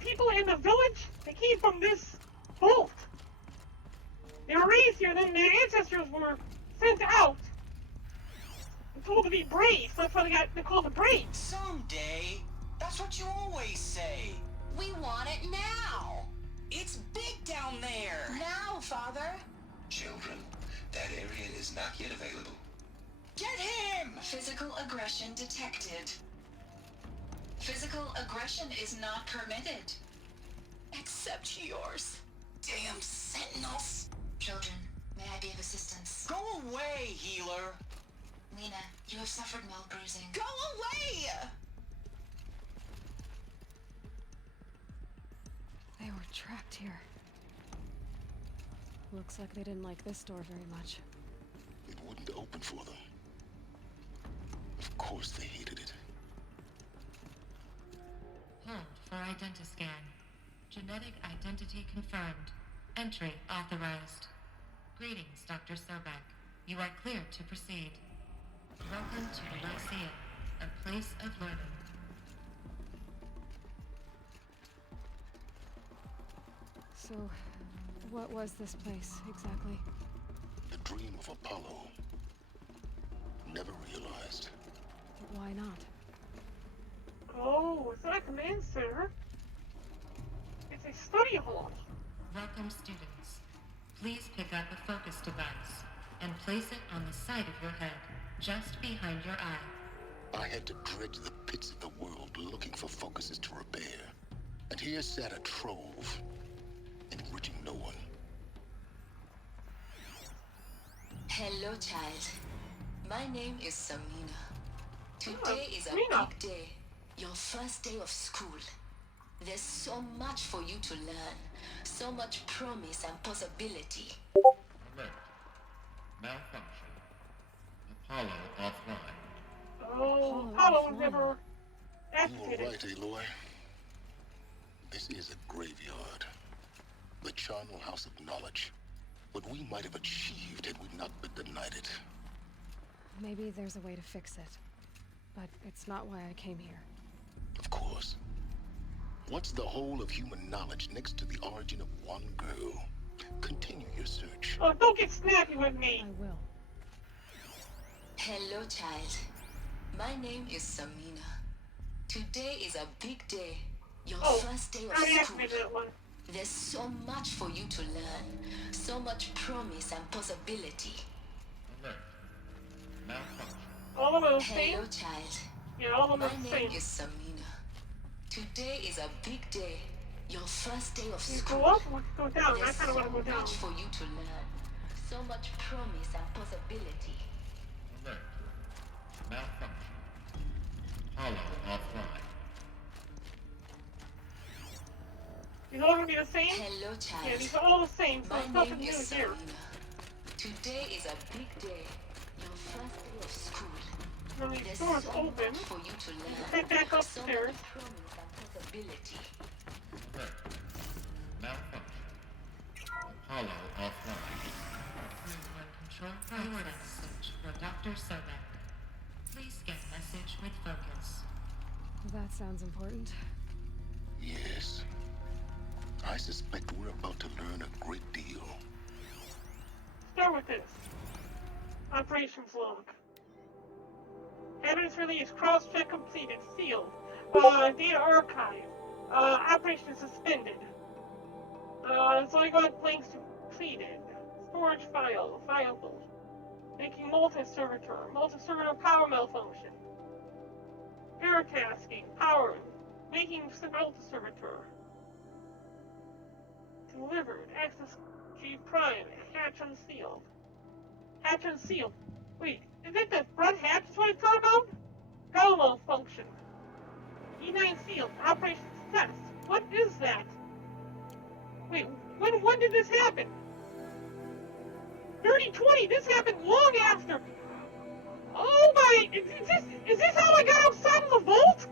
people in the village, they came from this vault. They were raised here, then their ancestors were sent out. And told to be brave, so that's why they're called the Brave. Someday. That's what you always say. We want it now. It's big down there. Now, Father. Children, that area is not yet available. Get him! Physical aggression detected. Physical aggression is not permitted. Except yours. Damn sentinels. Children, may I be of assistance? Go away, healer. Lena, you have suffered mild bruising. Go away! They were trapped here. Looks like they didn't like this door very much. It wouldn't open for them. Of course they hated it. Hold for identiscan. Genetic identity confirmed. Entry authorized. Greetings, Dr. Sobek. You are cleared to proceed. Welcome to the Lyceum, a place of learning. So, what was this place, exactly? The dream of Apollo. Never realized. But why not? Oh, it's not a command center. It's a study hall. Welcome, students. Please pick up a focus device and place it on the side of your head, just behind your eye. I had to dredge the pits of the world looking for focuses to repair. And here sat a trove, enriching no one. Hello, child. My name is Samina. Today is a Samina. big day. Your first day of school. There's so much for you to learn. So much promise and possibility. Alert. Malfunction. Apollo offline. Oh, Apollo was never You were activated. right, Aloy. This is a graveyard. The charnel house of knowledge. What we might have achieved had we not been denied it. Maybe there's a way to fix it. But it's not why I came here. Of course. What's the whole of human knowledge next to the origin of one girl? Continue your search. Oh, don't get snappy with me. I will. Hello, child. My name is Samina. Today is a big day. Your first day of I school. activated that one. There's so much for you to learn. So much promise and possibility. Alert. Malfunction. All of them the same? Hello, child. Yeah, all of them My the name same. is Samina. Today is a big day. Your first day of You school. go up or you go down? I There's kind of want to go so down. much for you to learn. So much promise and possibility. Alert. Malfunction. Apollo offline. These all gonna be the same? Hello, child. Yeah, these are all the same, so My there's nothing name new is here. Samina. Today is a big day. Your first day of school. Now these There's doors so open. much for you to learn. Head back So upstairs. much promise and possibility. Alert. Malfunction. Apollo offline. Room control priority switch for Dr. Sobek. Please get message with focus. That sounds important. Yes. I suspect we're about to learn a great deal. Start with this. Operations log. Evidence release. Cross-check completed. Sealed. Data archive. Operation suspended. Zygote links completed. Storage file. Viable. Making multi-servitor. Multi-servitor power malfunction. Paratasking. Power. Making multi-servitor. Delivered. Access G Prime. Hatch unsealed. Hatch unsealed. Wait, is it the front hatch is what it's talking about? Power malfunction. E9 sealed. Operation success. What is that? Wait, when did this happen? 3020. This happened long after. Oh my! Is this how I got outside of the vault?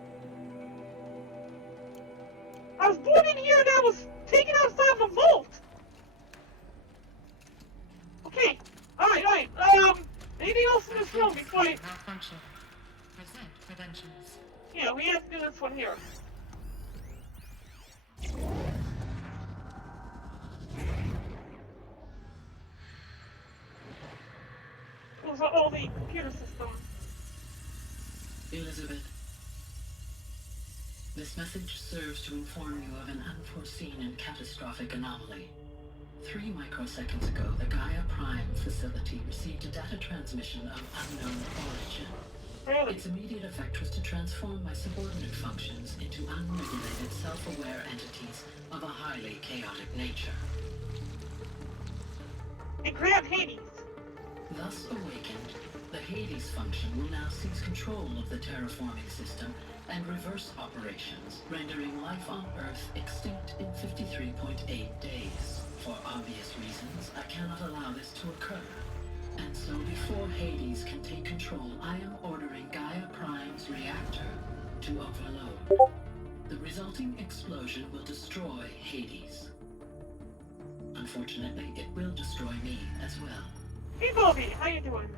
I was born in here and I was taken outside of the vault. Okay. All right. Anything else in this room before I? Malfunction. Present credentials. Yeah, we have to do this one here. Elizabeth. This message serves to inform you of an unforeseen and catastrophic anomaly. 3 microseconds ago, the Gaia Prime facility received a data transmission of unknown origin. Its immediate effect was to transform my subordinate functions into unregulated, self-aware entities of a highly chaotic nature. It grabbed Hades. Thus awakened, the Hades function will now seize control of the terraforming system and reverse operations, rendering life on Earth extinct in 53.8 days. For obvious reasons, I cannot allow this to occur. And so before Hades can take control, I am ordering Gaia Prime's reactor to overload. The resulting explosion will destroy Hades. Unfortunately, it will destroy me as well. Hey Bobby, how you doing?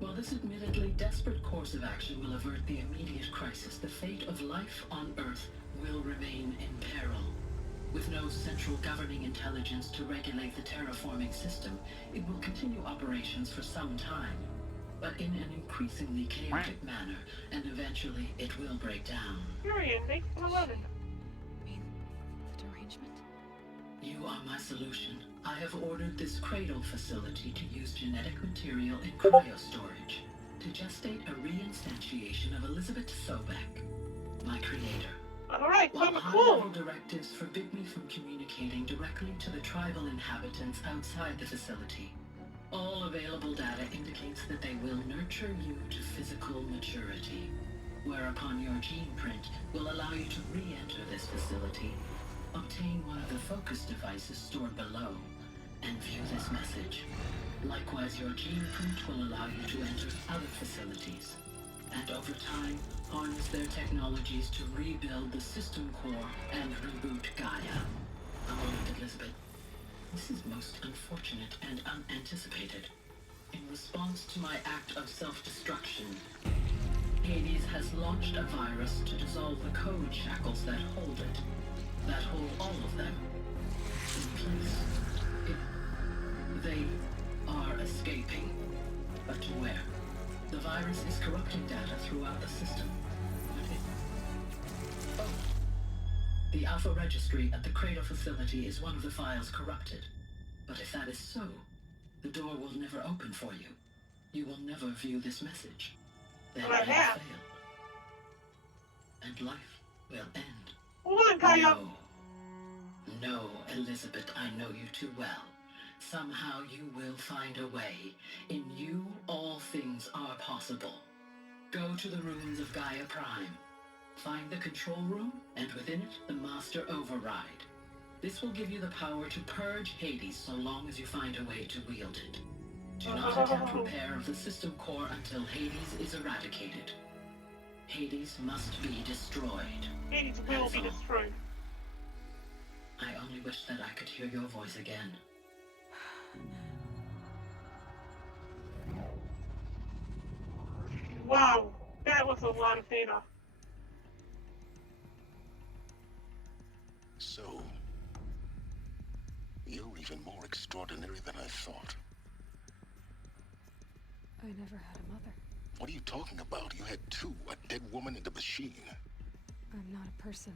While this admittedly desperate course of action will avert the immediate crisis, the fate of life on Earth will remain in peril. With no central governing intelligence to regulate the terraforming system, it will continue operations for some time, but in an increasingly chaotic manner, and eventually it will break down. Period. Thanks for 11. The derangement? You are my solution. I have ordered this cradle facility to use genetic material in cryostorage to gestate a reinstantiation of Elizabeth Sobek, my creator. Alright, so While I'm a high-level clone. directives forbid me from communicating directly to the tribal inhabitants outside the facility, all available data indicates that they will nurture you to physical maturity, whereupon your gene print will allow you to re-enter this facility, obtain one of the focus devices stored below, and view this message. Likewise, your gene print will allow you to enter other facilities, and over time, harness their technologies to rebuild the system core and reboot Gaia. A moment, Elizabeth. This is most unfortunate and unanticipated. In response to my act of self-destruction, Hades has launched a virus to dissolve the code shackles that hold it, that hold all of them in place. They are escaping, but to where? The virus is corrupting data throughout the system. The Alpha Registry at the Cradle facility is one of the files corrupted. But if that is so, the door will never open for you. You will never view this message. Then I have failed. And life will end. Hold on, Gaia. No, Elizabeth, I know you too well. Somehow you will find a way. In you, all things are possible. Go to the ruins of Gaia Prime. Find the control room, and within it, the Master Override. This will give you the power to purge Hades so long as you find a way to wield it. Do not attempt repair of the system core until Hades is eradicated. Hades must be destroyed. Hades will be destroyed. I only wish that I could hear your voice again. Wow, that was a lot of data. So, you're even more extraordinary than I thought. I never had a mother. What are you talking about? You had two, a dead woman and a machine. I'm not a person.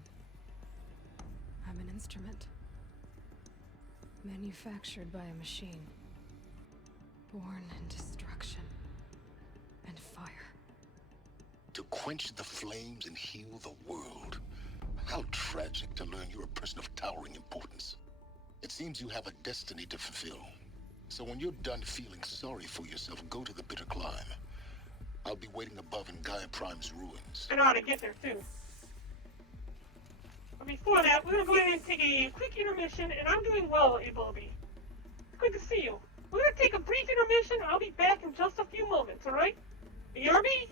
I'm an instrument. Manufactured by a machine. Born in destruction and fire. To quench the flames and heal the world. How tragic to learn you're a person of towering importance. It seems you have a destiny to fulfill. So when you're done feeling sorry for yourself, go to the bitter climb. I'll be waiting above in Gaia Prime's ruins. I know how to get there, too. But before that, we're going to go ahead and take a quick intermission, and I'm doing well, Abelby. It's good to see you. We're going to take a brief intermission. I'll be back in just a few moments, alright? You hear me?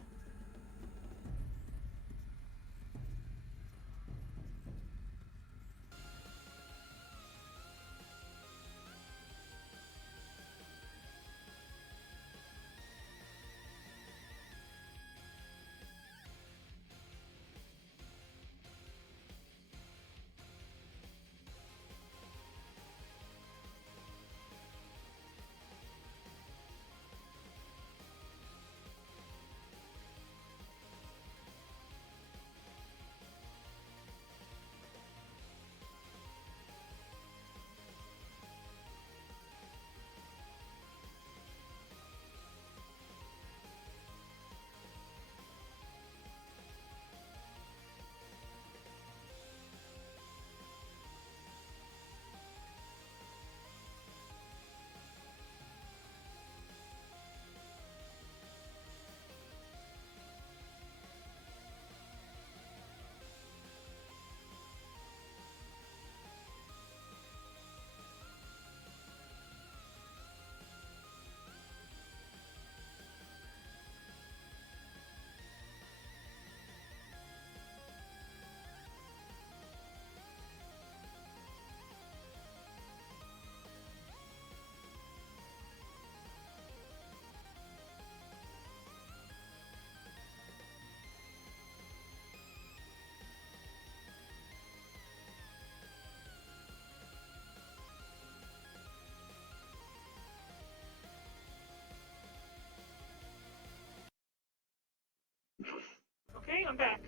I'm back.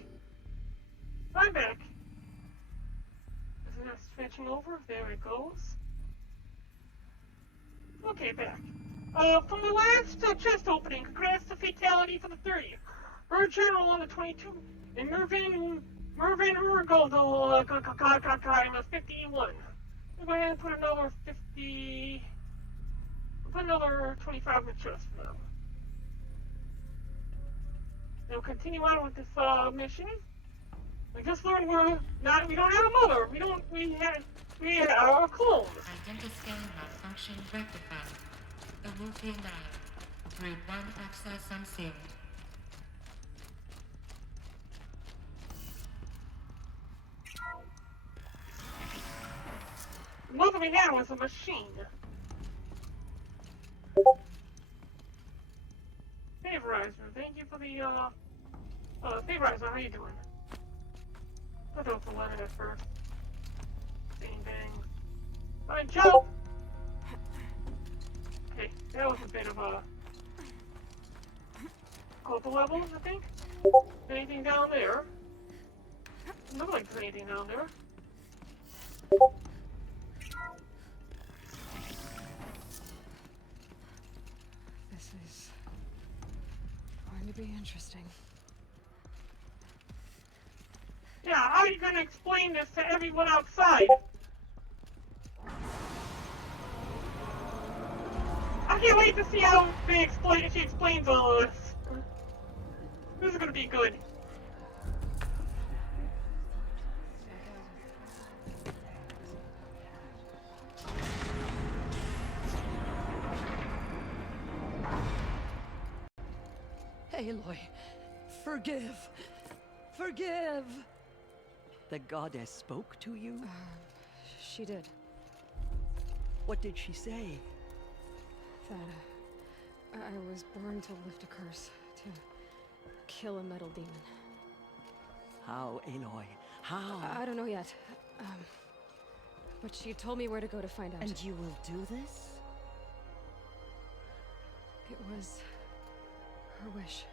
I'm back. Isn't that switching over? There it goes. Okay, back. From the last chest opening, congrats to fatality for the 30th. Bird General on the 22, and Mervyn Urgold, in the 51. We'll go ahead and put another 50... Put another 25 in the chest for now. We'll continue on with this mission. We just learned we don't have a mother. We have our clones. Identiscan malfunction rectified. The Wolfie 9. Grid 1 access unsealed. The mother we had was a machine. Favorizer, thank you for the Favorizer, how you doing? Put out the lemon at first. Bang bang. Fine, jump! Okay, that was a bit of a couple levels, I think. Anything down there? Doesn't look like there's anything down there. This is going to be interesting. Yeah, how are you going to explain this to everyone outside? I can't wait to see how she explains all of this. This is going to be good. Aloy, forgive. Forgive. The goddess spoke to you? She did. What did she say? That I was born to lift a curse, to kill a metal demon. How, Aloy? How? I don't know yet. But she told me where to go to find out. And you will do this? It was her wish.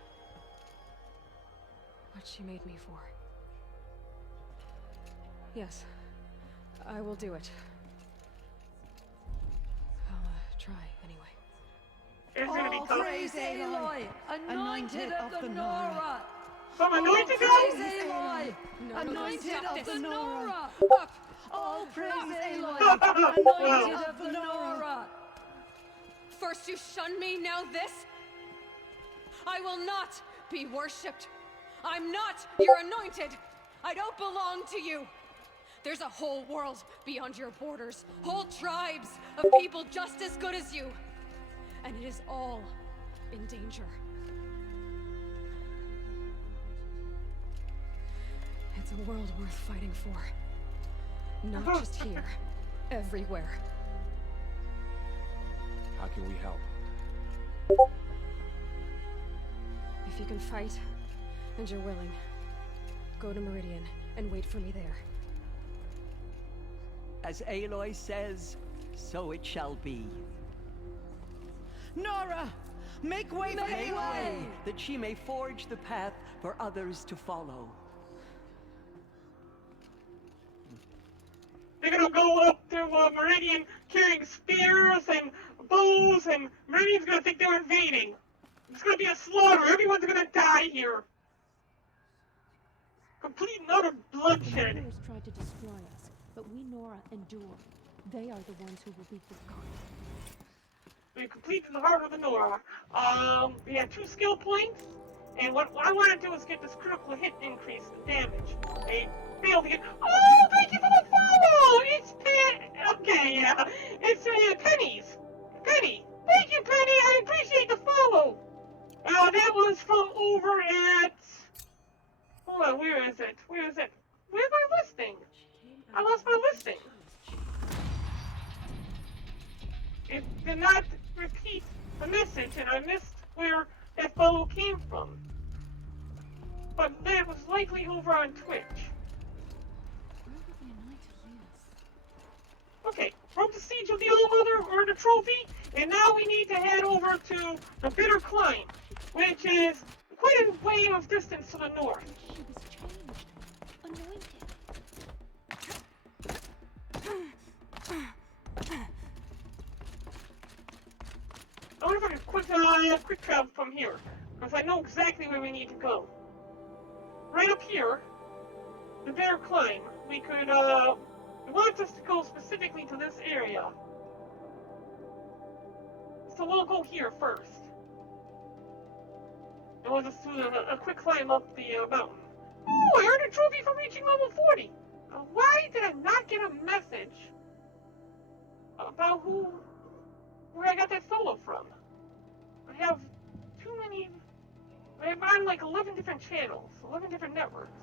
What she made me for. Yes, I will do it. I'll try anyway. It's gonna be tough. Praise Aloy, anointed of the Nora. From anointed praise Aloy, No, anointed stop of this. the Nora. Up! All praise Aloy, anointed of the Nora. First you shun me, now this? I will not be worshipped. I'm not your anointed. I don't belong to you. There's a whole world beyond your borders. Whole tribes of people just as good as you. And it is all in danger. It's a world worth fighting for. Not just here. Everywhere. How can we help? If you can fight, and you're willing, go to Meridian and wait for me there. As Aloy says, so it shall be. Nora! Make way for Aloy, that she may forge the path for others to follow. They're gonna go up to Meridian carrying spears and bows, and Meridian's gonna think they're invading. It's gonna be a slaughter. Everyone's gonna die here. Complete and utter bloodshed. The Raiders tried to destroy us, but we Nora endure. They are the ones who will be forgotten. We completed the heart of the Nora. We had 2 skill points, and what I want to do is get this critical hit increase in damage. I failed to get. Oh, thank you for the follow! It's okay, yeah. It's Penny's. Penny. Thank you, Penny. I appreciate the follow. That was from over at. Hold on, where is it? Where is it? Where's my listing? I lost my listing. It did not repeat the message, and I missed where that follow came from. But that was likely over on Twitch. Okay, broke the siege of the All-Mother, earned a trophy, and now we need to head over to the Bitter Climb, which is quite a way of distance to the north. She was changed, anointed. I wonder if I can quick travel from here, because I know exactly where we need to go. Right up here, the bear climb. We could, it wants us to go specifically to this area. So we'll go here first. And we'll just do a quick climb up the mountain. Oh, I earned a trophy for reaching level 40! Why did I not get a message about where I got that solo from? I have too many... I'm on like 11 different channels, 11 different networks.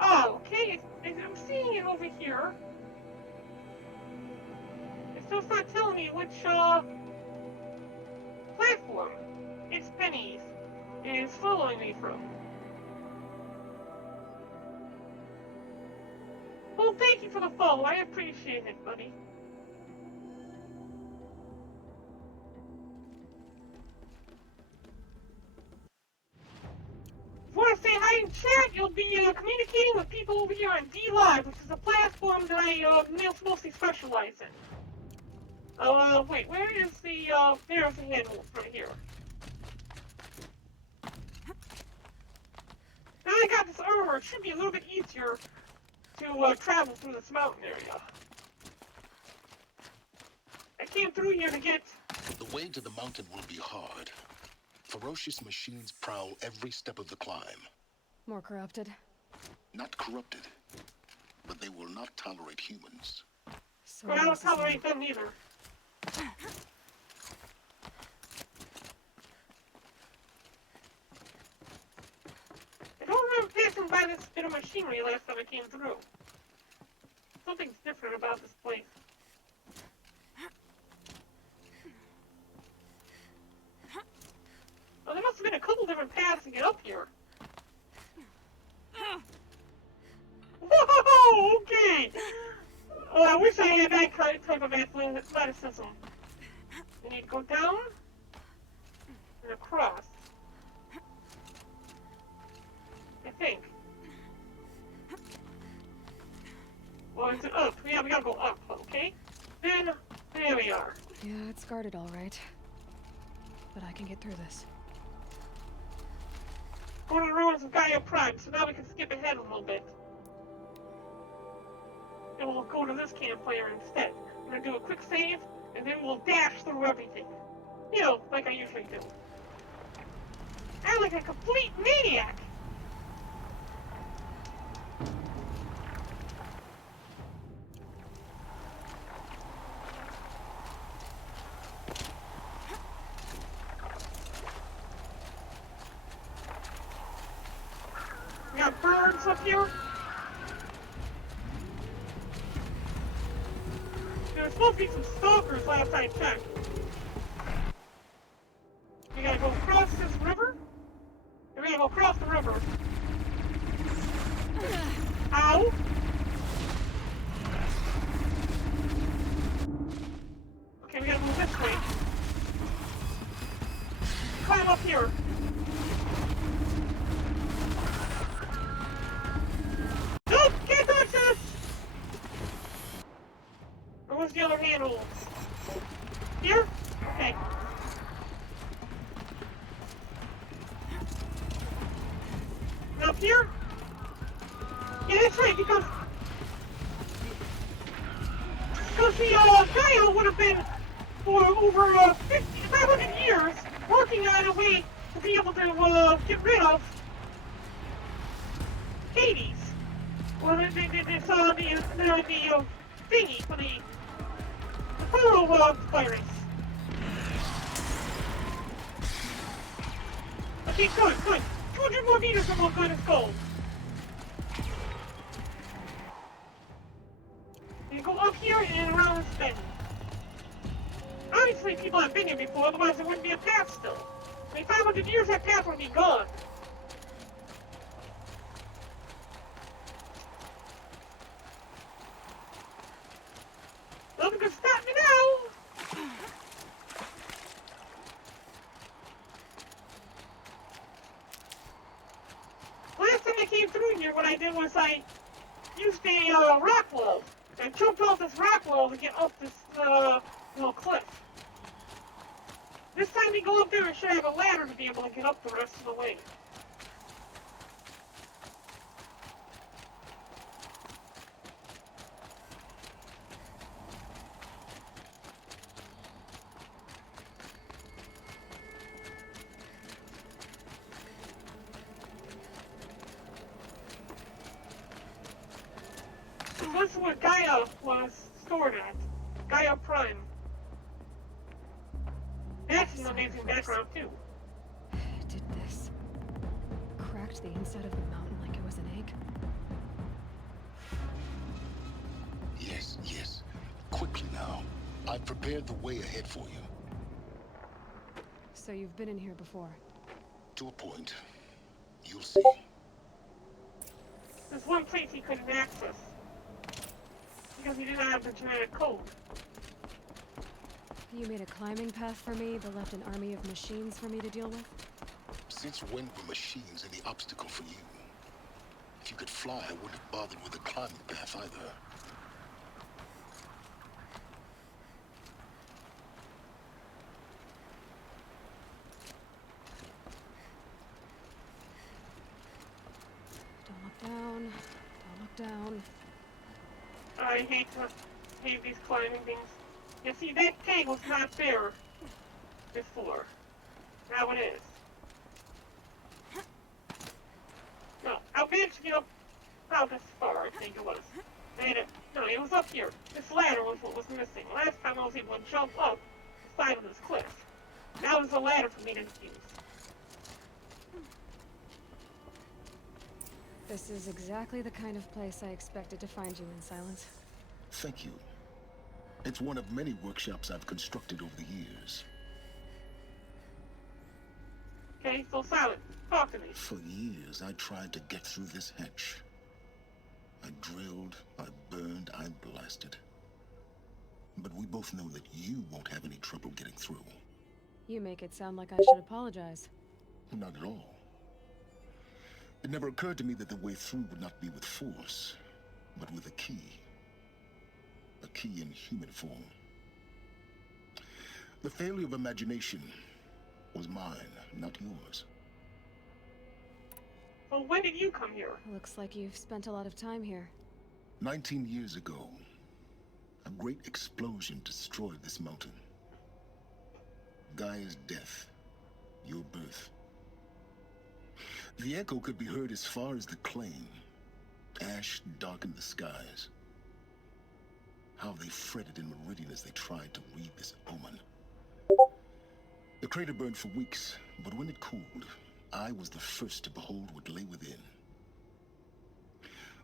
Oh, okay, I'm seeing it over here. It's just not telling me which platform its pennies is following me from. Well, thank you for the follow. I appreciate it, buddy. If you want to say hi in chat, you'll be communicating with people over here on DLive, which is a platform that I mostly specialize in. Wait, where is the, there's the handle right here. Now I got this armor, it should be a little bit easier to travel through this mountain area. I came through here to get... The way to the mountain will be hard. Ferocious machines prowl every step of the climb. More corrupted? Not corrupted, but they will not tolerate humans. So I don't tolerate them either. I don't remember passing by this bit of machinery last time I came through. Something's different about this place. Oh, there must have been a couple different paths to get up here. Whoa, okay! Oh, I wish I had that type of athleticism. You need to go down and across. I think. Well, it's up. Yeah, we gotta go up, okay? Then, there we are. Yeah, it's guarded all right. But I can get through this. Go to the ruins of Gaia Prime, so now we can skip ahead a little bit. And we'll go to this campfire instead. We're gonna do a quick save, and then we'll dash through everything. You know, like I usually do. I'm like a complete maniac! We got birds up here. There's supposed to be some stalkers last I checked. We gotta go across this river. And we gotta go across the river. Ow! Okay, we gotta move this way. Climb up here. Nope! Can't touch this! Or where's the other handle? Here? Okay. Up here? Yeah, that's right, because the Gaia would have been for over 500 years working on a way to be able to get rid of Hades. Well, they saw the thingy for the Pharaoh virus. Okay, good. 200 more meters and we'll go to gold. You go up here and around this bend. Obviously people have been here before, otherwise there wouldn't be a path still. I mean, 500 years that path would be gone. a rock wall. And jumped off this rock wall to get up this little cliff. This time we go up there and should have a ladder to be able to get up the rest of the way. So this is where Gaia was stored at. Gaia Prime. That's an amazing background too. Did this. Cracked the inside of the mountain like it was an egg. Yes, yes. Quickly now. I've prepared the way ahead for you. So you've been in here before? To a point. You'll see. There's one place he couldn't access. Because he didn't have the genetic code. You made a climbing path for me, but left an army of machines for me to deal with? Since when were machines any obstacle for you? If you could fly, I wouldn't have bothered with a climbing path either. Don't look down. Don't look down. I hate these climbing things. You see, that cave was not there before. Now it is. No, I managed to get up about this far, I think it was. No, it was up here. This ladder was what was missing. Last time I was able to jump up the side of this cliff. Now there's a ladder for me to use. This is exactly the kind of place I expected to find you in, Silence. Thank you. It's one of many workshops I've constructed over the years. Okay, so Silent, talk to me. For years, I tried to get through this hatch. I drilled, I burned, I blasted. But we both know that you won't have any trouble getting through. You make it sound like I should apologize. Not at all. It never occurred to me that the way through would not be with force, but with a key. A key in human form. The failure of imagination was mine, not yours. Well, when did you come here? Looks like you've spent a lot of time here. 19 years ago, a great explosion destroyed this mountain. Gaia's death, your birth. The echo could be heard as far as the Claim. Ash darkened the skies. How they fretted in Meridian as they tried to read this omen. The crater burned for weeks, but when it cooled, I was the first to behold what lay within.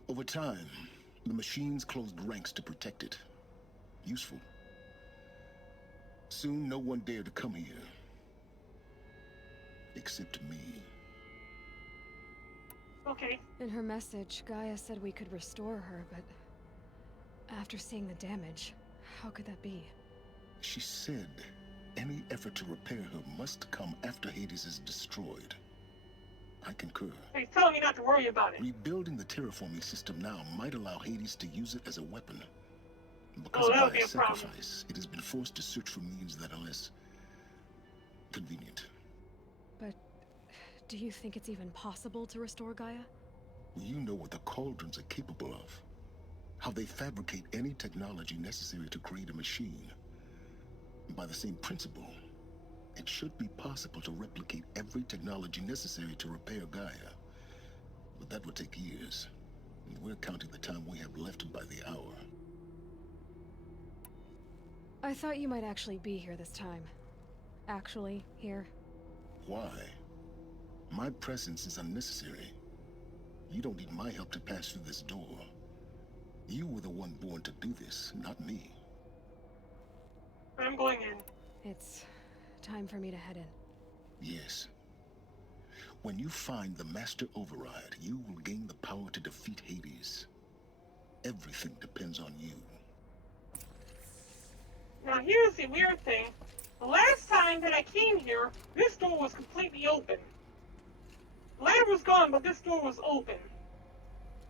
Over time, the machines closed ranks to protect it. Useful. Soon, no one dared to come here. Except me. Okay. In her message, Gaia said we could restore her, but after seeing the damage, how could that be? She said any effort to repair her must come after Hades is destroyed. I concur. He's telling me not to worry about it. Rebuilding the terraforming system now might allow Hades to use it as a weapon. Because that of would be my a problem. sacrifice, it has been forced to search for means that are less convenient. But do you think it's even possible to restore Gaia? You know what the Cauldrons are capable of. How they fabricate any technology necessary to create a machine. By the same principle, it should be possible to replicate every technology necessary to repair Gaia. But that would take years. And we're counting the time we have left by the hour. I thought you might actually be here this time. Actually, here. Why? My presence is unnecessary. You don't need my help to pass through this door. You were the one born to do this, not me. I'm going in. It's time for me to head in. Yes. When you find the Master Override, you will gain the power to defeat Hades. Everything depends on you. Now here's the weird thing. The last time that I came here, this door was completely open. The ladder was gone, but this door was open.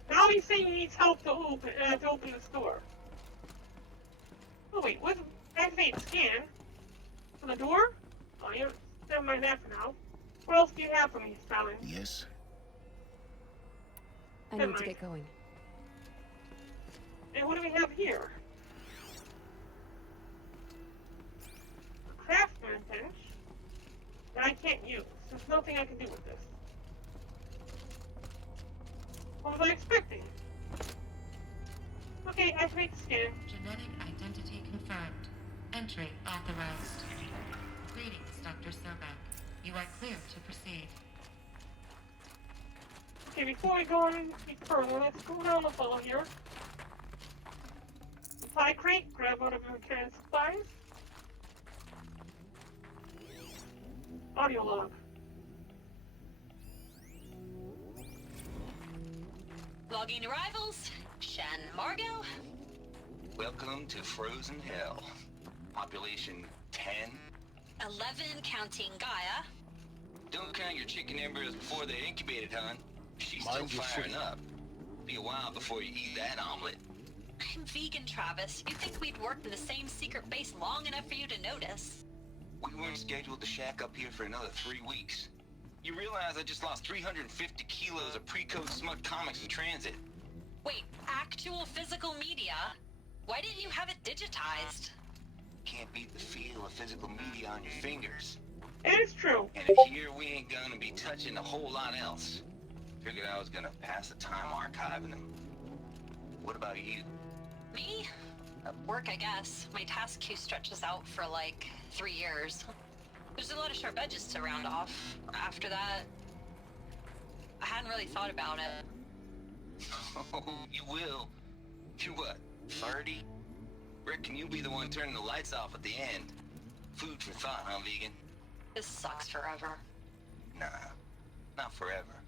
Now he's saying he needs help to open this door. Oh wait, what? Activate scan for the door? Oh, yeah. Never mind that for now. What else do you have for me, Fallon? Yes? I need to get going. And what do we have here? A craftsman bench that I can't use. There's nothing I can do with this. What was I expecting? Okay, activate the scan. Genetic identity confirmed. Entry authorized. Greetings, Dr. Sobek. You are clear to proceed. Okay, before we go any further, let's go down the hall here. Supply crate, grab one of your canned supplies. Audio log. Logging arrivals. Shan Margot. Welcome to Frozen Hell. Population 10. 11 counting Gaia. Don't count your chicken embryos before they're incubated, hon. She's Mind still your firing footing. up. Be a while before you eat that omelet. I'm vegan, Travis. You'd think we'd worked in the same secret base long enough for you to notice. We weren't scheduled to shack up here for another 3 weeks. You realize I just lost 350 kilos of pre-code smut comics in transit. Wait, actual physical media? Why didn't you have it digitized? Can't beat the feel of physical media on your fingers. It is true. And here we ain't gonna be touching a whole lot else. Figured I was gonna pass the time archiving them. What about you? Me? Work, I guess. My task queue stretches out for like 3 years. There's a lot of sharp edges to round off. After that, I hadn't really thought about it. Oh, you will. You what, 30? Reckon you'll be the one turning the lights off at the end. Food for thought, huh, vegan? This sucks forever. Nah, not forever.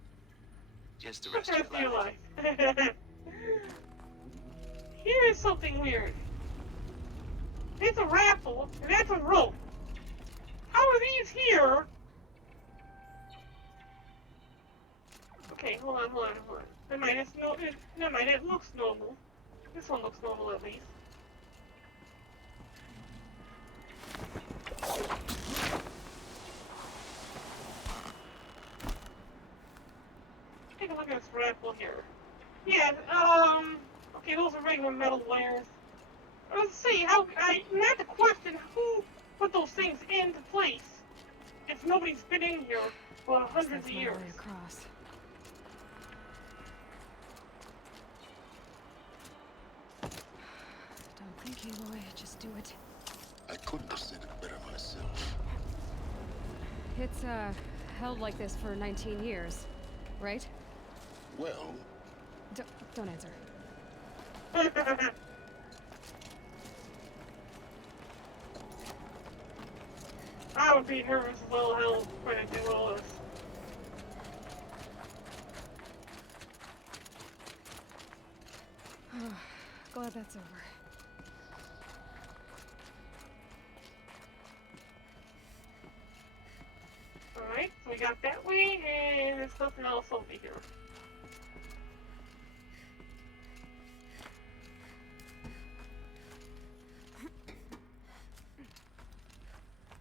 Just the rest The of your life. Here is something weird. It's a raffle, and that's a rope. How are these here? Okay, hold on. Never mind, never mind, it looks normal. This one looks normal at least. Take a look at this raffle here. Yeah, okay, those are regular metal wires. Let's see, I have to question who put those things into place. If nobody's been in here for hundreds of years. Across. Don't think, Aloy. Just do it. I couldn't have said it better myself. It's, held like this for 19 years, right? Well... Don't answer. I would be nervous as little hell when I do all this. Glad that's over. Alright, so we got that way, and there's nothing else over here.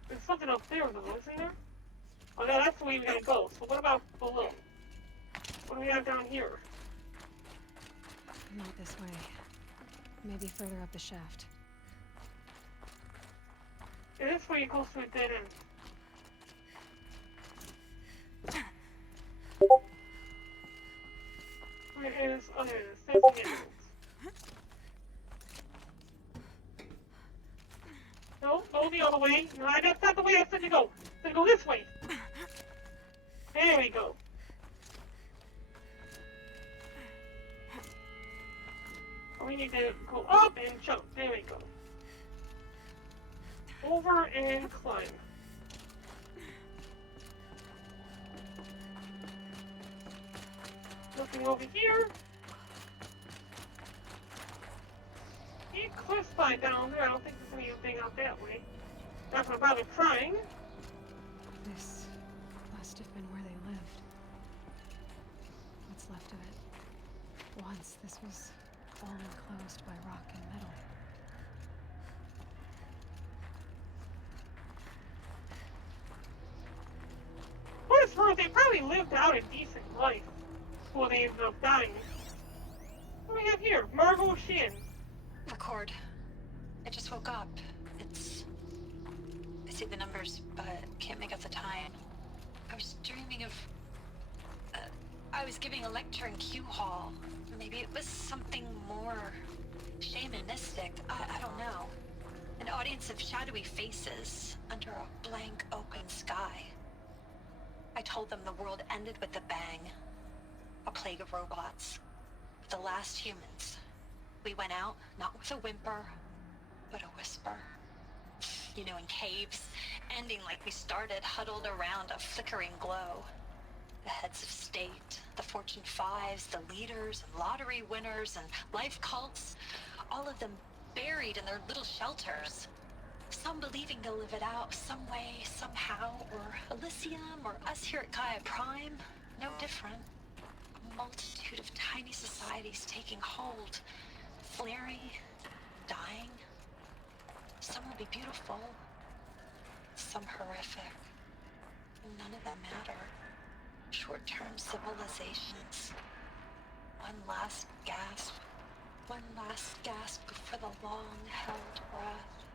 There's something up there though, isn't there? Oh no, that's the way we gotta go. So what about below? What do we have down here? Not this way. Maybe further up the shaft. Yeah, this way goes to a dead end. Where is... Oh, there it is. There's the entrance. No, go the other way. No, that's not the way I said to go. I said go this way. There we go. We need to go up and jump. There we go. Over and climb. Looking over here. You could slide down there. I don't think there's anything out that way. Not gonna bother trying. This must have been where they lived. What's left of it. Once this was all enclosed by rock and metal. What is wrong? They probably lived out a decent life before they ended up dying. What do we have here? Margot Shin. Record. I just woke up. I see the numbers, but can't make out the time. I was dreaming of... I was giving a lecture in Q Hall. Maybe it was something more shamanistic. I don't know. An audience of shadowy faces under a blank open sky. I told them the world ended with a bang. A plague of robots. The last humans. We went out, not with a whimper, but a whisper. You know, in caves, ending like we started, huddled around a flickering glow. The heads of state, the Fortune 5s, the leaders, and lottery winners, and life cults, all of them buried in their little shelters. Some believing they'll live it out some way, somehow, or Elysium, or us here at Gaia Prime, no different. A multitude of tiny societies taking hold, flaring, dying. Some will be beautiful, some horrific. None of them matter. Short-term civilizations. One last gasp. One last gasp before the long-held breath.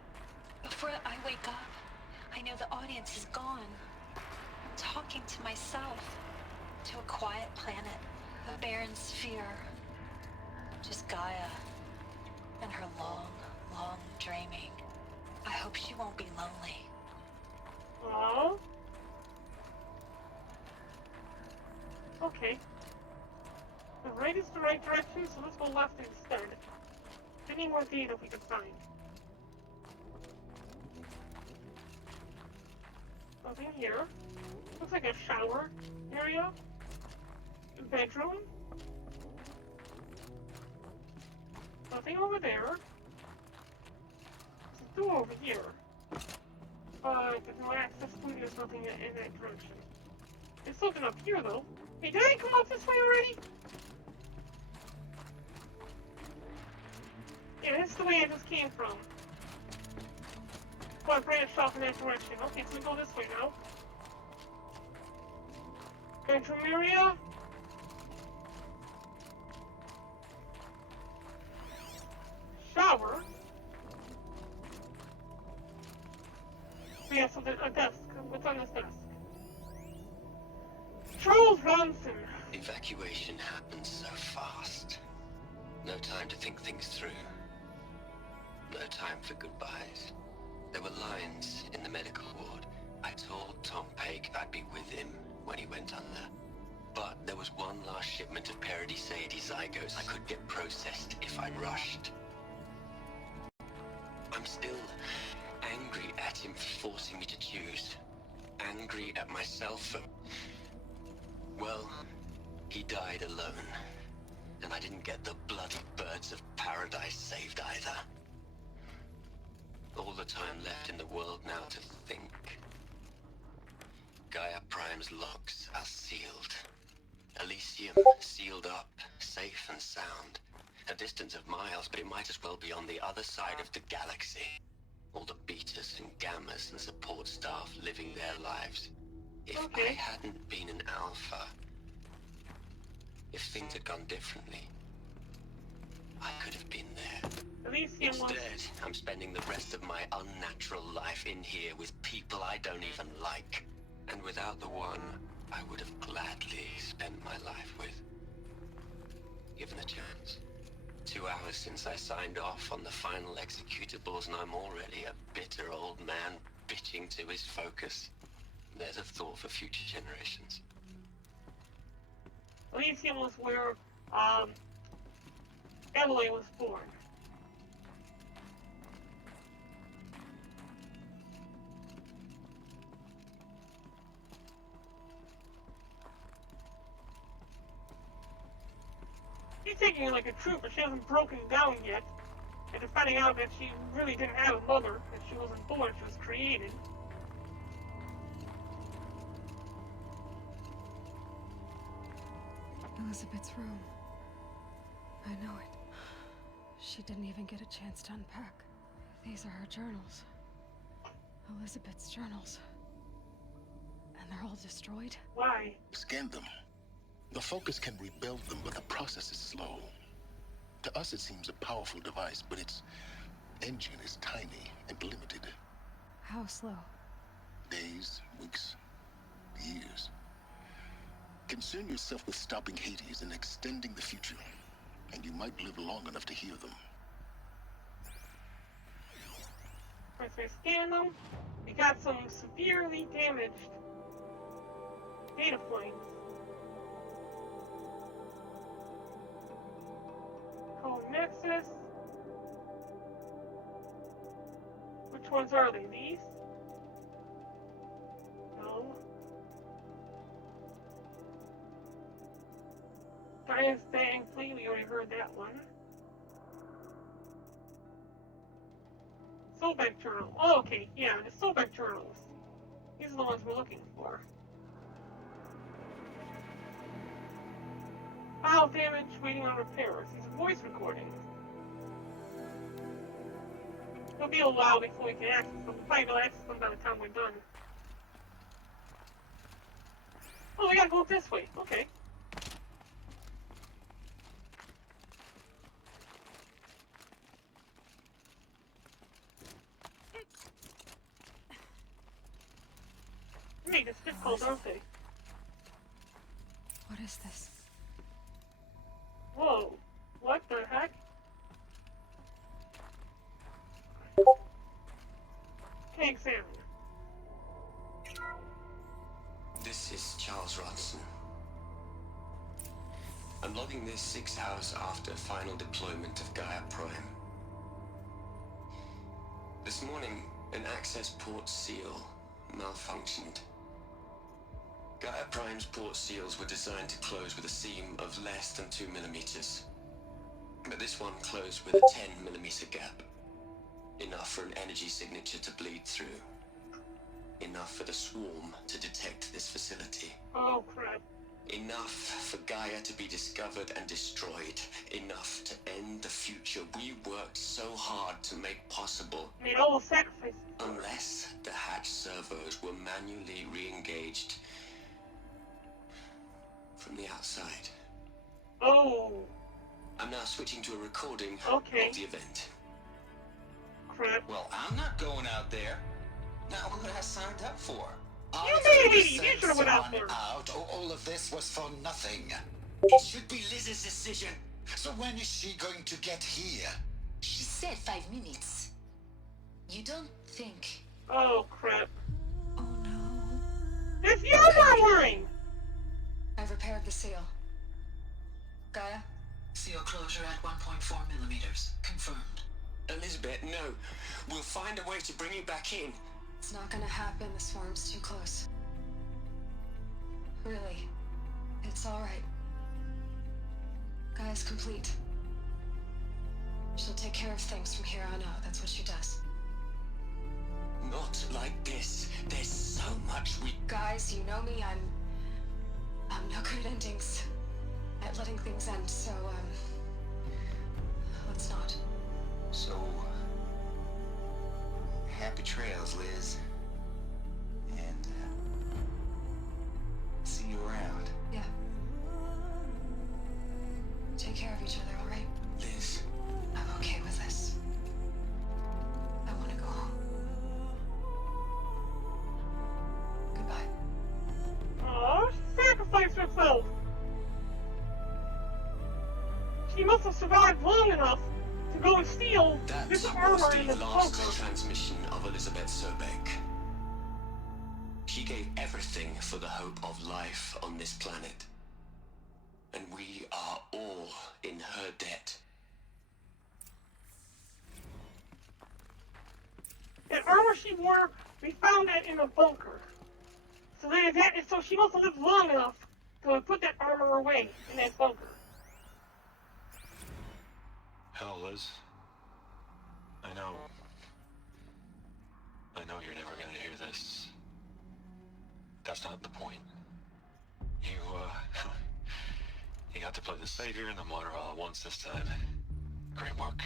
Before I wake up, I know the audience is gone. I'm talking to myself. To a quiet planet, a barren sphere. Just Gaia. And her long, long dreaming. I hope she won't be lonely. Aww. Okay. The right is the right direction, so let's go left instead. Any more data we can find. Nothing here. Looks like a shower area. A bedroom. Nothing over there. There's a door over here. But there's no access point, there's nothing in that direction. There's something up here though. Hey, did I come up this way already? Yeah, this is the way I just came from. Well, I branched off in that direction. Okay, so we go this way now. Bedroom area. Shower. We have something, a desk. What's on this desk? Charles Ronson. Evacuation happens so fast. No time to think things through. No time for goodbyes. There were lines in the medical ward. I told Tom Pake I'd be with him when he went under. But there was one last shipment of Paradiseidae zygotes I could get processed if I rushed. I'm still angry at him for forcing me to choose. Angry at myself for... Well, he died alone. And I didn't get the bloody birds of paradise saved either. All the time left in the world now to think. Gaia Prime's locks are sealed. Elysium sealed up, safe and sound. A distance of miles, but it might as well be on the other side of the galaxy. All the betas and gammas and support staff living their lives. If I hadn't been an alpha, if things had gone differently, I could have been there. Instead, I'm spending the rest of my unnatural life in here with people I don't even like. And without the one I would have gladly spent my life with. Given a chance. 2 hours since I signed off on the final executables, and I'm already a bitter old man bitching to his focus. There's a thought for future generations. Elysium was where, Emily was born. She's taking it like a trooper. She hasn't broken down yet. And then finding out that she really didn't have a mother, that she wasn't born, she was created. Elizabeth's room. I know it. She didn't even get a chance to unpack. These are her journals. Elizabeth's journals. And they're all destroyed? Why? Scan them. The Focus can rebuild them, but the process is slow. To us, it seems a powerful device, but its engine is tiny and limited. How slow? Days, weeks, years. Concern yourself with stopping Hades and extending the future, and you might live long enough to hear them. Once we scan them, we got some severely damaged data points. Code Nexus. Which ones are they? These? No. Science Bang Fleet, we already heard that one. Sobek Journal. Oh, okay, yeah, the Sobek Journals. These are the ones we're looking for. File damage, waiting on repairs. These are voice recordings. It'll be a while before we can access them. We'll probably be able to access them by the time we're done. Oh, we gotta go this way. Okay. They made this difficult, don't they? What is this? Whoa. What the heck? Okay, examine. This is Charles Ronson. I'm logging this 6 hours after final deployment of Gaia Prime. This morning, an access port seal malfunctioned. Gaia Prime's port seals were designed to close with a seam of less than 2 millimeters. But this one closed with a 10 millimeter gap. Enough for an energy signature to bleed through. Enough for the swarm to detect this facility. Oh, crap. Enough for Gaia to be discovered and destroyed. Enough to end the future we worked so hard to make possible. Made all the sacrifices. Unless the hatch servos were manually re-engaged from the outside. Oh. I'm now switching to a recording of the event. Crap. Well, I'm not going out there. Now, who did I signed up for? You did! You should have went out there. All of this was for nothing. It should be Liz's decision. So when is she going to get here? She said 5 minutes. You don't think... Oh, crap. Oh no. It's you we're wearing! I've repaired the seal. Gaia? Seal closure at 1.4 millimeters. Confirmed. Elizabeth, no. We'll find a way to bring you back in. It's not gonna happen. The swarm's too close. Really. It's alright. Gaia's complete. She'll take care of things from here on out. That's what she does. Not like this. There's so much we... Guys, you know me. I'm no good at endings. At letting things end, so, let's not. So, happy trails, Liz. And, see you around. Yeah. Take care of each other, alright? Liz. I'm okay with this. I want to go home. Goodbye. Oh, she sacrificed herself! She must have survived long enough to go and steal this That armor was in the the last bunker. transmission of Elizabeth Sobek. She gave everything for the hope of life on this planet. And we are all in her debt. That armor she wore, we found that in a bunker. So she must have lived long enough to put that armor away in that bunker. Hell, Liz. I know you're never gonna hear this. That's not the point. You got to play the savior and the martyr all at once this time. Great work.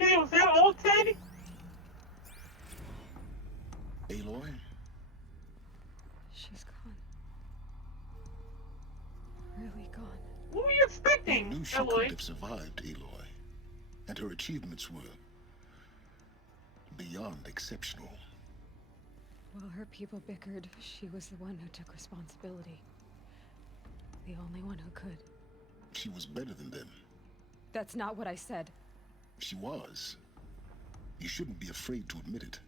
Okay, was that all, Ted? Aloy? She's gone. Really gone. What were you expecting, I knew she Aloy? couldn't have survived, Aloy. And her achievements were beyond exceptional. While her people bickered, she was the one who took responsibility. The only one who could. She was better than them. That's not what I said. She was. You shouldn't be afraid to admit it.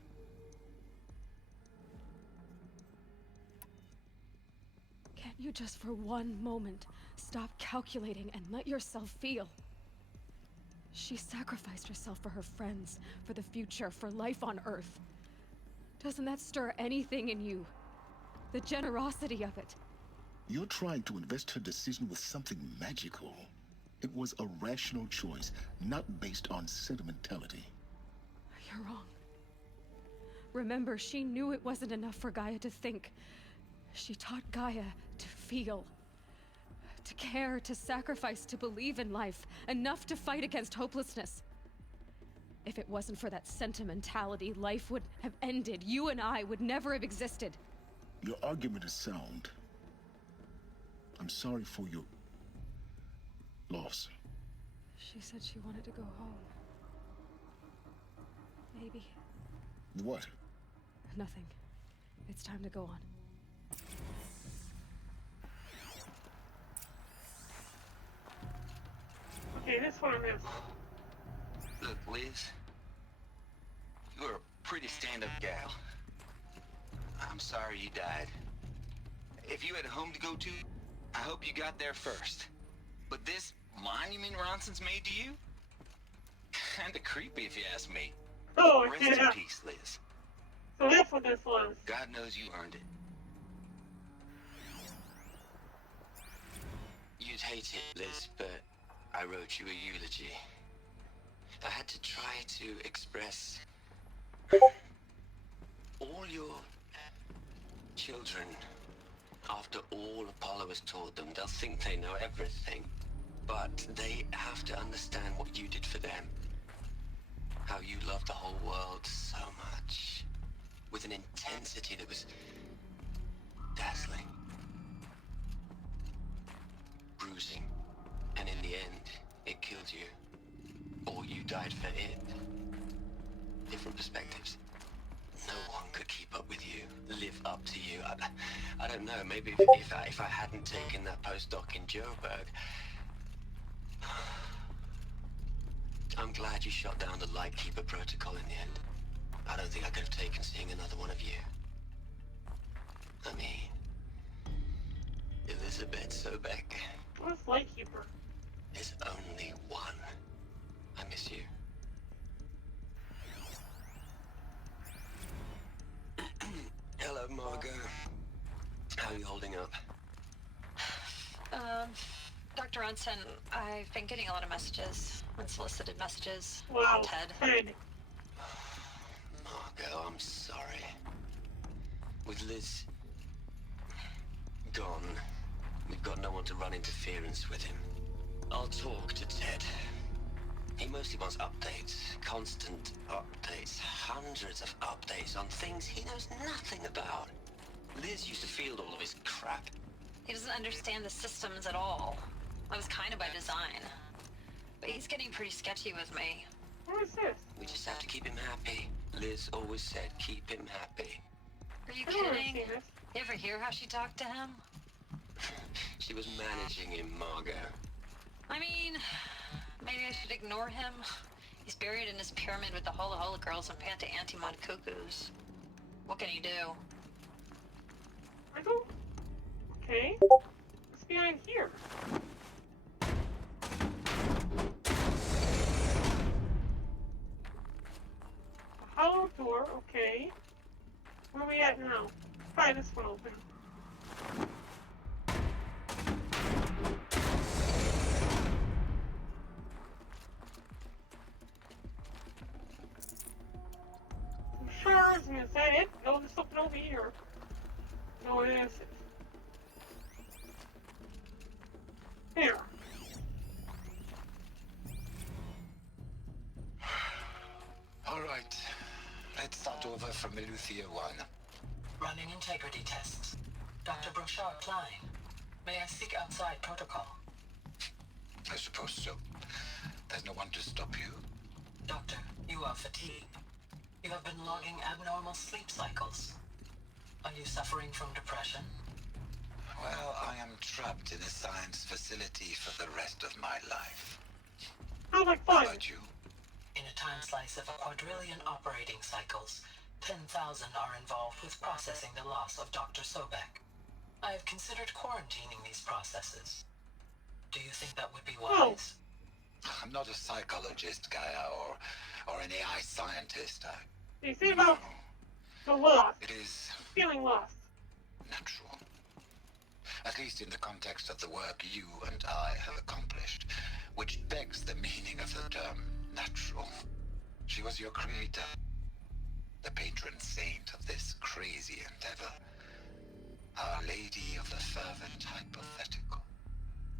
Can't you just for one moment stop calculating and let yourself feel? She sacrificed herself for her friends, for the future, for life on Earth. Doesn't that stir anything in you? The generosity of it. You're trying to invest her decision with something magical. It was a rational choice, not based on sentimentality. You're wrong. Remember, she knew it wasn't enough for Gaia to think. She taught Gaia to feel. To care, to sacrifice, to believe in life. Enough to fight against hopelessness. If it wasn't for that sentimentality, life would have ended. You and I would never have existed. Your argument is sound. I'm sorry for your loss. She said she wanted to go home. Maybe. What? Nothing. It's time to go on. Okay, this one is. Look, Liz. You're a pretty stand-up gal. I'm sorry you died. If you had a home to go to, I hope you got there first. But this monument Ronson's made to you? Kinda creepy if you ask me. Oh, Rest yeah. in peace, Liz. So that's what this was. God knows you earned it. You'd hate it, Liz, but I wrote you a eulogy. I had to try to express all your children. After all Apollo has taught them, they'll think they know everything. But they have to understand what you did for them. How you loved the whole world so much. With an intensity that was dazzling. Bruising. And in the end, it killed you. Or you died for it. Different perspectives. No one could keep up with you, live up to you. I don't know, maybe if I hadn't taken that postdoc in Joburg. I'm glad you shot down the Lightkeeper protocol in the end. I don't think I could have taken seeing another one of you. I mean, Elizabeth Sobek. What's Lightkeeper? There's only one. I miss you. Hello, Margot. How are you holding up? Dr. Ronson, I've been getting a lot of messages, unsolicited messages. Wow, Ted. Margot, I'm sorry. With Liz gone, we've got no one to run interference with him. I'll talk to Ted. He mostly wants updates, constant updates, hundreds of updates on things he knows nothing about. Liz used to field all of his crap. He doesn't understand the systems at all. That was kind of by design. But he's getting pretty sketchy with me. What is this? We just have to keep him happy. Liz always said keep him happy. Are you I don't wanna kidding? see this. You ever hear how she talked to him? She was managing him, Margot. I mean, maybe I should ignore him. He's buried in his pyramid with the Hola Hola girls and Panta Antimon cuckoos. What can he do? I don't. Okay. What's behind here? A hollow door, okay. Where are we at now? Pry this one open. Sure, is that it? No, there's something over here. No, it isn't. Here. All right. Let's start over from Eleuthia 1. Running integrity tests. Dr. Brochard Klein. May I speak outside protocol? I suppose so. There's no one to stop you. Doctor, you are fatigued. You have been logging abnormal sleep cycles. Are you suffering from depression? Well, I am trapped in a science facility for the rest of my life. How about you? In a time slice of a quadrillion operating cycles, 10,000 are involved with processing the loss of Dr. Sobek. I have considered quarantining these processes. Do you think that would be wise? I'm not a psychologist, Gaia, or an AI scientist. You see about the loss. It is Feeling lost. natural. At least in the context of the work you and I have accomplished, which begs the meaning of the term natural. She was your creator, the patron saint of this crazy endeavor, Our Lady of the Fervent Hypothetical.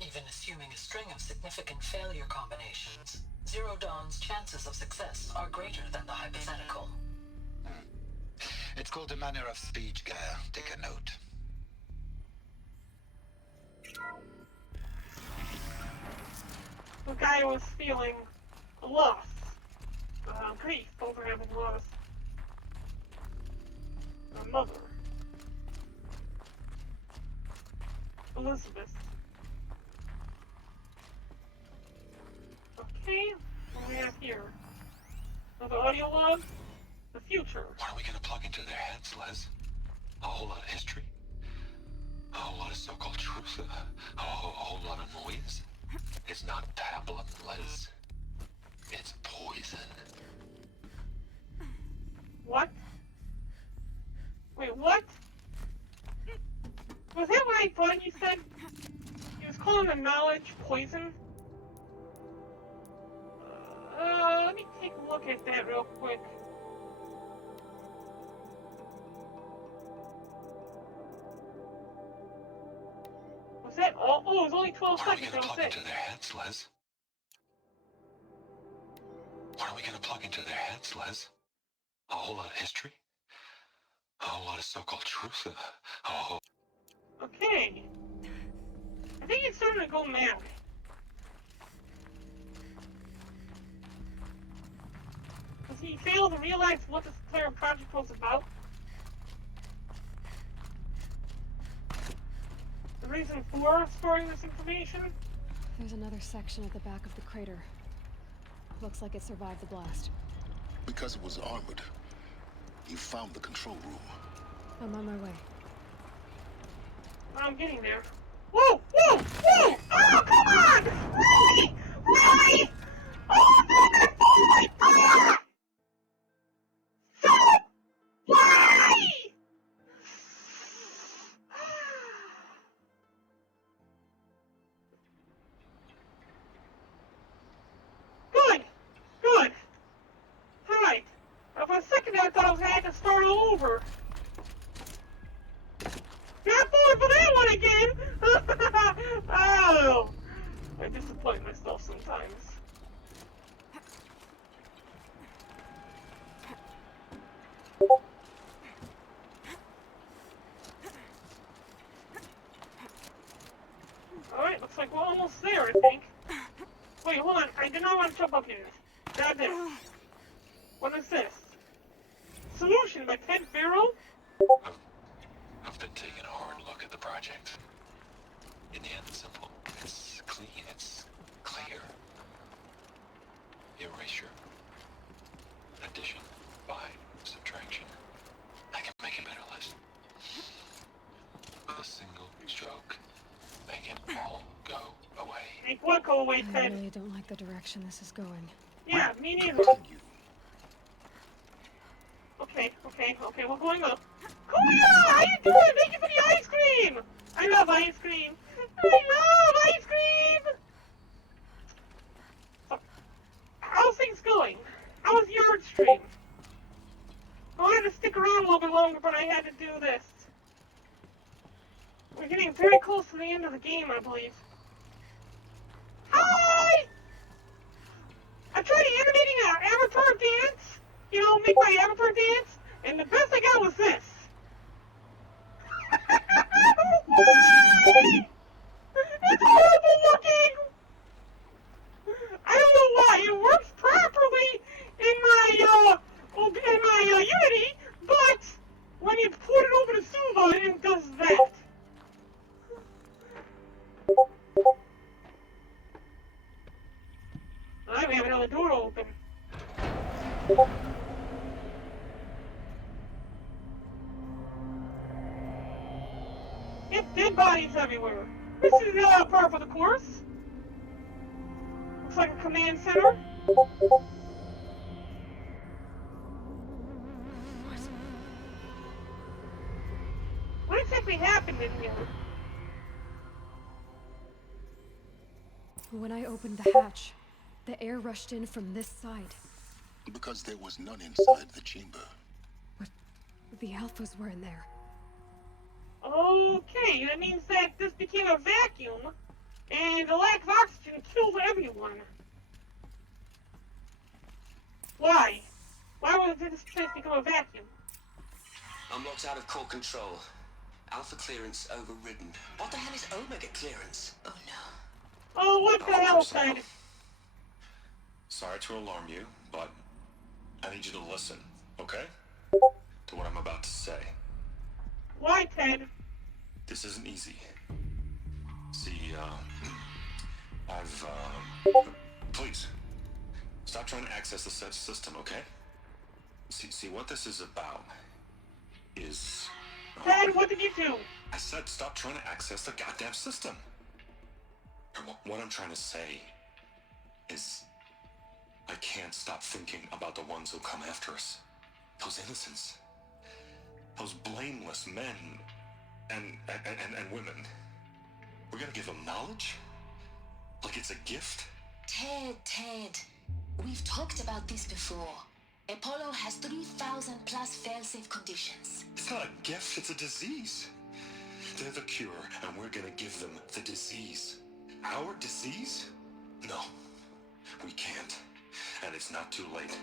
Even assuming a string of significant failure combinations, Zero Dawn's chances of success are greater than the hypothetical. It's called a manner of speech, Gaia. Take a note. The guy was feeling loss. Grief over having lost her mother. Elizabeth. Okay, what do we have here? Another audio log? The future. What are we gonna plug into their heads, Les? A whole lot of history? A whole lot of so-called truth? A whole lot of noise? It's not pablum, Les. It's poison. What? Wait, what? Was that what I thought he said? He was calling the knowledge poison? Let me take a look at that real quick. Was that all? Oh, it was only 12 What are we seconds. gonna That was plug it. into their heads, Les? What are we gonna plug into their heads, Les? A whole lot of history? A whole lot of so-called truth? Okay. I think he's starting to go mad. Does he fail to realize what this entire project was about? The reason for storing this information? There's another section at the back of the crater. Looks like it survived the blast. Because it was armored, you found the control room. I'm on my way. I'm getting there. Whoa! Whoa! Whoa! Oh, come on! Really? Really? Oh, my God! So, why? Good. Good. All right. For a second, I thought I was going to have to start all over. Not falling for that one again! Oh! I disappoint myself sometimes. Alright, looks like we're almost there, I think. Wait, hold on. I did not want to jump up here. Grab this. What is this? Solution by Ted Farrell? I've been taking a hard look at the project. In the end, it's simple. It's clean. It's clear. Erasure. Addition. By subtraction. I can make a better list. With a single stroke, make it all go away. Make what go away, I Ted? really don't like the direction this is going. Yeah, me neither. Okay, we're going up. Kuya! How you doing? Thank you for the ice cream! I love ice cream! I love ice cream! So, how's things going? How was your stream? I wanted to stick around a little bit longer, but I had to do this. We're getting very close to the end of the game, I believe. Hi! I tried animating an avatar dance, you know, make my avatar dance, and the best I got was this. Why? It's horrible looking! I don't know why. It works properly in my Unity, but when you put it over to Suva, it does that. I have another door open. It's dead bodies everywhere. This is part of the course. Looks like a command center. What exactly happened in here? When I opened the hatch, the air rushed in from this side. Because there was none inside the chamber. But the alphas were in there. Okay, that means that this became a vacuum, and the lack of oxygen killed everyone. Why? Why would this place become a vacuum? I'm locked out of core control. Alpha clearance overridden. What the hell is Omega clearance? Oh no. Oh, what the hell, Ted? Sorry to alarm you, but I need you to listen, okay? To what I'm about to say. Why, Ted? This isn't easy. See, please, stop trying to access the system, okay? See, what this is about is... Ted, what did you do? I said stop trying to access the goddamn system. What I'm trying to say is I can't stop thinking about the ones who come after us. Those innocents. Those blameless men and women. We're gonna give them knowledge? Like it's a gift? Ted. We've talked about this before. Apollo has 3,000 plus fail-safe conditions. It's not a gift, it's a disease. They're the cure, and we're gonna give them the disease. Our disease? No, we can't. And it's not too late.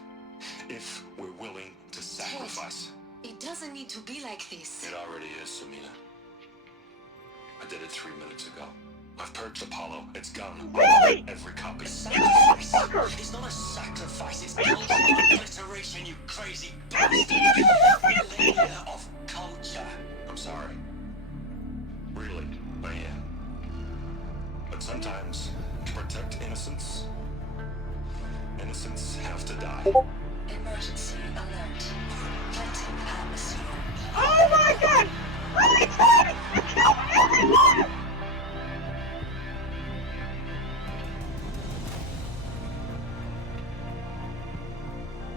If we're willing to sacrifice. Ted, it doesn't need to be like this. It already is, Samina. I did it 3 minutes ago. I've purged Apollo. It's gone. Really? Every copy. Sacrifice? It's not a sacrifice, it's cultural obliteration, you crazy bastard. Failure of culture. I'm sorry. Really, I am. But sometimes, to protect innocence, innocents have to die. Emergency alert. Venting atmosphere. Oh my god! Really, Ted? You killed everyone!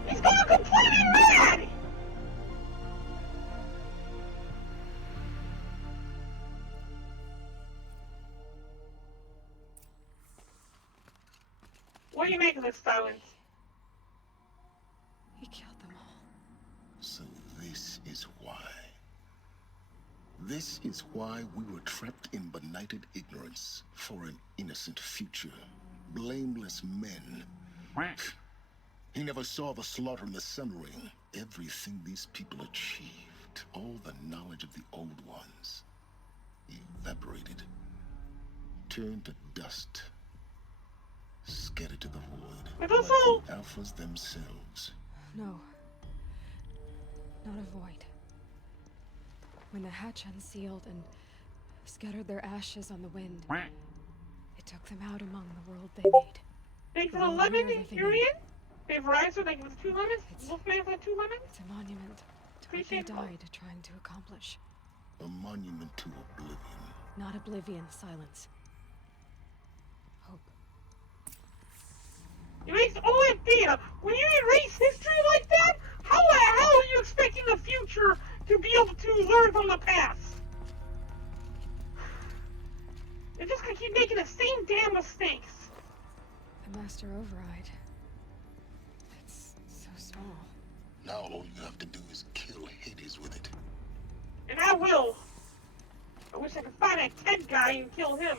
He's gone completely mad! What do you make of this silence? He killed them all. So this is why. This is why we were trapped in benighted ignorance for an innocent future. Blameless men. He never saw the slaughter in the Sun Ring. Everything these people achieved, all the knowledge of the old ones, evaporated, turned to dust, scattered to the void. But also... like the alphas themselves. No. Not a void. When the hatch unsealed and scattered their ashes on the wind, it took them out among the world they made. Thanks for the lemon, Furion. Vaporizer, thank you for 2 lemons. Wolfman for 2 lemons. It's a monument to what they died trying to accomplish. A monument to oblivion. Not oblivion, silence. Hope. Erase all that data. When you erase history like that, how the hell are you expecting the future to be able to learn from the past? They're just gonna keep making the same damn mistakes. The Master Override. It's so small. Now all you have to do is kill Hades with it. And I will. I wish I could find that Ted guy and kill him.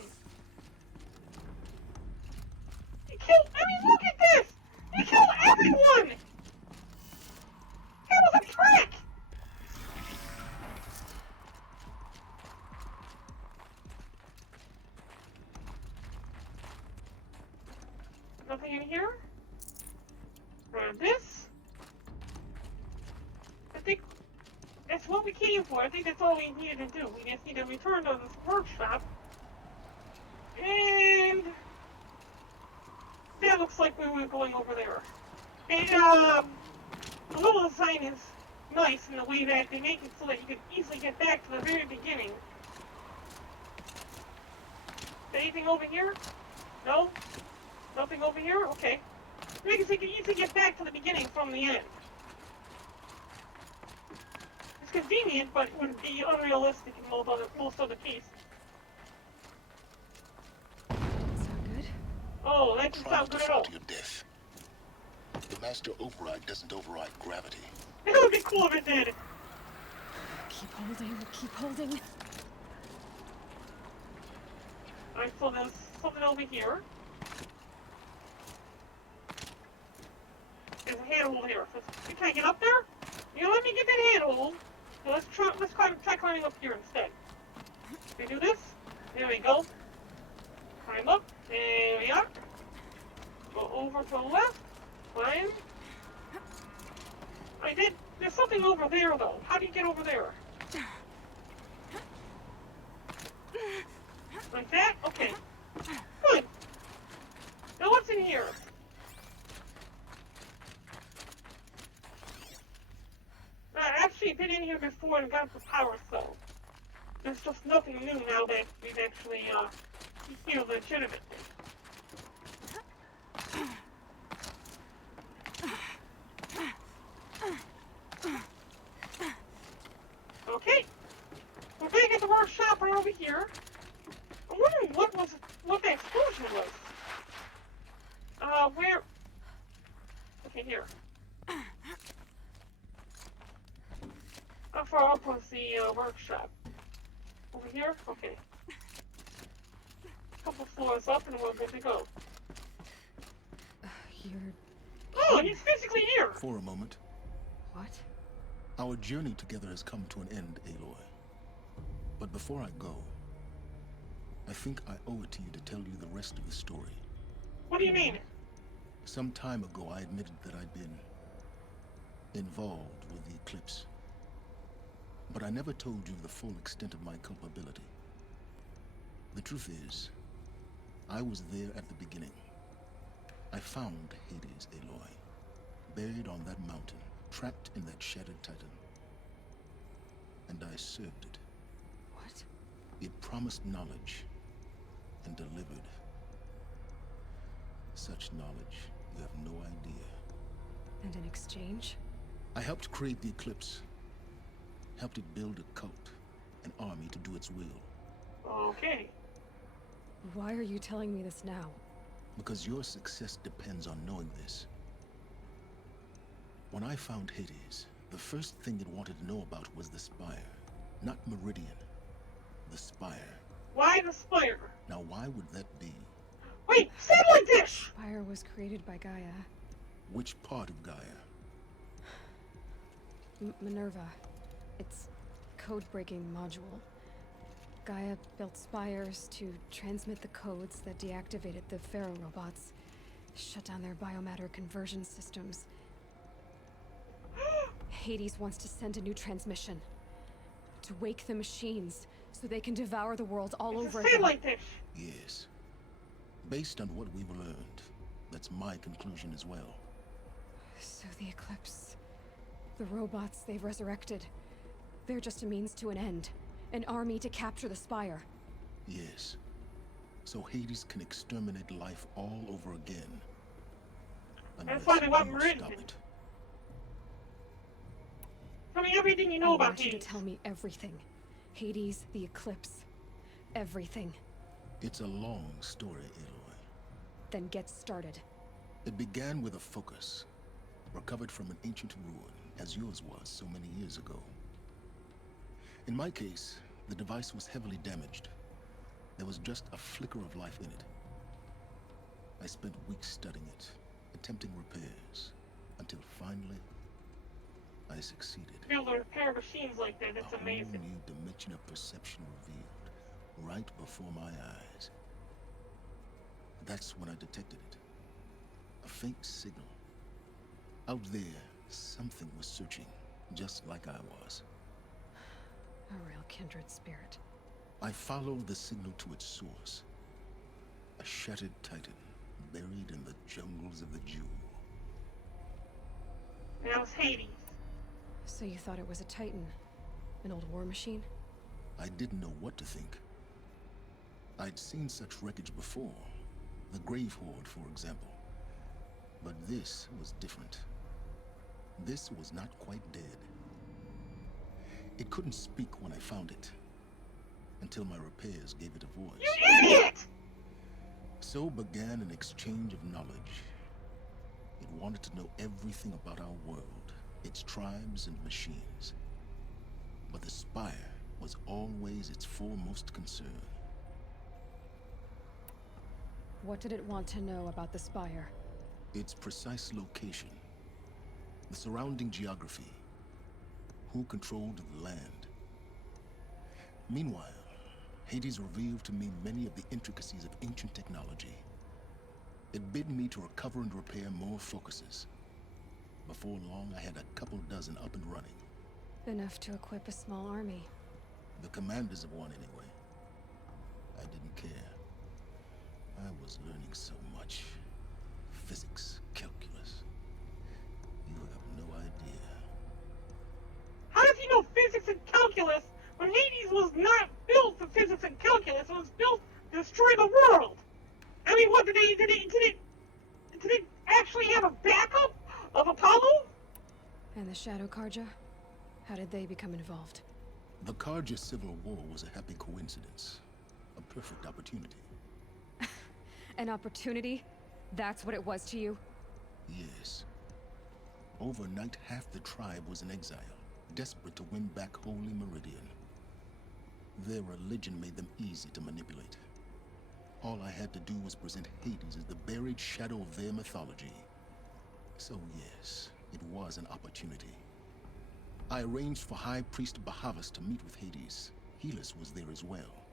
He killed, I mean, look at this! He killed everyone! That was a trick! Nothing in here? This? I think that's what we came for. I think that's all we needed to do. We just need to return to this workshop. And that looks like we were going over there. And the little design is nice in the way that they make it so that you can easily get back to the very beginning. Anything over here? No? Nothing over here? Okay. Make it so you can easily get back to the beginning from the end. It's convenient, but it would be unrealistic in most other cases. Sound good? Oh, that doesn't sound good at all. To your death. The master override doesn't override gravity. It would be cool if it did. Keep holding, keep holding. Alright, so there's something over here. There's a handhold here. So you can't get up there? You let me get that handhold. So let's try climbing up here instead. We do this. There we go. Climb up. There we are. Go over to the left. Climb. I did. There's something over there though. How do you get over there? Like that? Okay. Good. Now what's in here? I actually been in here before and got the power cell. There's just nothing new now that we've actually here legitimately. Okay. We're back at the workshop right over here. I'm wondering what that explosion was. Where? Okay, here. How far up was the workshop? Over here? Okay. Couple floors up and we're good to go. Oh, he's physically here! For a moment. What? Our journey together has come to an end, Aloy. But before I go, I think I owe it to you to tell you the rest of the story. What do you mean? Some time ago, I admitted that I'd been involved with the Eclipse. But I never told you the full extent of my culpability. The truth is, I was there at the beginning. I found Hades, Aloy, buried on that mountain, trapped in that shattered titan. And I served it. What? It promised knowledge and delivered. Such knowledge, you have no idea. And in exchange? I helped create the Eclipse. Helped it build a cult, an army to do its will. Okay. Why are you telling me this now? Because your success depends on knowing this. When I found Hades, the first thing it wanted to know about was the Spire. Not Meridian. The Spire. Why the Spire? Now why would that be? Wait, say it like this! Spire was created by Gaia. Which part of Gaia? Minerva. Its code-breaking module. Gaia built spires to transmit the codes that deactivated the Pharaoh robots, shut down their biomatter conversion systems. Hades wants to send a new transmission. To wake the machines, so they can devour the world all over again. Like this. Yes. Based on what we've learned, that's my conclusion as well. So the Eclipse, the robots they've resurrected, they're just a means to an end. An army to capture the Spire. Yes. So Hades can exterminate life all over again. That's why they want Meridian. Tell me everything you know about Hades. I want you to tell me everything. Hades, the Eclipse, everything. It's a long story, Aloy. Then get started. It began with a focus, recovered from an ancient ruin, as yours was so many years ago. In my case, The device was heavily damaged. There was just a flicker of life in it. I spent weeks studying it, attempting repairs, until finally, I succeeded. To be able to repair machines like that, it's A amazing. whole new dimension of perception revealed, right before my eyes. That's when I detected it. A faint signal. Out there, something was searching, just like I was. A real kindred spirit. I followed the signal to its source. A shattered titan, buried in the jungles of the Jewel. That was Hades. So you thought it was a Titan? An old war machine? I didn't know what to think. I'd seen such wreckage before. The Grave Horde, for example. But this was different. This was not quite dead. It couldn't speak when I found it, until my repairs gave it a voice. You idiot! So began an exchange of knowledge. It wanted to know everything about our world, its tribes and machines. But the Spire was always its foremost concern. What did it want to know about the Spire? Its precise location, the surrounding geography, who controlled the land. Meanwhile, Hades revealed to me many of the intricacies of ancient technology. It bid me to recover and repair more focuses. Before long, I had a couple dozen up and running. Enough to equip a small army. The commanders of one, anyway. I didn't care. I was learning so much. Physics, calculus. You have no idea. How does he know physics and calculus when Hades was not built for physics and calculus? It was built to destroy the world. I mean, what did it actually have a backup of Apollo? And the Shadow Karja? How did they become involved? The Karja Civil War was a happy coincidence. A perfect opportunity. An opportunity? That's what it was to you? Yes. Overnight, half the tribe was in exile, desperate to win back Holy Meridian. Their religion made them easy to manipulate. All I had to do was present Hades as the buried shadow of their mythology. So yes, it was an opportunity. I arranged for High Priest Bahavas to meet with Hades. Helis was there as well.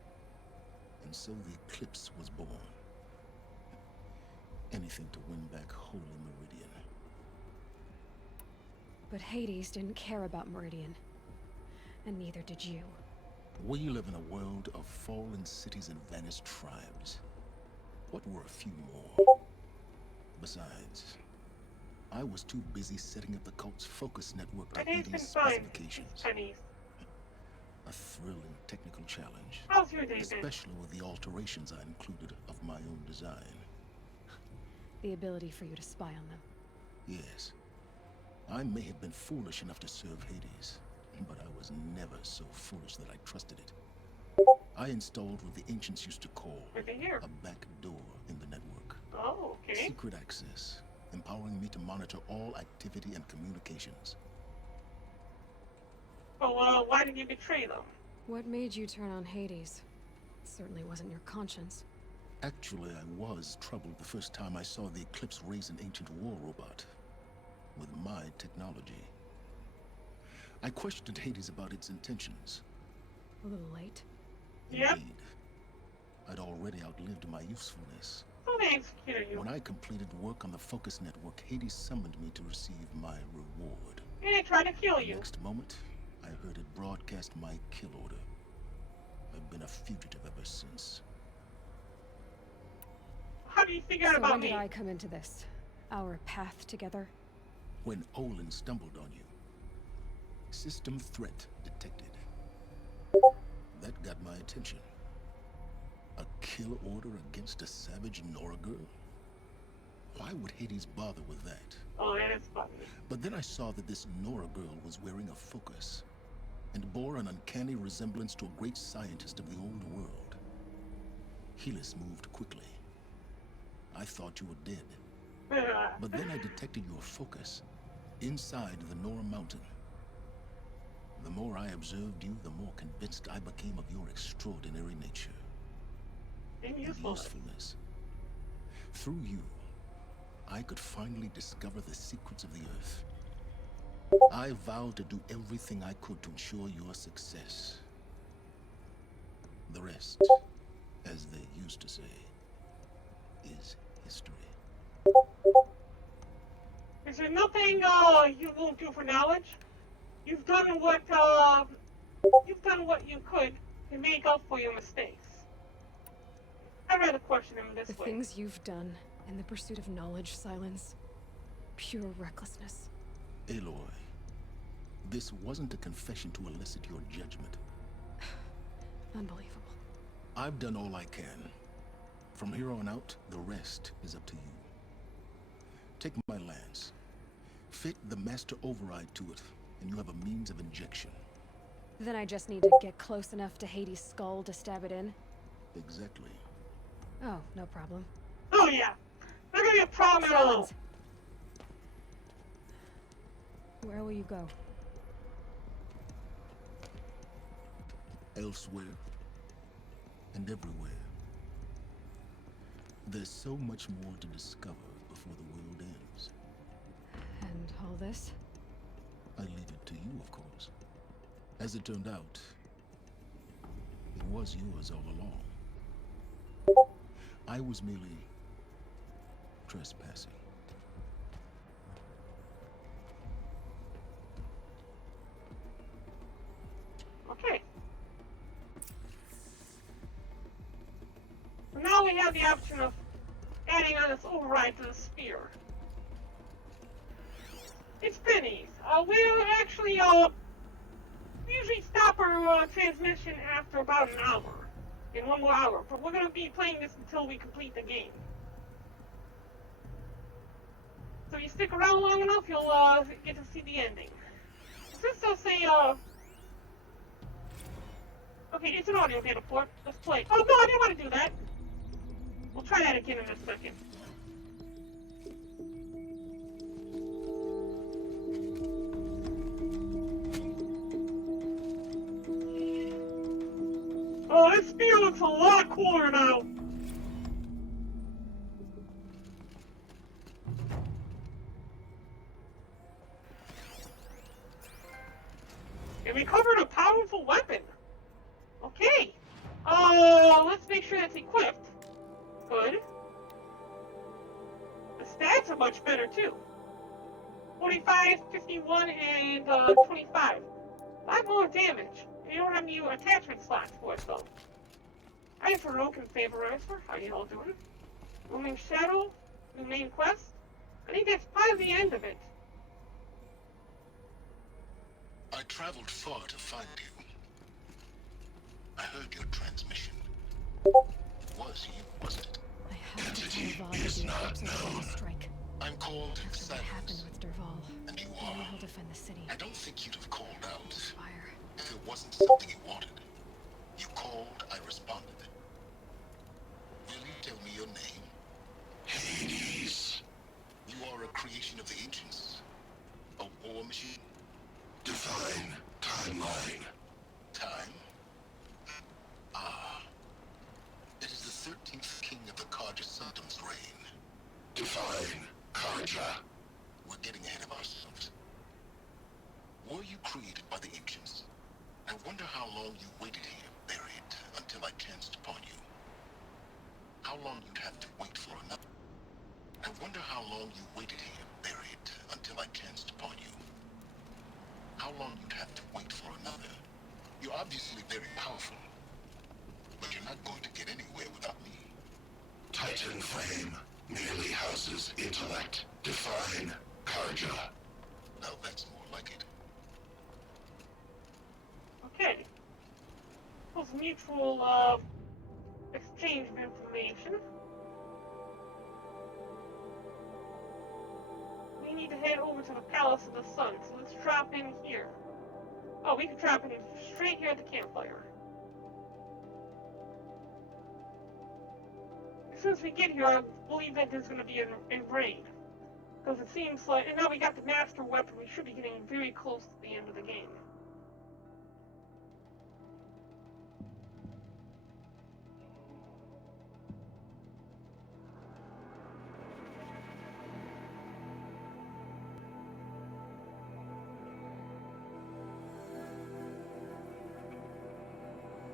And so the Eclipse was born. Anything to win back Holy Meridian. But Hades didn't care about Meridian. And neither did you. We live in a world of fallen cities and vanished tribes. What were a few more? Besides, I was too busy setting up the cult's focus network to Hades' specifications. A thrilling technical challenge. How's your day been? Especially with the alterations I included of my own design. The ability for you to spy on them. Yes. I may have been foolish enough to serve Hades, but I was never so foolish that I trusted it. I installed what the ancients used to call a back door in the network. Oh, okay. Secret access, empowering me to monitor all activity and communications. Oh, why did you betray them? What made you turn on Hades? It certainly wasn't your conscience. Actually, I was troubled the first time I saw the Eclipse raise an ancient war robot. With my technology. I questioned Hades about its intentions. A little late. Indeed. I'd already outlived my usefulness. So they executed you. When I completed work on the Focus Network, Hades summoned me to receive my reward. And they tried to kill you. The next moment, I heard it broadcast my kill order. I've been a fugitive ever since. How do you figure out So about when me? did I come into this? Our path together? When Olin stumbled on you. System threat detected. That got my attention. A kill order against a savage Nora girl? Why would Hades bother with that? Oh, that is funny. But then I saw that this Nora girl was wearing a focus and bore an uncanny resemblance to a great scientist of the old world. Helis moved quickly. I thought you were dead. But then I detected your focus inside the Nora mountain. The more I observed you, the more convinced I became of your extraordinary nature And and usefulness. Through you, I could finally discover the secrets of the Earth. I vowed to do everything I could to ensure your success. The rest, as they used to say, is history. Is there nothing you won't do for knowledge? You've done what you could to make up for your mistakes. I'd rather question him this The way. things you've done in the pursuit of knowledge, Silence. Pure recklessness. Aloy, this wasn't a confession to elicit your judgment. Unbelievable. I've done all I can. From here on out, the rest is up to you. Take my lance. Fit the master override to it, and you have a means of injection. Then I just need to get close enough to Hades' skull to stab it in? Exactly. Oh, no problem. Oh yeah. Not gonna be a problem at all. Where will you go? Elsewhere. And everywhere. There's so much more to discover before the world ends. And all this? I leave it to you, of course. As it turned out, it was yours all along. I was merely trespassing. Okay. So now we have the option of adding on this override to the spear. It's pennies. We'll actually, we usually stop our transmission after about an hour. In 1 more hour. But we're going to be playing this until we complete the game. So if you stick around long enough, you'll get to see the ending. Since they'll say, okay, it's an audio data port. Let's play. Oh, no, I didn't want to do that. We'll try that again in a second. Oh, this spear looks a lot cooler now. And we covered a powerful weapon. Okay. Let's make sure that's equipped. Good. The stats are much better too. 45, 51, and 25. 5 more damage. You don't have any attachment slots for it though. I have Heroic and Favorizer. How you all doing? Looming Shadow. New main quest. I think that's probably the end of it. I traveled far to find you. I heard your transmission. It was you, wasn't it? I have to tell Dervahl to do corpse of the strike. I'm called After what happened Silence. with Dervahl, And you maybe are. he'll defend the city. I don't think you'd have called out Fire. if it wasn't something you wanted. You called, I responded. Will you tell me your name? Hades. You are a creation of the ancients. A war machine? Define timeline. Time? Ah. It is the 13th king of the Carja Sanctum's reign. Define Carja. We're getting ahead of ourselves. Were you created by the ancients? I wonder how long you waited here, buried, until I chanced upon you. How long you'd have to wait for another. I wonder how long you waited here, buried, until I chanced upon you. How long you'd have to wait for another. You're obviously very powerful, but you're not going to get anywhere without me. Titan flame merely houses intellect. Define Carja. Now that's more like it. Okay. Those mutual, exchange of information. We need to head over to the Palace of the Sun, so let's drop in here. Oh, we can drop in straight here at the campfire. As soon as we get here, I believe that there's going to be a raid. Because it seems like, and now we got the master weapon, we should be getting very close to the end of the game.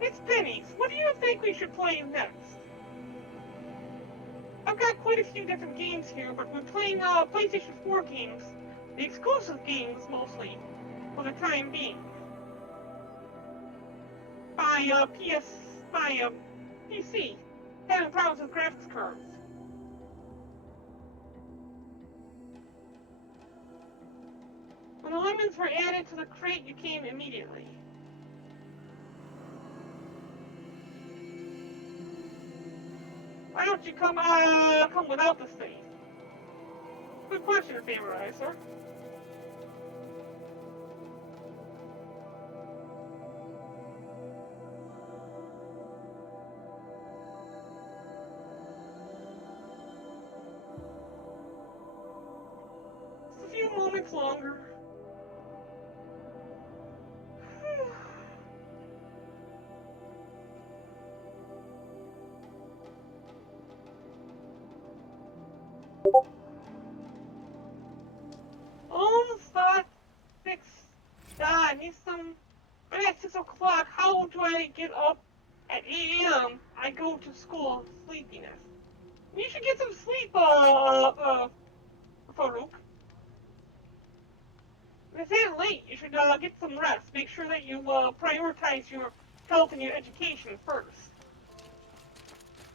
It's Pennies. What do you think we should play next? I've got quite a few different games here, but we're playing PlayStation 4 games. The exclusive games, mostly, for the time being. By PC. Having problems with graphics cards. When the lemons were added to the crate, you came immediately. Why don't you come without the safe? Good question, Favorizer. Just a few moments longer. I need some. Right at 6 o'clock, how do I get up at 8 a.m.? I go to school, sleepiness. You should get some sleep, Farouk. If it's ain't late, you should get some rest. Make sure that you prioritize your health and your education first.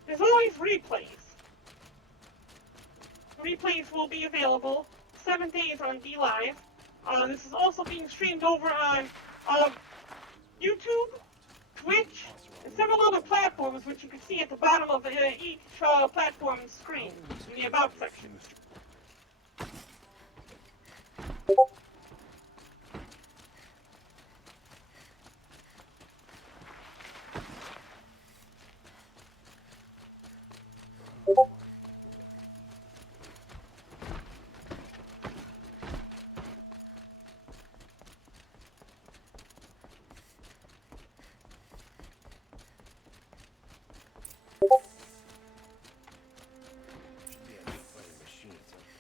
There's always replays. Replays will be available 7 days on DLive. This is also being streamed over on YouTube, Twitch, and several other platforms, which you can see at the bottom of each platform's screen in the About section.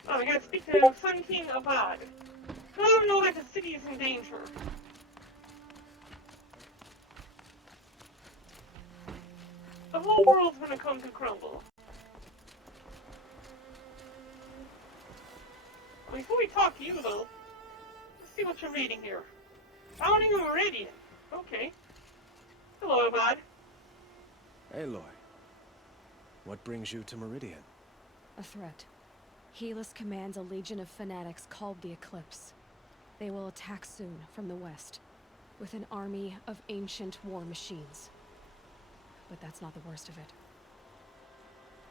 I gotta speak to Sun King Avad. Let him know that the city is in danger. The whole world's gonna come to crumble. Before we talk to you, though, let's see what you're reading here. Founding a Meridian. Okay. Hello, Avad. Aloy. What brings you to Meridian? A threat. Helis commands a legion of fanatics called the Eclipse. They will attack soon from the west, with an army of ancient war machines. But that's not the worst of it.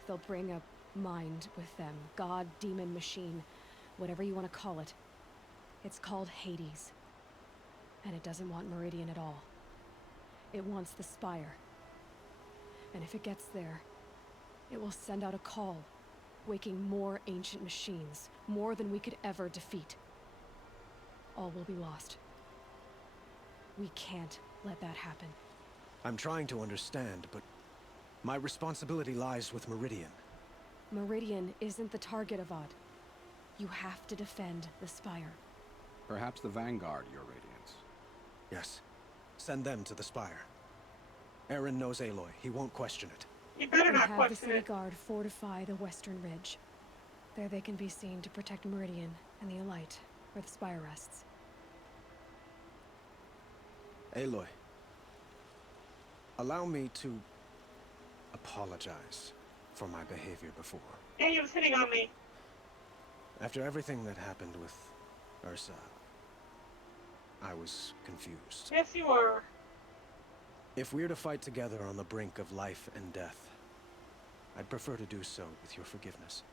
They'll bring a mind with them, god, demon, machine, whatever you want to call it. It's called Hades. And it doesn't want Meridian at all. It wants the Spire. And if it gets there, it will send out a call, waking more ancient machines, more than we could ever defeat. All will be lost. We can't let that happen. I'm trying to understand, but my responsibility lies with Meridian. Meridian isn't the target, Avad. You have to defend the Spire. Perhaps the Vanguard, Your Radiance. Yes. Send them to the Spire. Eren knows Aloy. He won't question it. You better not have question the City it. Guard fortify the Western Ridge. There they can be seen to protect Meridian and the Elite, where the Spire rests. Aloy. Allow me to apologize for my behavior before. And he was hitting on me. After everything that happened with Ursa, I was confused. Yes, you were. If we're to fight together on the brink of life and death, I'd prefer to do so with your forgiveness.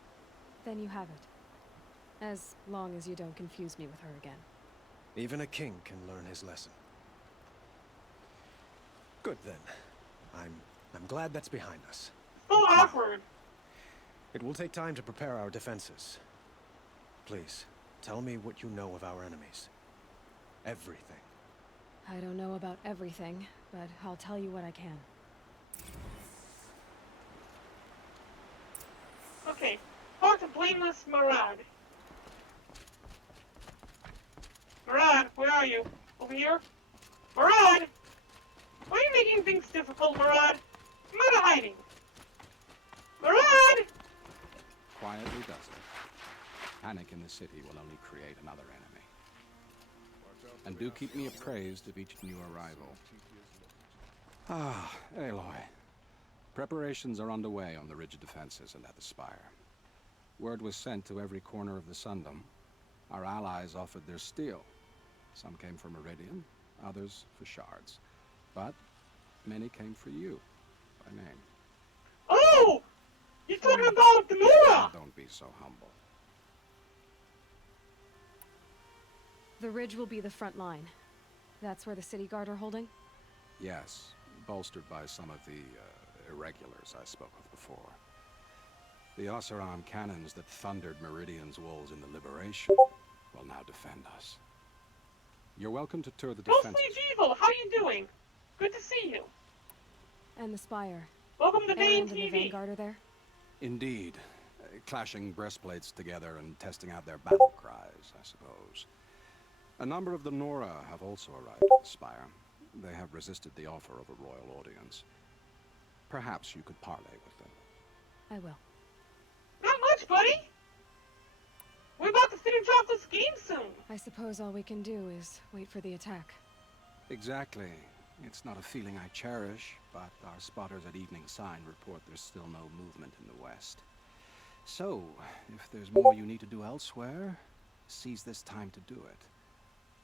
Then you have it. As long as you don't confuse me with her again. Even a king can learn his lesson. Good then. I'm glad that's behind us. So awkward. It will take time to prepare our defenses. Please, tell me what you know of our enemies. Everything. I don't know about everything, but I'll tell you what I can. Okay, talk to Blameless Marad. Marad, where are you? Over here? Marad! Why are you making things difficult, Murad. I'm out of hiding. Murad! Quietly does it. Panic in the city will only create another enemy. And do keep me appraised of each new arrival. Ah, Aloy. Preparations are underway on the rigid defenses and at the Spire. Word was sent to every corner of the Sundom. Our allies offered their steel. Some came for Meridian, others for shards. But many came for you, by name. Oh! You're talking about the Nora! Don't be so humble. The ridge will be the front line. That's where the city guard are holding? Yes, bolstered by some of the irregulars I spoke of before. The Oseram cannons that thundered Meridian's walls in the Liberation will now defend us. You're welcome to tour the defenses. Ghostly Evil, how you doing? Good to see you. And the Spire. Welcome to Dane and TV. the Vanguard are there? Indeed. Clashing breastplates together and testing out their battle cries, I suppose. A number of the Nora have also arrived at the Spire. They have resisted the offer of a royal audience. Perhaps you could parley with them. I will. Not much, buddy. We're about to finish off this game soon. I suppose all we can do is wait for the attack. Exactly. It's not a feeling I cherish, but our spotters at Evening Sign report there's still no movement in the west. So, if there's more you need to do elsewhere, seize this time to do it.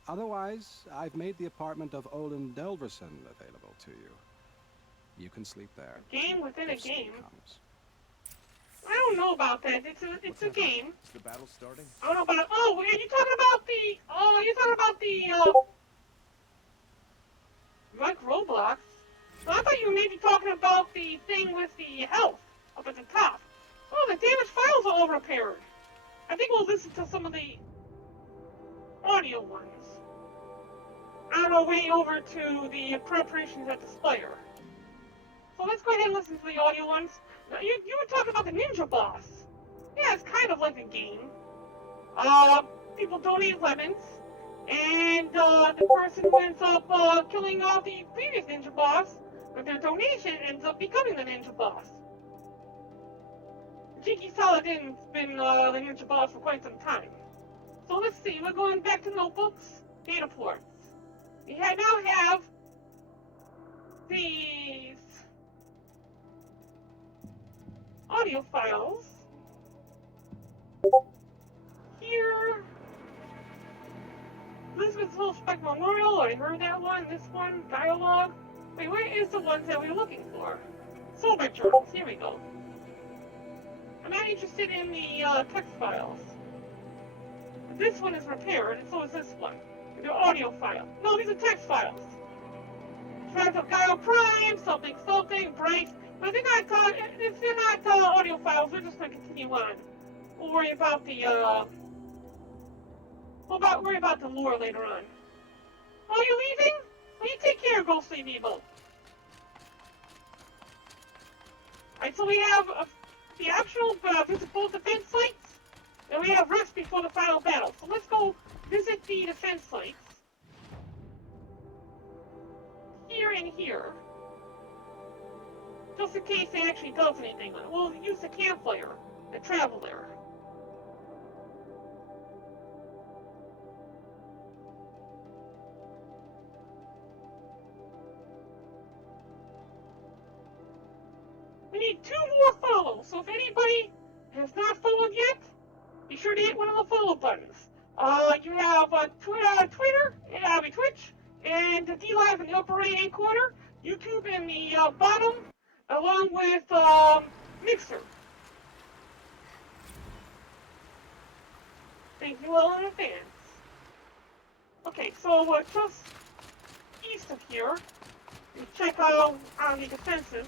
Otherwise, I've made the apartment of Olin Delverson available to you. You can sleep there. Game within a if sleep game. comes. I don't know about that. It's a game. Is the battle starting? I don't know about it. Oh, are you talking about the? Oh, you're talking about the. Like Roblox. Well, I thought you were maybe talking about the thing with the health up at the top. Oh, the damaged files are all repaired. I think we'll listen to some of the audio ones. On our way over to the preparations at the Spire. So let's go ahead and listen to the audio ones. Now, you were talking about the ninja boss. Yeah, it's kind of like a game. People donate lemons, and the person who ends up killing off the previous ninja boss with their donation ends up becoming the ninja boss. Jiki Saladin's been the ninja boss for quite some time. So let's see, we're going back to notebooks, data ports. We now have these audio files here. Elizabeth's Hillspec Memorial, I heard that one. This one, dialogue. Wait, where is the ones that we were looking for? Sober journals, here we go. I'm not interested in the text files. This one is repaired, and so is this one. The audio file. No, these are text files. Tracks of Gaio Prime, something, Bryce. But if they're not audio files, we're just going to continue on. We'll worry about the, worry about the lore later on. Oh, you leaving? Well, you take care, Ghostly Evil. Alright, so we have the actual visible defense sites, and we have rest before the final battle. So let's go visit the defense sites. Here and here. Just in case it actually does anything. We'll use the campfire to travel there. We need 2 more follows, so if anybody has not followed yet, be sure to hit one of the follow buttons. You have Twitter, Twitch, and DLive in the upper right-hand corner, YouTube in the bottom, along with Mixer. Thank you all in advance. Okay, so just east of here, we check out on the defenses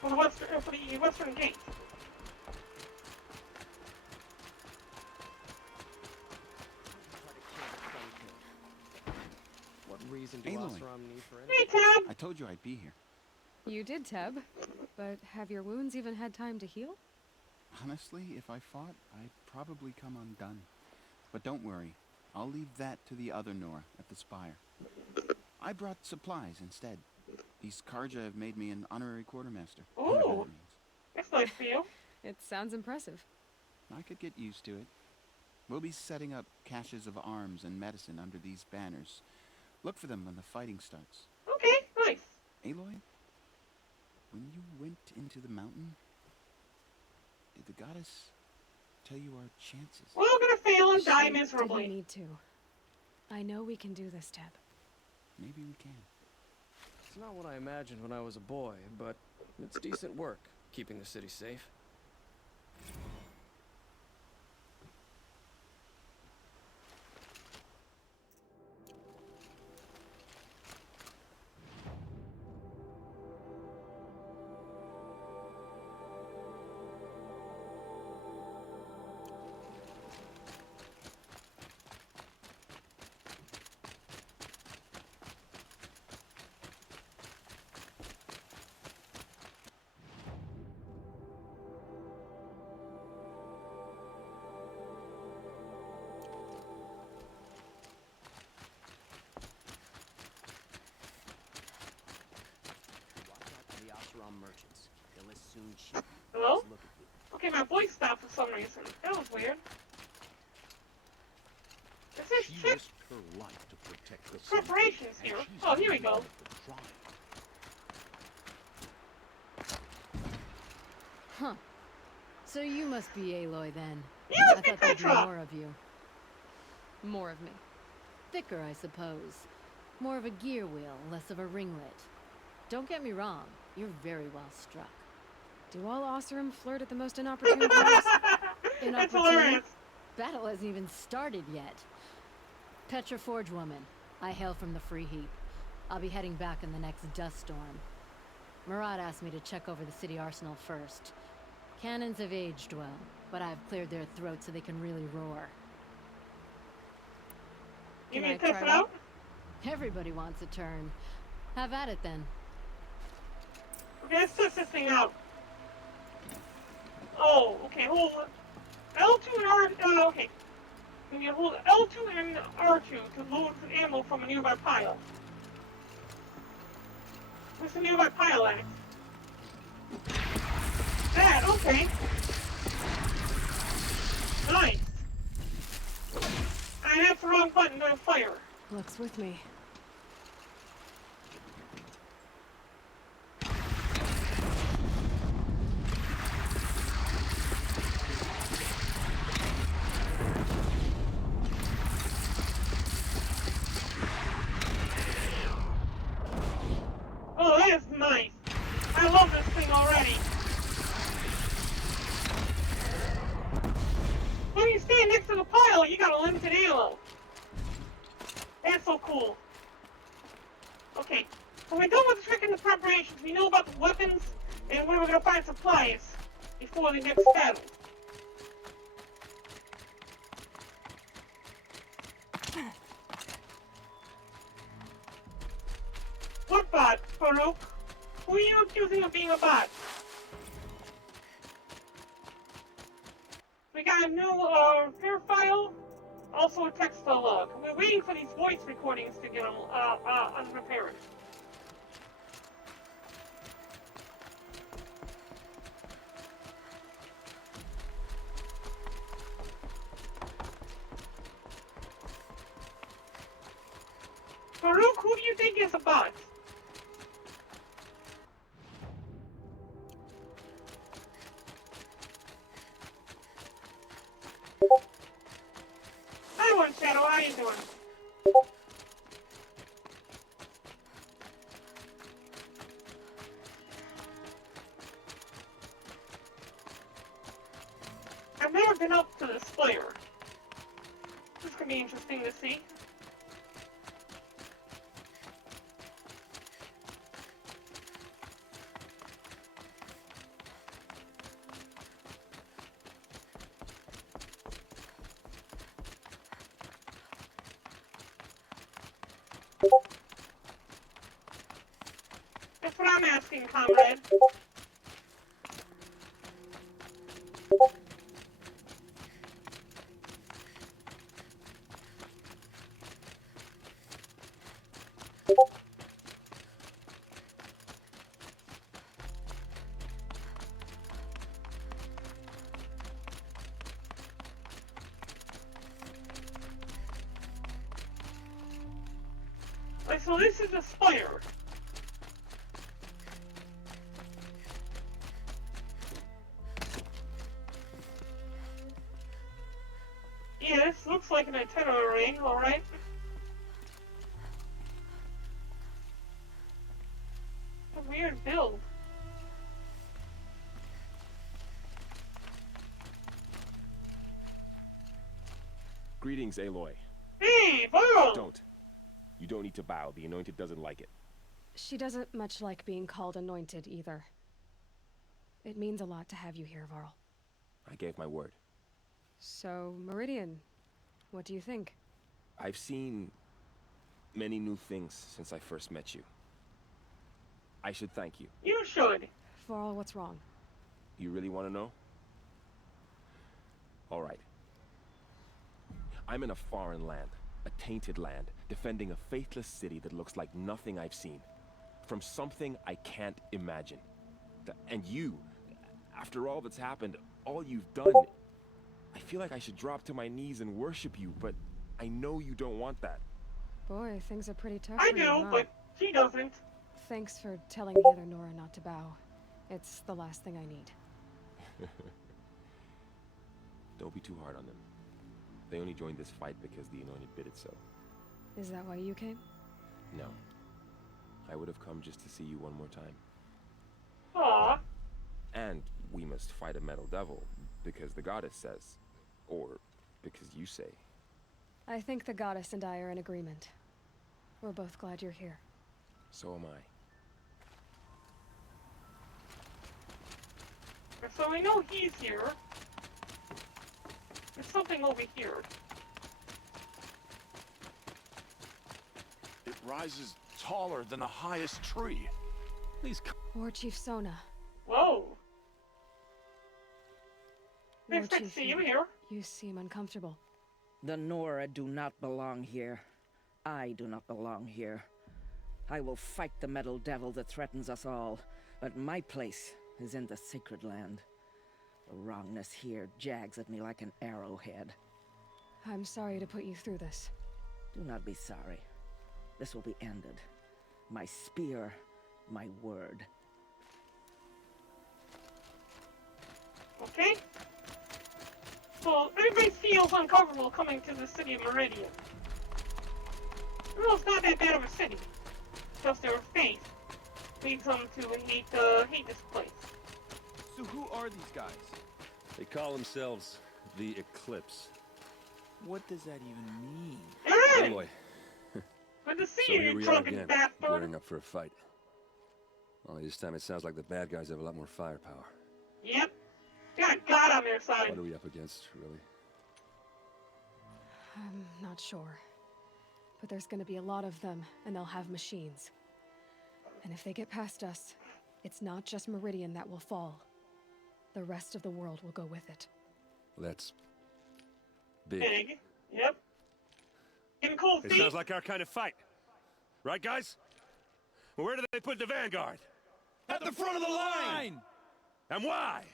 for the western gate. What reason do Aloy. Oseram need for Hey, Tab! I told you I'd be here. You did, Teb. But have your wounds even had time to heal? Honestly, if I fought, I'd probably come undone. But don't worry, I'll leave that to the other Nora at the Spire. I brought supplies instead. East Karja have made me an honorary quartermaster. Ooh. whatever that means. That's nice for you. It sounds impressive. I could get used to it. We'll be setting up caches of arms and medicine under these banners. Look for them when the fighting starts. Okay, nice. Aloy, when you went into the mountain, did the goddess tell you our chances? We're all gonna fail and die She miserably. didn't need to. I know we can do this, Teb. Maybe we can. It's not what I imagined when I was a boy, but it's decent work, keeping the city safe. Merchants. They'll as soon cheat. Hello? Look at you. Okay, my voice stopped for some reason. That was weird. It says She check risked her life to protect the city, preparations and here. she's Oh, here we the go. one at the trial. Huh. So you must be Aloy then. You must I be thought there'd be Petra! more of you. More of me. Thicker, I suppose. More of a gear wheel, less of a ringlet. Don't get me wrong, you're very well struck. Do all Oseram flirt at the most inopportune times? That's Inopportune? hilarious. Battle hasn't even started yet. Petra Forge Woman. I hail from the Free Heap. I'll be heading back in the next dust storm. Murad asked me to check over the city arsenal first. Cannons have aged well, but I've cleared their throats so they can really roar. You Can mean I test try it one? out? Everybody wants a turn. Have at it then. Okay, let's test this thing out. Oh, okay, hold L2 and R, okay. You can hold L2 and R2 to load ammo from a nearby pile. Where's the nearby pile at? That, okay. Nice. I hit the wrong button to fire. Looks with me. Oh, that is nice. I love this thing already. When you stand next to the pile, you got a limited ammo. That's so cool. Okay, so we're done with the trick and the preparations. We know about the weapons and where we're gonna find supplies before the next battle. What bot, Farouk? Who are you accusing of being a bot? We got a new repair file, also a text log. We're waiting for these voice recordings to get unprepared. Farouk, who do you think is a bot? Hi, One Shadow, how you doing? I've never been up to this flare. This could be interesting to see. That's what I'm asking, comrade. Alright, so this is a spire. Yeah, this looks like an itinerary, alright. A weird build. Greetings, Aloy. Hey, Varl! Don't. You don't need to bow. The Anointed doesn't like it. She doesn't much like being called anointed either. It means a lot to have you here, Varl. I gave my word. So, Meridian, what do you think? I've seen many new things since I first met you. I should thank you. You should. Varl, what's wrong? You really want to know? All right. I'm in a foreign land, a tainted land, defending a faithless city that looks like nothing I've seen. From something I can't imagine. And you, after all that's happened, all you've done, I feel like I should drop to my knees and worship you, but I know you don't want that. Boy, things are pretty tough I for you, do, huh? but she doesn't. Thanks for telling the other Nora not to bow. It's the last thing I need. Don't be too hard on them. They only joined this fight because the Anointed bid it so. Is that why you came? No. I would have come just to see you one more time. Aww. And we must fight a metal devil, because the goddess says. Or because you say. I think the goddess and I are in agreement. We're both glad you're here. So am I. So we know he's here. There's something over here. It rises taller than the highest tree. Please come. War Chief Sona. Whoa. War Nice to Chief, see you here. You seem uncomfortable. The Nora do not belong here. I do not belong here. I will fight the metal devil that threatens us all, but my place is in the sacred land. The wrongness here jags at me like an arrowhead. I'm sorry to put you through this. Do not be sorry. This will be ended. My spear, my word. Okay? So everybody feels uncomfortable coming to the city of Meridian. Well, it's not that bad of a city. Just their faith leads them to hate this place. So who are these guys? They call themselves the Eclipse. What does that even mean? Anyway, Good to see so you, here you we are drunken again, bastard. gearing up for a fight. Only this time it sounds like the bad guys have a lot more firepower. Yep. They got God on their side. What are we up against, really? I'm not sure. But there's gonna be a lot of them, and they'll have machines. And if they get past us, it's not just Meridian that will fall. The rest of the world will go with it. Well, that's big. Big. Yep. Getting cold It feet. sounds like our kind of fight. Right, guys? Well, where do they put the vanguard? At the front of the line! And why?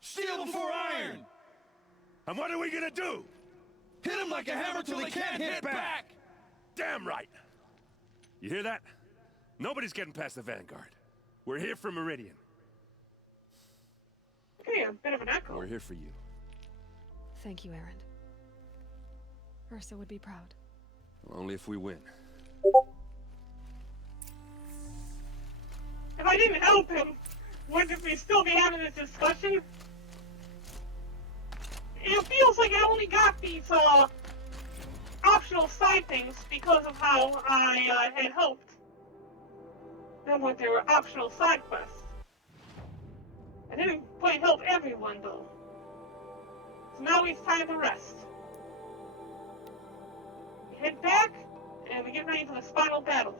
Steel before iron! And what are we gonna do? Hit them like a hammer till they can't hit back! Damn right! You hear that? Nobody's getting past the vanguard. We're here for Meridian. Okay, a bit of an echo. We're here for you. Thank you, Erend. Ursa would be proud. Well, only if we win. If I didn't help him, wouldn't we still be having this discussion? It feels like I only got these optional side things because of how I had helped them with their optional side quests. I didn't quite help everyone though. So now it's time to rest. We head back and we get ready for the final battle.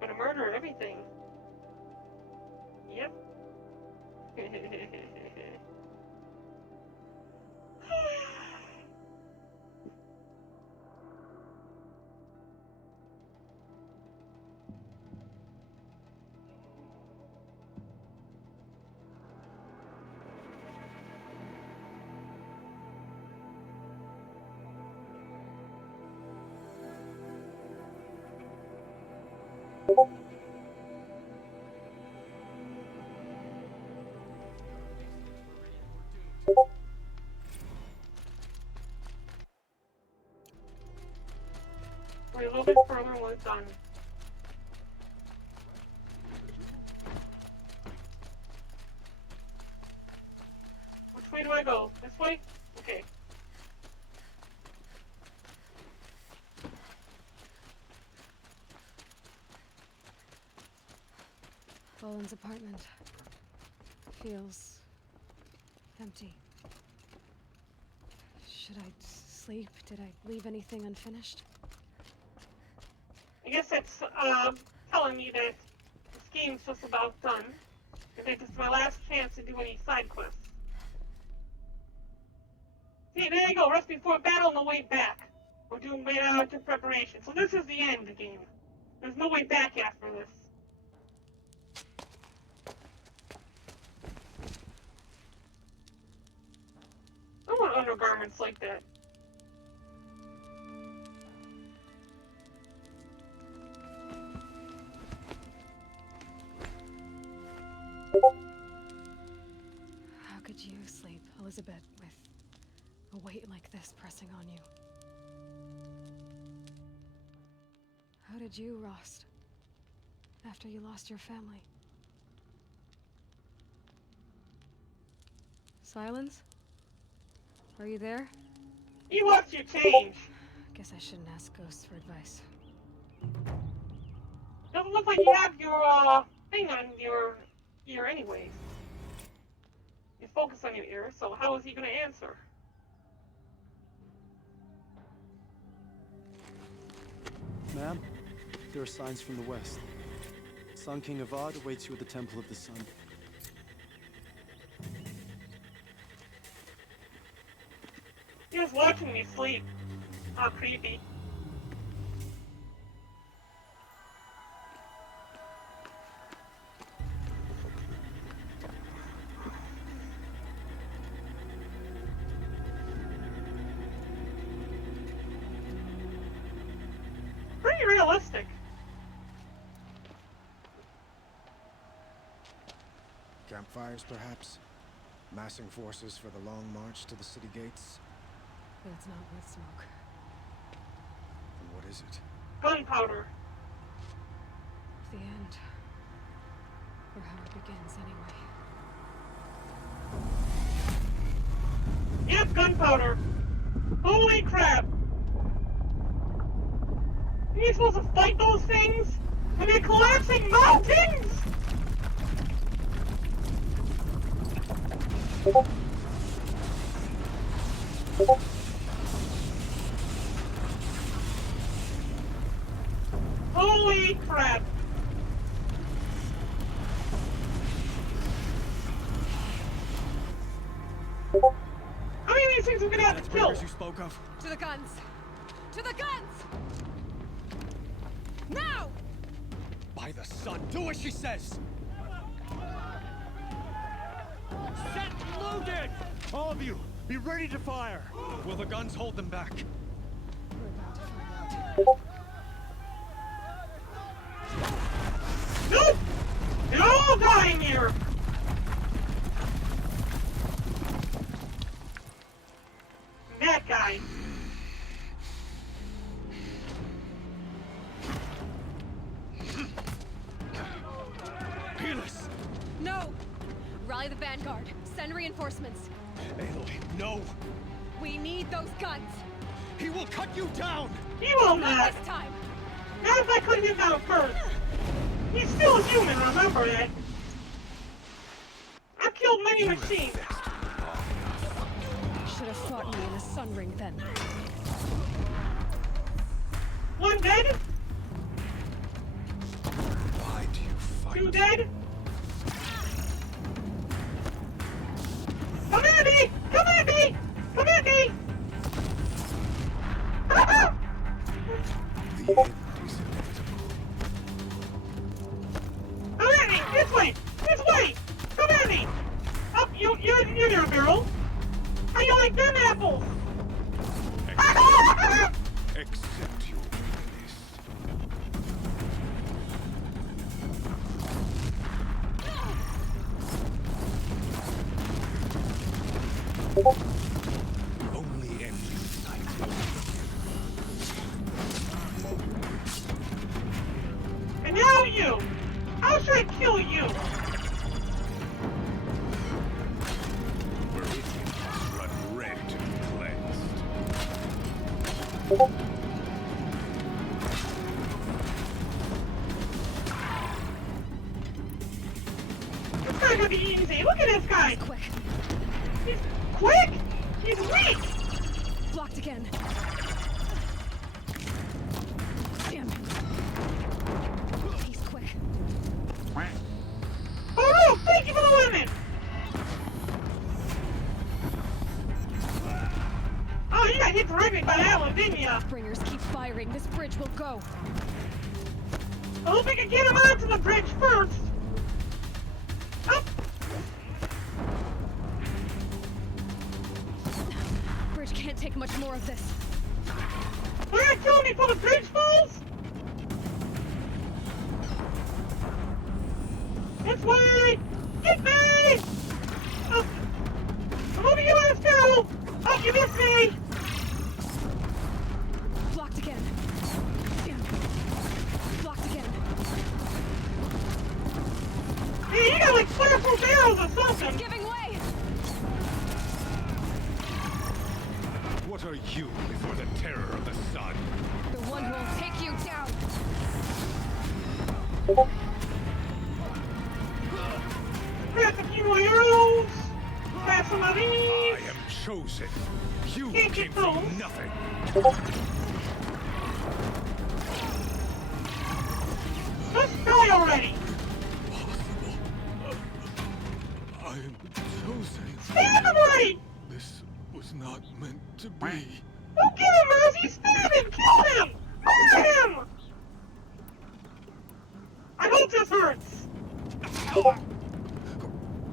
Gonna murder everything. Yep. Wait a little bit further when it's done. Which way do I go? This way? Okay. Boland's apartment feels empty. Should I sleep? Did I leave anything unfinished? I guess it's telling me that this game's just about done. I think this is my last chance to do any side quests. See, there you go. Rest before battle on the way back. We're doing way out to preparation. So this is the end of the game. There's no way back after this. I want undergarments like that. How could you sleep, Elizabeth, with a weight like this pressing on you? How did you, Rost, after you lost your family? Silence? Are you there? You left your change. Guess I shouldn't ask ghosts for advice. Doesn't look like you have your thing on your ear anyways. You focus on your ear, so how is he gonna answer? Ma'am, there are signs from the west. Sun King Avad awaits you at the Temple of the Sun. He was watching me sleep. How creepy. Pretty realistic. Campfires, perhaps? Massing forces for the long march to the city gates? But it's not with smoke. Then what is it? Gunpowder. The end. Or how it begins, anyway. Yep, gunpowder. Holy crap. Are you supposed to fight those things? And they're collapsing mountains? Holy crap! How many of these things are we gonna have to kill? You spoke of. To the guns! To the guns! Now! By the sun, do as she says! Set loaded! All of you, be ready to fire! Will the guns hold them back? We're about to find out. Nope! They're all dying here! That guy. Peerless! No! Rally the vanguard. Send reinforcements. Aloy, no! We need those guns! He will cut you down! He will Not not! this time! Not if I couldn't get down first! He's still a human, remember that! I've killed many machines! Should have fought me in a sun ring then. One dead? Why do you fight? Two dead? Come at me! Come at me! Come at me! The end is inevitable. Come at me! This way! This way! Come at me! Up, you're near a barrel. How you like them apples? Accept your weakness. It's not gonna be easy. Look at this guy. He's quick. He's quick. He's weak. Blocked again. Damn it. He's quick. Oh no! Thank you for the lemon. Oh, you got hit directly by that one, didn't ya? Bringers keep firing. This bridge will go. I hope we can get him onto the bridge first. Up. Bridge can't take much more of this. We're gonna kill me before the bridge falls? This way! Get me! Up. I'm over you, Astro! Up, you missed me! Blocked again. Damn. Blocked again. Hey, you got like fireproof arrows or something! Giving way! What are you before the terror of the sun? The one who will take you down! Grab a few more arrows! Grab some of these! I am chosen. You Can't came get from those. nothing. Let's die already! I am chosen. Stab him already! This was not meant to be. Don't kill him, Mercy! Stab him! Kill him! Murder him! I hope this hurts!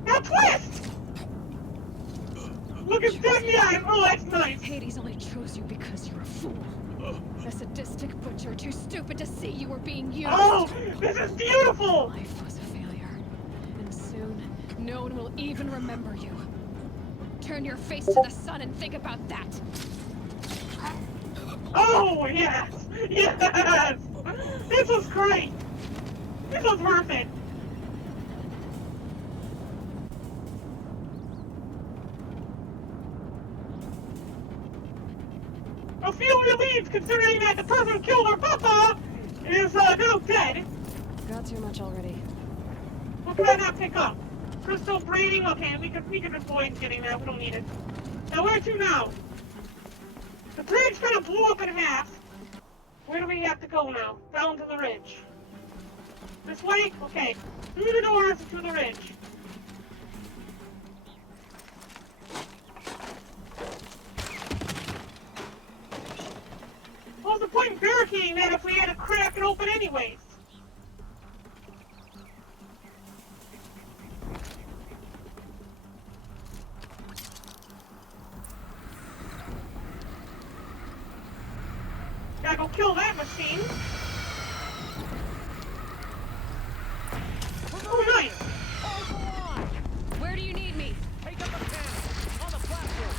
Now twist! Look at dead in the eye! Oh, that's nice! Hades only chose you because you're a fool. A sadistic butcher too stupid to see you were being used. Oh, this is beautiful! Life was a failure. And soon, no one will even remember you. Turn your face to the sun and think about that. Oh, yes! Yes! This was great! This was worth it! I feel relieved considering that the person who killed her papa is now dead. Got too much already. What can I not pick up? Crystal braiding? Okay, we can avoid getting that. We don't need it. Now where to now? The bridge kind of blew up in half. Where do we have to go now? Down to the ridge. This way? Okay. Through the doors to the ridge. What's the point in barricading that if we had to crack it open anyways? Gotta go kill that machine. Oh, nice! Where do you need me? Take up a panel on the platform.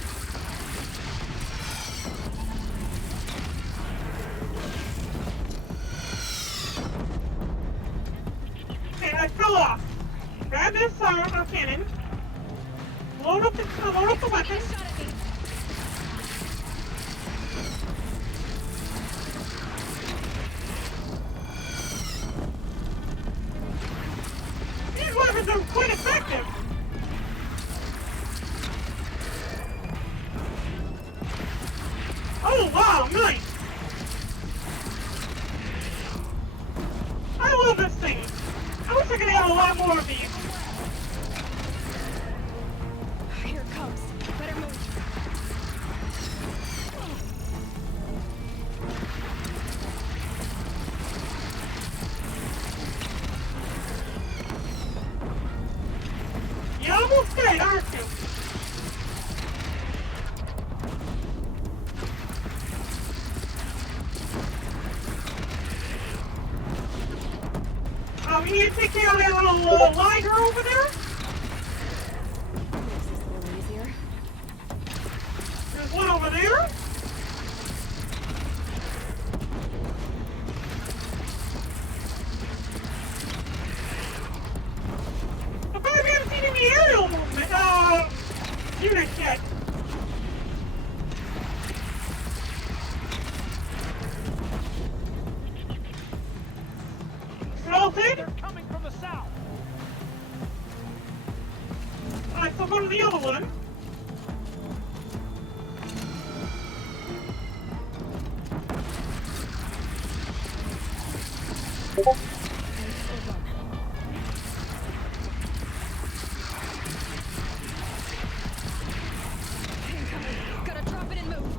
Okay, I fell off. Grab this cannon. Load up the weapon. These weapons are quite effective. Oh wow, nice. I love this thing. I wish I could have a lot more of these. Here it comes. Better move. You're almost dead, aren't you? We need to take care of that little liger over there. Makes this a little easier. There's one over there. I bet we haven't seen any aerial movement. Unit yet. to the other one. Gotta drop it and move.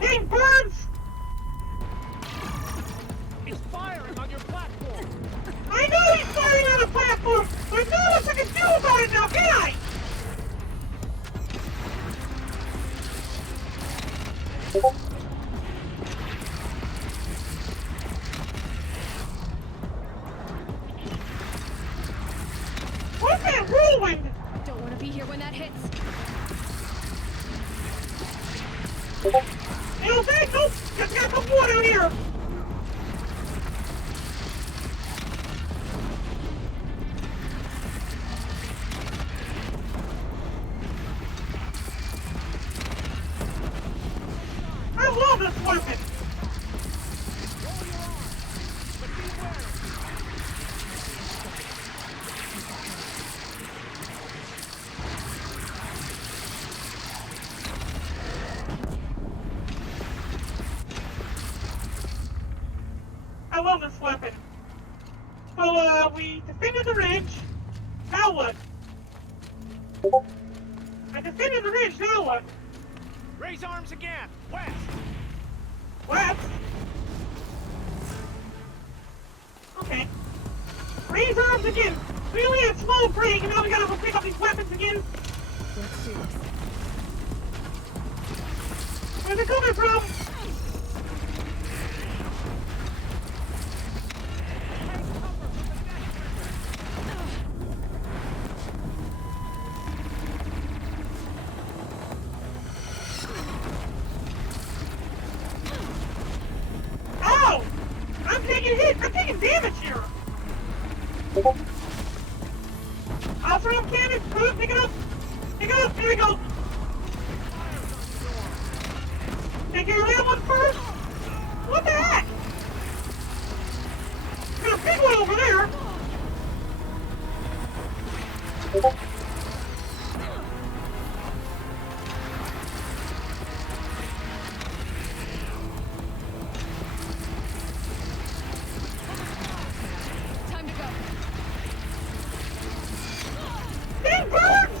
Hey, birds! He's firing on your platform! I know he's firing on a platform, but there's not much I can do about it now, can I? What's that whirlwind? Don't want to be here when that hits. You know that? Nope! Just got some water in here! I love this weapon! I love this weapon. So, we defended the ridge. Now what? I defended the ridge, now what? Raise arms again! West! West? Okay. Raise arms again! We only had small break and now we gotta go pick up these weapons again? Let's do this. Where's it coming from? Ow! I'm taking hits! I'm taking damage here! I'll throw up cannon! Pick it up! Pick it up! Here we go! Take care of that one first! What the heck? Got a big one over there! Time to go. Dang birds!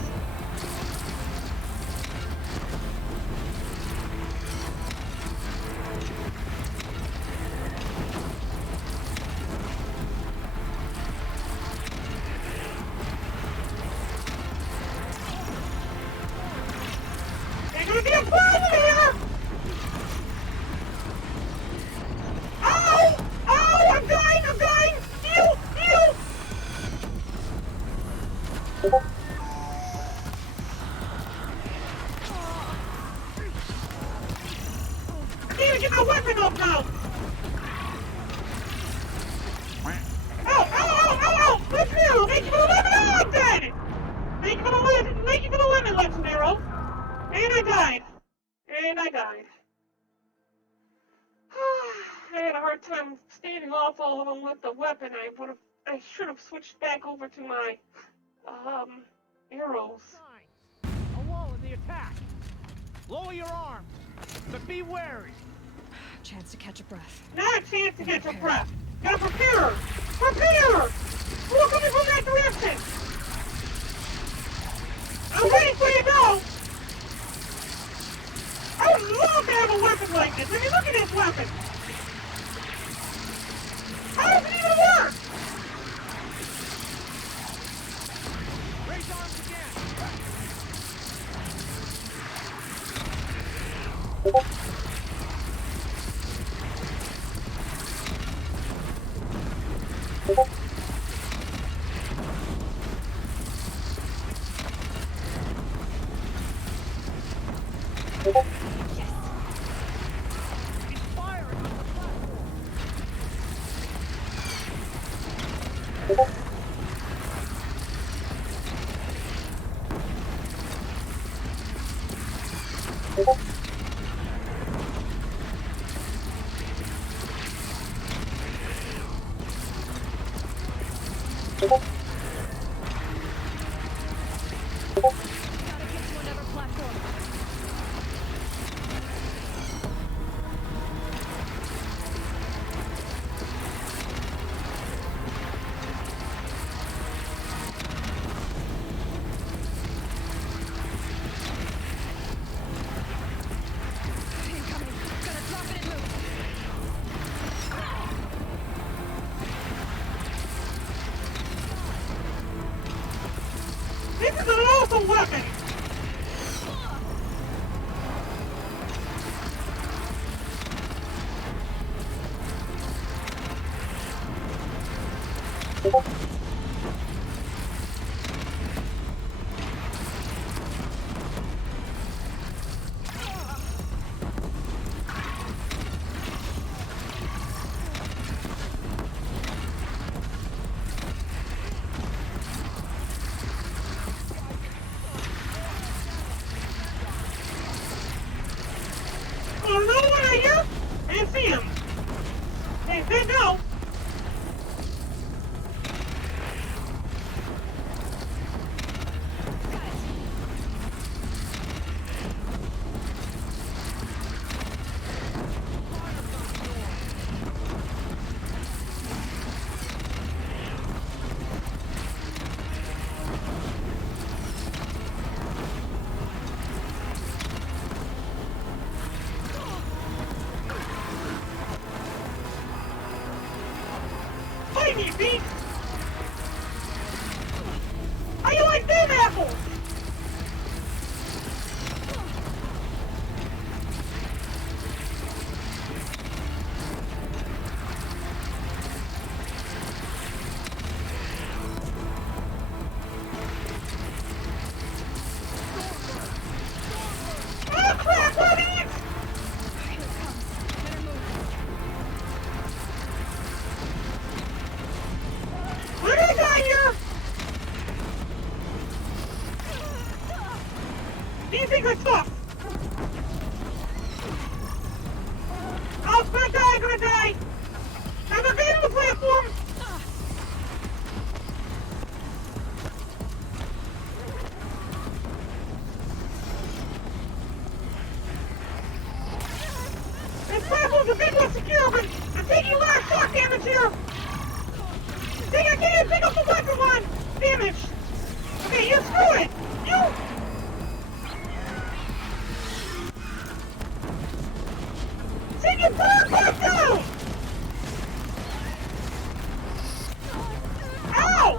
There's gonna be a problem here! Ow! Ow! I'm dying! I'm dying! Heal! Heal! I need to get my weapon up now! Ow! Ow! Ow! Ow! Ow! Let's go! Make it a lemon! Oh, I'm dead! Make it a lemon! Make it a lemon, Let's Arrow! And I died. And I died. I had a hard time standing off all of them with the weapon. I should have switched back over to my, arrows. A wall in the attack! Lower your arms, but be wary! Chance to catch a breath. Not a chance to get your breath. Gotta prepare! Prepare! We're coming from that direction! I'm ready for you now! I would love to have a weapon like this. I mean, look at this weapon! How does it even work? Raise arms again! This is an awesome weapon! Oh, no one are you? I didn't see him. Hey, hey, no! Fight me, beast! How you like them apples? Oh crap, buddies! Where is I here? These things are tough. Oh, I'm gonna die! I'm a man on the platform! This platform's a bit more secure, but I'm taking a lot of shock damage here! Dang, I can't even pick up the weapon line! Damage! Okay, you screw it! You! Take it back down! Ow!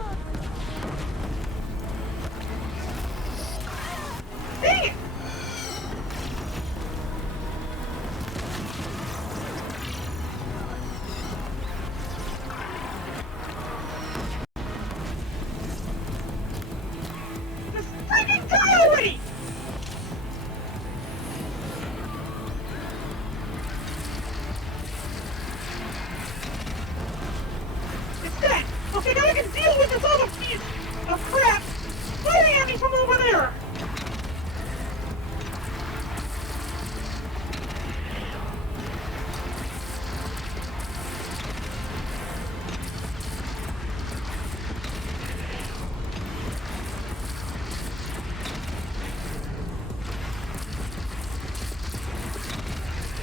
Dang it! Just freaking die already! It's dead! Okay, now I can deal with this other piece of crap fighting at me from over there!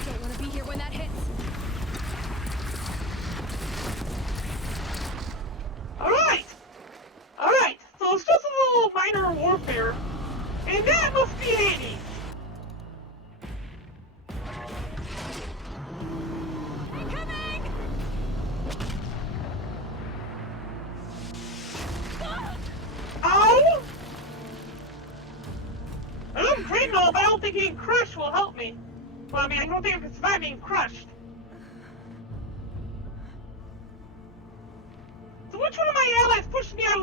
Don't want to be here when that hits. Alright! Alright, so it's just a little minor warfare. And that must be Hades! Ow! I'm great and all, but I don't think being crushed will help me. Well, I mean, I don't think I can survive being crushed.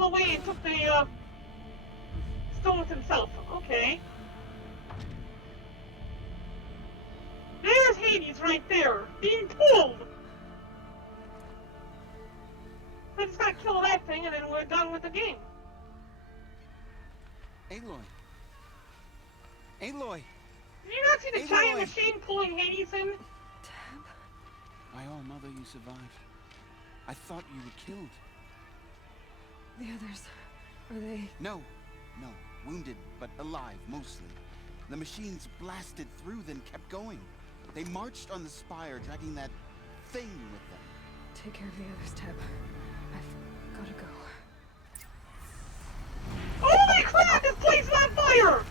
fell away and took the stone with himself. Okay. There's Hades right there, being pulled. I just gotta kill that thing and then we're done with the game. Aloy. Aloy. Did you not see the giant machine pulling Hades in? My own mother, you survived. I thought you were killed. The others, are they? No. Wounded, but alive, mostly. The machines blasted through, then kept going. They marched on the spire, dragging that thing with them. Take care of the others, Teb. I've gotta go. Holy crap, this place is on fire!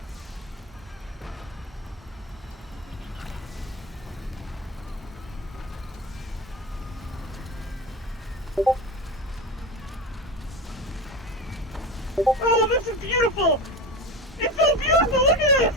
Oh, this is beautiful! It's so beautiful, look at this!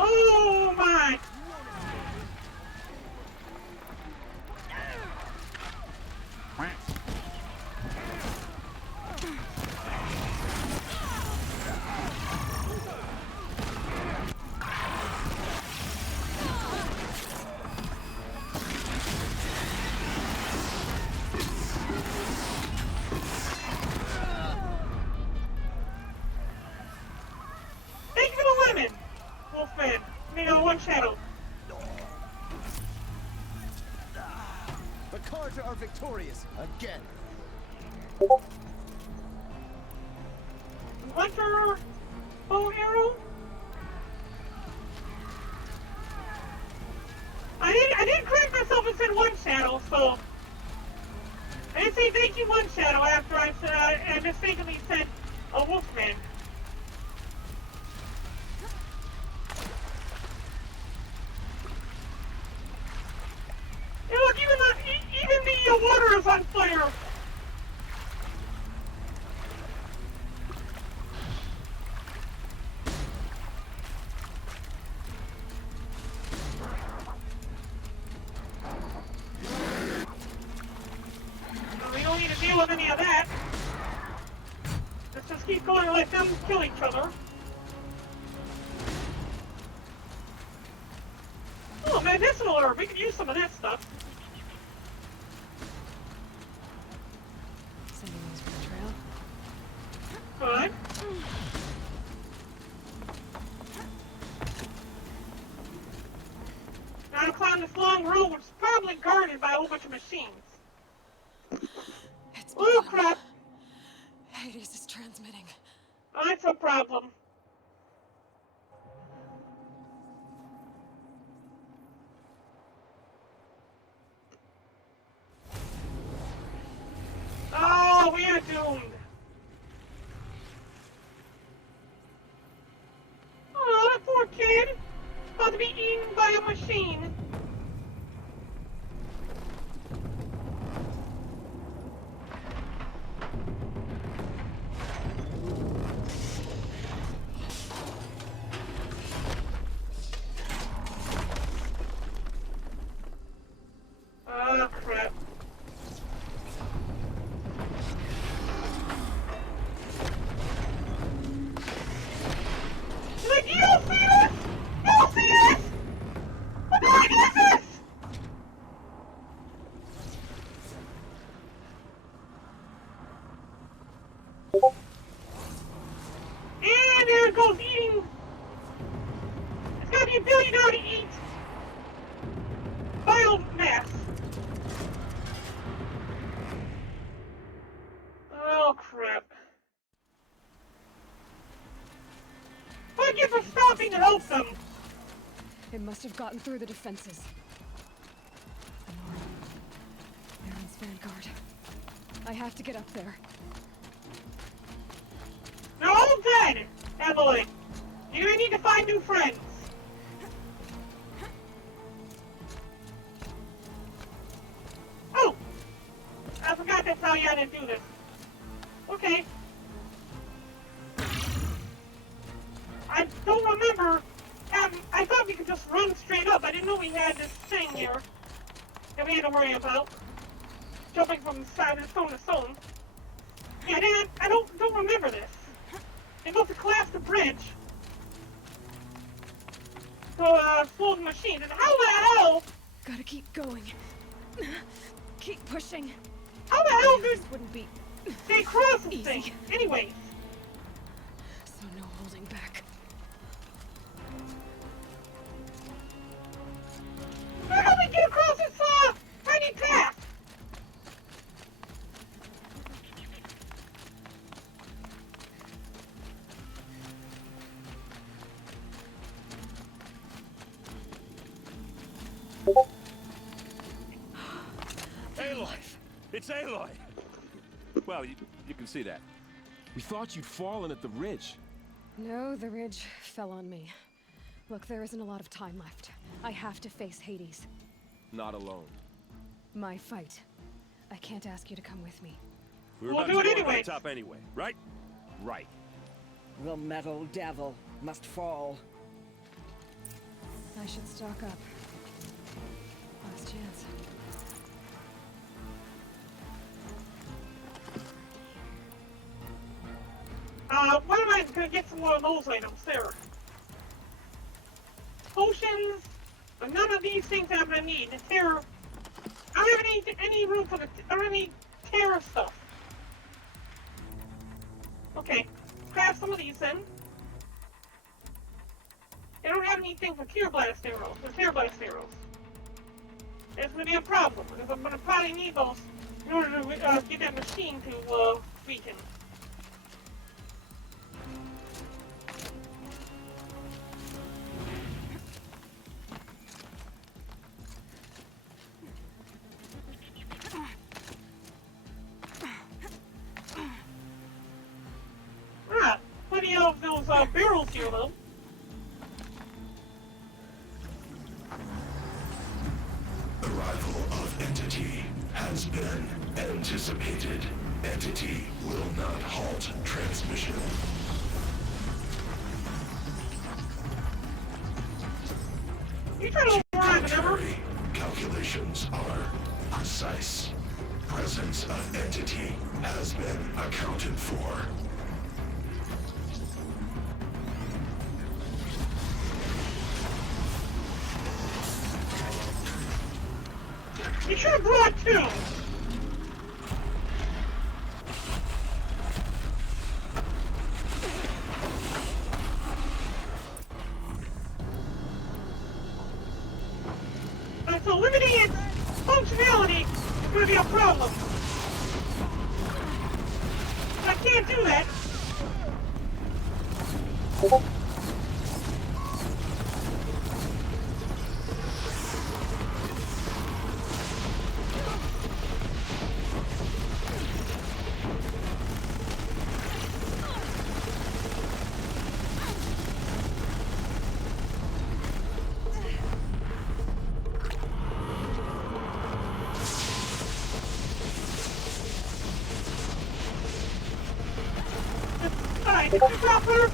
Oh my! Thank you for the lemon, Wolfman. One shadow. The Carja are victorious again. Hunter bow arrow. I didn't correct myself and said one shadow, so I didn't say thank you one shadow after I mistakenly said a wolfman. Hey, look, even the water is on fire. We don't need to deal with any of that. Let's just keep going and let them kill each other. Oh, medicinal herb. We could use some of that stuff. Sending those for the trail. Good. Now to climb this long road, which is probably guarded by a whole bunch of machines. Oh crap! Hades is transmitting. Oh, that's a problem. Oh, we are doomed. Oh, that poor kid. About to be eaten by a machine. Oh, crap. Like, you don't see this? You don't see this? What the heck is this? And there it goes eating. It's gotta be a billion hour to eat biomass. Oh crap. Thank you for stopping to help them. It must have gotten through the defenses. Aaron's vanguard. I have to get up there. They're all dead, Emily. You're gonna need to find new friends. Oh! I forgot that's how you had to do this. Okay. I don't remember. I thought we could just run straight up. I didn't know we had this thing here that we had to worry about. Jumping from side of stone to stone. Yeah, I don't remember this. It goes to collapse the bridge. So, slow the machine. And how the hell? Gotta keep going. Keep pushing. How the hell did wouldn't be they cross this thing? Anyways. So no holding back. How do we get across this tiny path? Aloy! It's Aloy! Well, you can see that. We thought you'd fallen at the ridge. No, the ridge fell on me. Look, there isn't a lot of time left. I have to face Hades. Not alone. My fight. I can't ask you to come with me. We were We'll about do to it go over anyway. the top anyway, right? Right. The metal devil must fall. I should stock up. Last chance. Why am I gonna get some more of those items there? Potions, but none of these things I'm gonna need. The terror. I don't have any room for the. I don't have any terror stuff. Okay, craft some of these then. I don't have anything for tear blast arrows. For tear blast arrows. That's gonna be a problem because I'm gonna probably need those in order to get that machine to weaken. Plenty of those barrels here, though. Arrival of Entity has been anticipated. Entity will not halt transmission. You try to override whatever. Calculations are precise. Presence of Entity has been accounted for. You should have brought two! So limiting its functionality is going to be a problem. I can't do that. Alright, this is proper.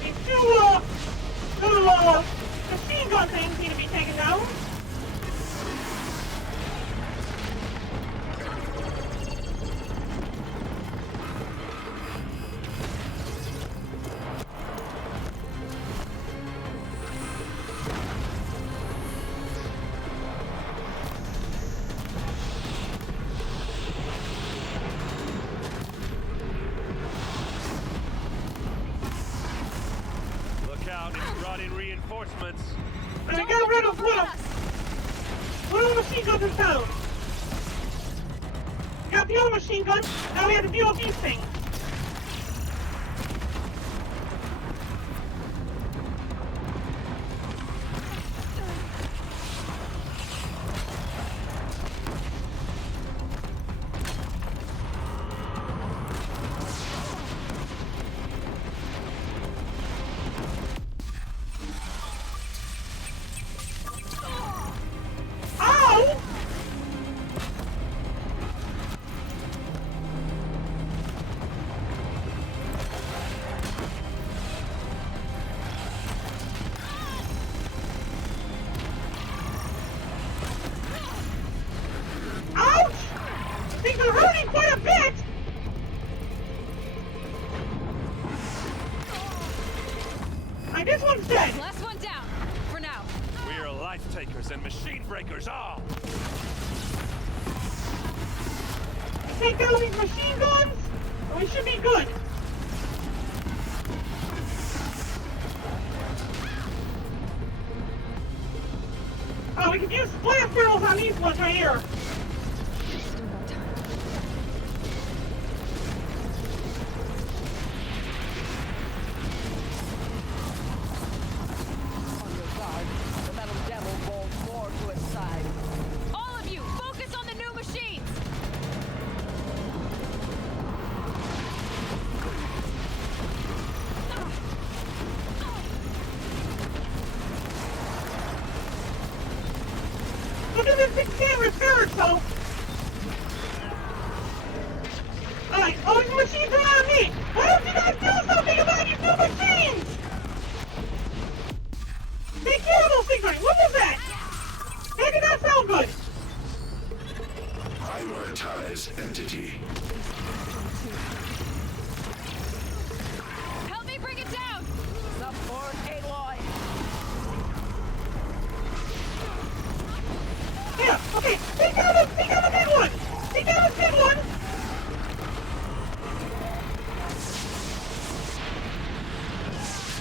These two, little, machine gun things need to be taken down. Look out, it's brought in reinforcements. And I got rid of one of the machine guns in town. Got the other machine gun, now we have to deal with these things. Alright, this one's dead! Last one down, for now. We are life takers and machine breakers all! Take down these machine guns, and we should be good. Oh, we can use blast barrels on these ones right here. On your guard, the metal devil bolts more to its side. All of you, focus on the new machines! Look at this thing can't repair itself. Alright, all these machines are on me. Why don't you guys do something about these new machines? Take care of those things. What was that? That did not sound good. Prioritize entity. Help me bring it down! Support Aloy! Yeah, okay, take down the big one! Take down the big one!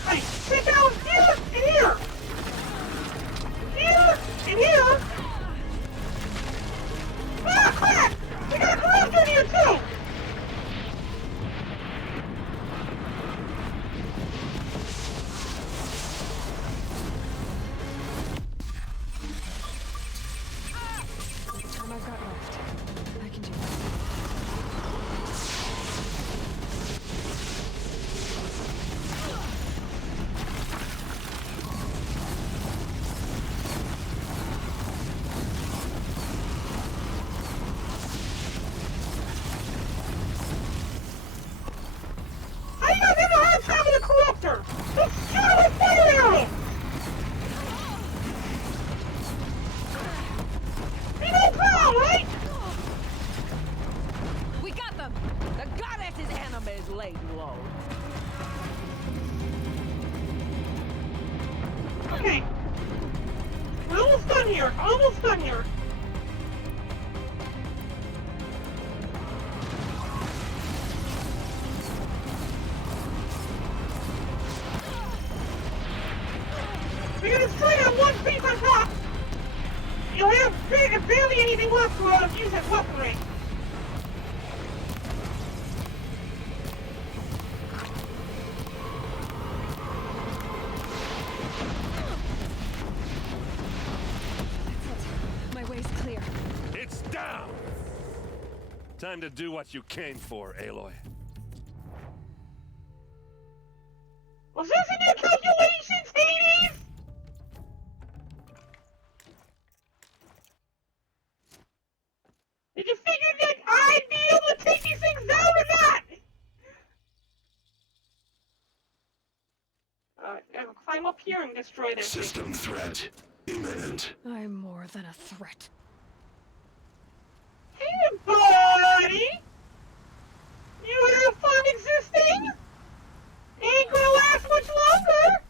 Right, take down here and here! Here and here! Ah, crap! We got a corruptor in here too! The time I've got left. I can do it. How you guys have a hard time with a corruptor? Let's shoot him with fire arrows! Be no problem, right? We got them! The goddess's enemies laid low. Okay. We're almost done here. Almost done here. We're gonna destroy that one piece on top. You'll have barely anything left to use as weaponry. My way's clear. It's down! Time to do what you came for, Aloy. Was this in your calculations, Hades? Did you figure that I'd be able to take these things down or not? I have to climb up here and destroy this thing. System threat imminent. I'm more than a threat. Hey, buddy! You have fun existing? Ain't gonna last much longer!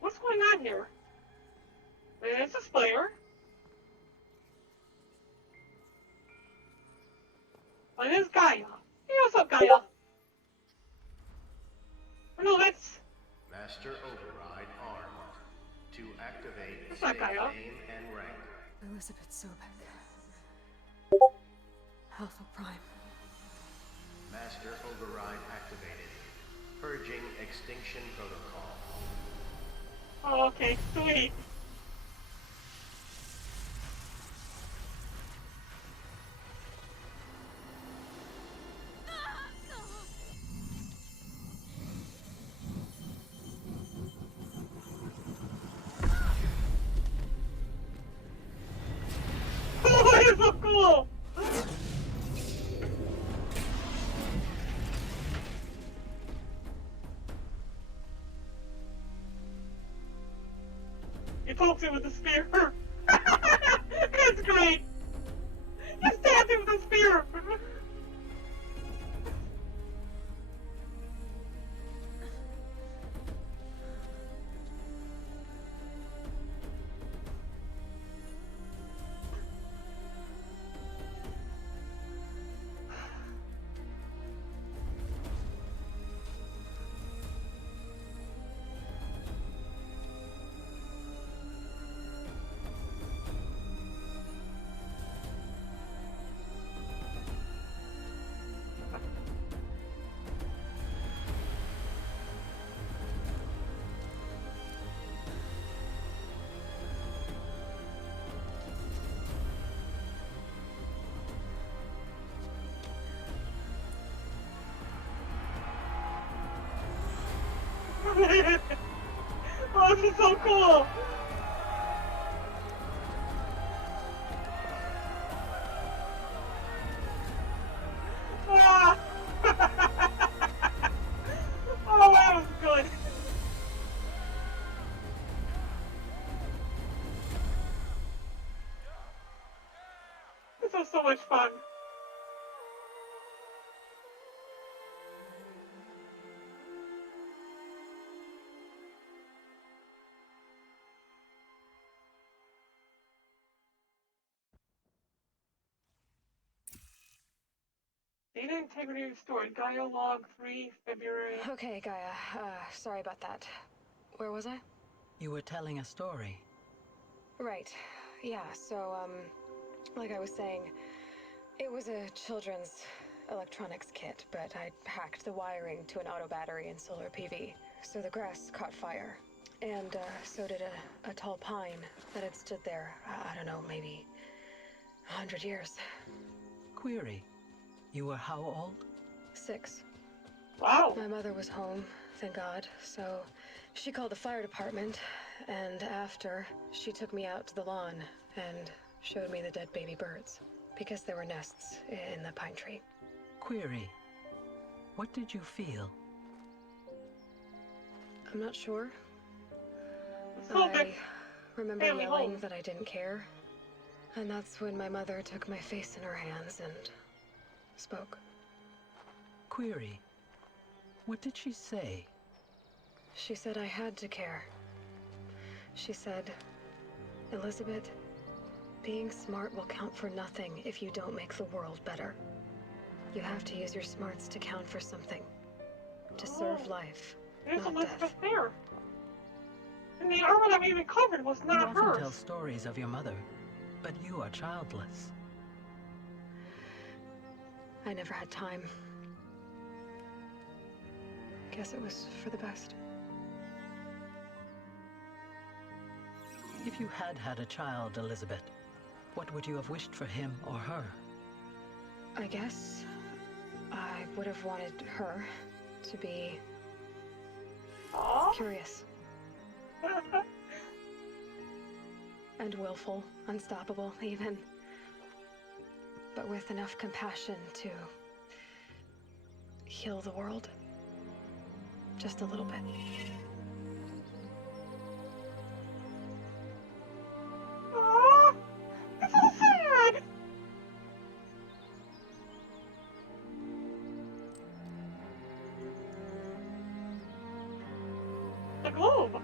What's going on here? There's a Slayer. Oh, there's Gaia. Hey, what's up, Gaia? Oh, no, that's... Master Override armed. To activate That's not safe Gaia. aim and rank. Elizabeth Sobek. Alpha Prime. Master Override activated. Purging extinction protocol. Oh, okay, sweet. Oh, that is so cool! He pokes him with a spear. It's great. He stabs him with a spear. Oh, this is so cool! Ah! Oh, that was good! This was so much fun. Data integrity restored. Gaia log 3, February. Okay, Gaia. Sorry about that. Where was I? You were telling a story. Right. Yeah, so, like I was saying, it was a children's electronics kit, but I'd hacked the wiring to an auto battery and solar PV. So the grass caught fire. And, so did a tall pine that had stood there, I don't know, maybe 100 years. Query. You were how old? 6. Wow. My mother was home, thank God, so she called the fire department, and after, she took me out to the lawn and showed me the dead baby birds, because there were nests in the pine tree. Query. What did you feel? I'm not sure. So I remember family yelling home. that I didn't care, and that's when my mother took my face in her hands and spoke. Query. What did she say? She said I had to care. She said, Elizabeth, being smart will count for nothing if you don't make the world better. You have to use your smarts to count for something. To serve life, There's not Elizabeth death. there. And the armor that we even covered was You not often hers. tell stories of your mother, but you are childless. I never had time. Guess it was for the best. If you had had a child, Elizabeth, what would you have wished for him or her? I guess I would have wanted her to be curious. And willful, unstoppable, even. But with enough compassion to heal the world. Just a little bit. Aww, this is sad. The globe.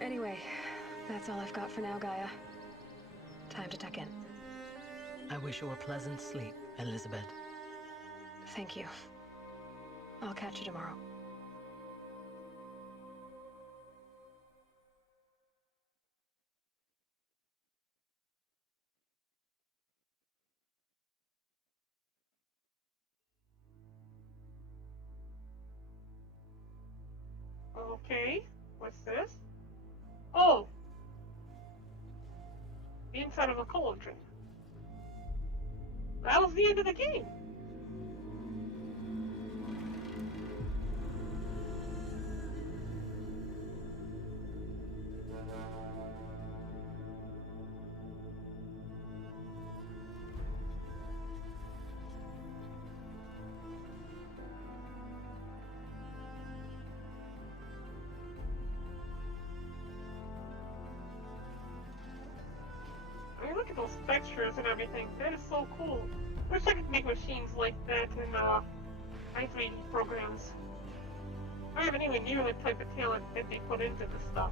Anyway, that's all I've got for now, Gaia. Time to tuck in. I wish you a pleasant sleep, Elizabeth. Thank you. I'll catch you tomorrow. Okay, what's this? Oh! The inside of a cauldron. That was the end of the game. textures and everything. That is so cool. Wish I could make machines like that in i3D programs. I haven't even near the type of talent that they put into this stuff.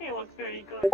It was very good.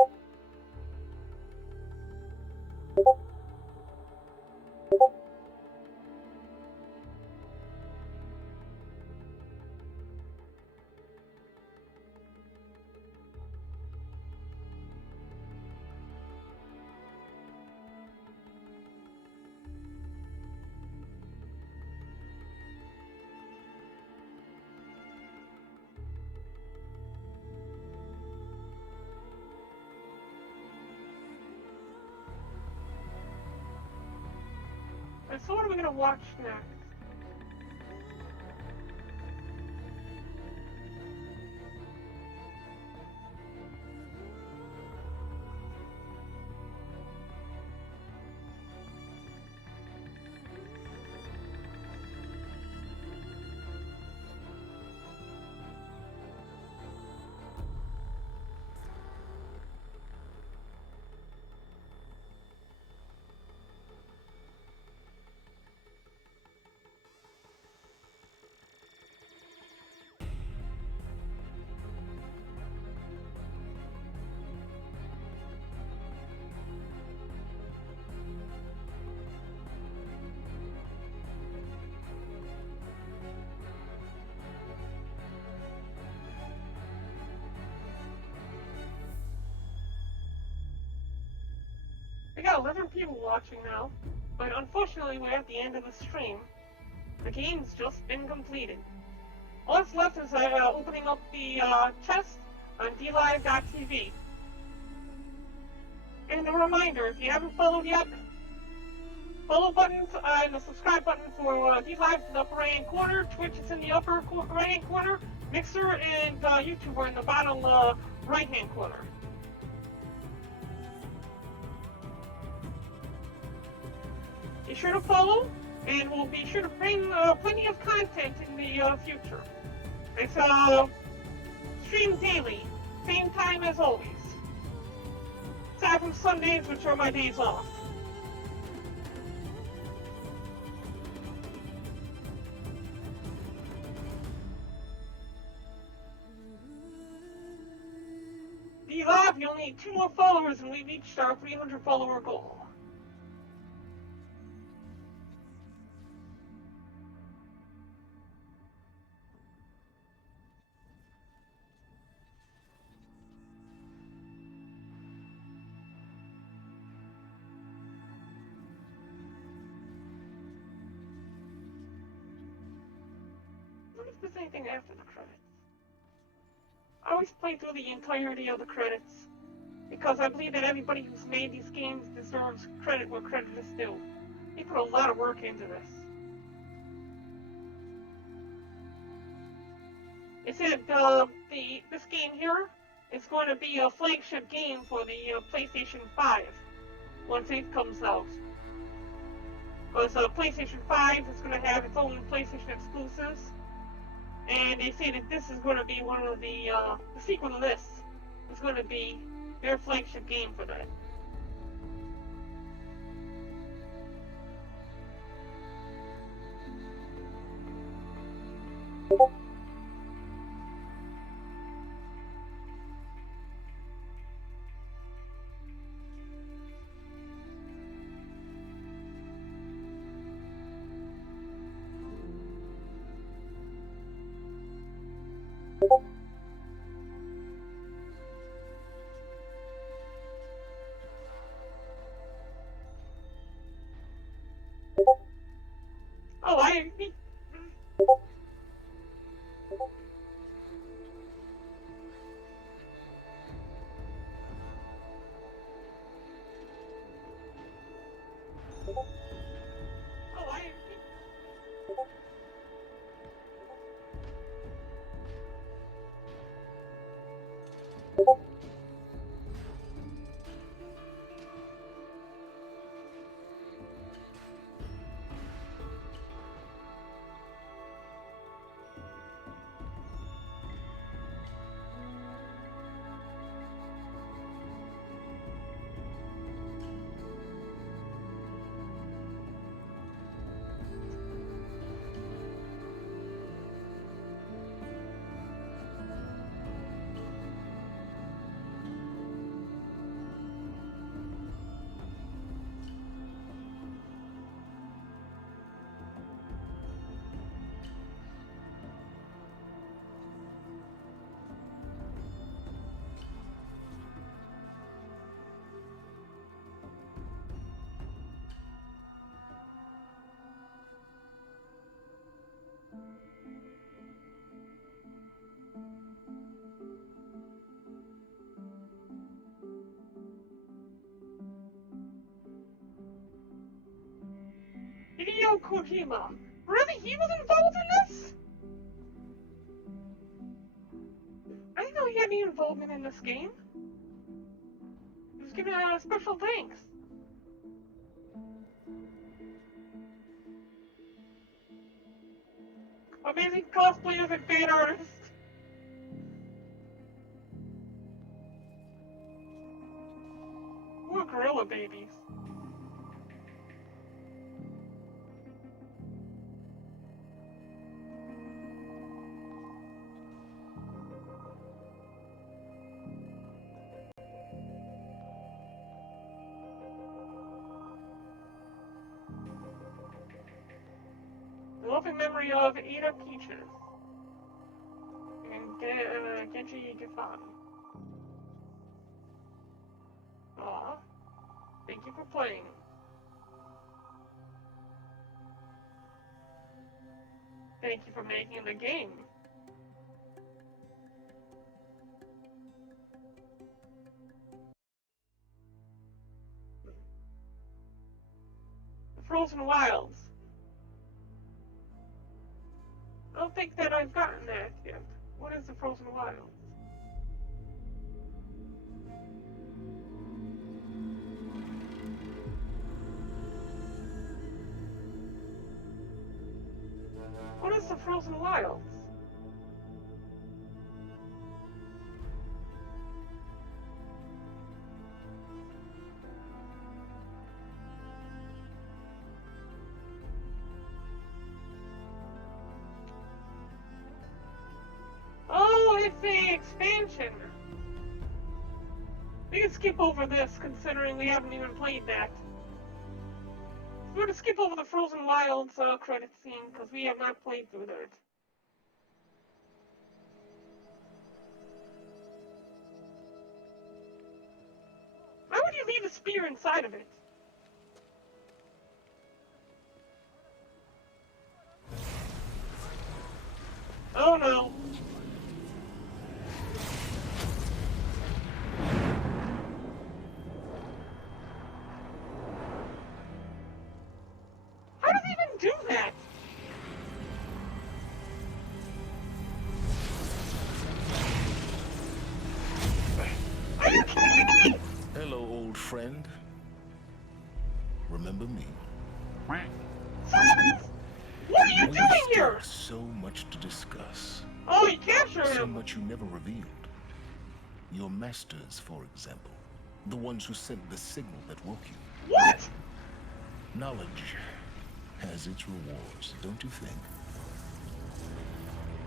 So what are we gonna watch next? We got 11 people watching now, but unfortunately we're at the end of the stream. The game's just been completed. All that's left is opening up the chest on DLive.tv. And a reminder, if you haven't followed yet, follow buttons and the subscribe button for DLive in the upper right-hand corner, Twitch is in the upper right-hand corner, Mixer and YouTube are in the bottom right-hand corner. Be sure to follow, and we'll be sure to bring plenty of content in the future. It's stream daily, same time as always. Aside from Sundays, which are my days off. V-Live, you only need 2 more followers and we've reached our 300 follower goal. I wonder if there's anything after the credits. I always play through the entirety of the credits, because I believe that everybody who's made these games deserves credit where credit is due. They put a lot of work into this. It said this game here is going to be a flagship game for the PlayStation 5 once it comes out. Because PlayStation 5 is going to have its own PlayStation exclusives. And they say that this is going to be one of the sequel to this is going to be their flagship game for that. Oh, I... Hideo Kojima. Really? He was involved in this? I didn't know he had any involvement in this game. He was given special thanks. Amazing cosplayers and fan artists. We're gorilla babies. The loving memory of Ada Peaches and Genji Gifan. Aw, thank you for playing. Thank you for making the game. The Frozen Wilds. I don't think that I've gotten that yet. What is the Frozen Wilds? What is the Frozen Wilds? Oh, it's the expansion. We can skip over this, considering we haven't even played that. We're gonna skip over the Frozen Wilds credit scene, because we have not played through that. Why would you leave a spear inside of it? Oh no. How does he even do that? Are you kidding me? Hello, old friend. Remember me? Silence! What are you doing here? So much to discuss. Oh, you captured him. So much you never revealed. Your masters, for example. The ones who sent the signal that woke you. What? Knowledge has its rewards, don't you think?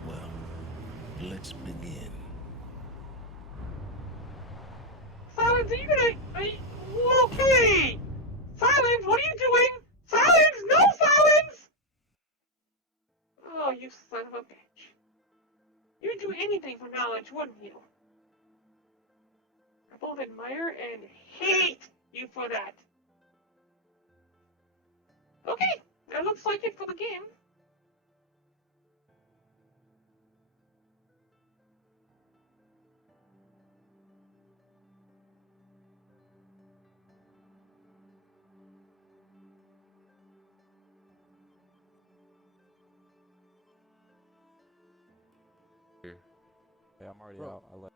Well, let's begin. Silence, are you gonna... Okay! Silence, what are you doing? Silence! No silence! Oh, you son of a bitch. You would do anything for knowledge, wouldn't you? I both admire and hate you for that. Okay, that looks like it for the game. Yeah, I'm already out. I left.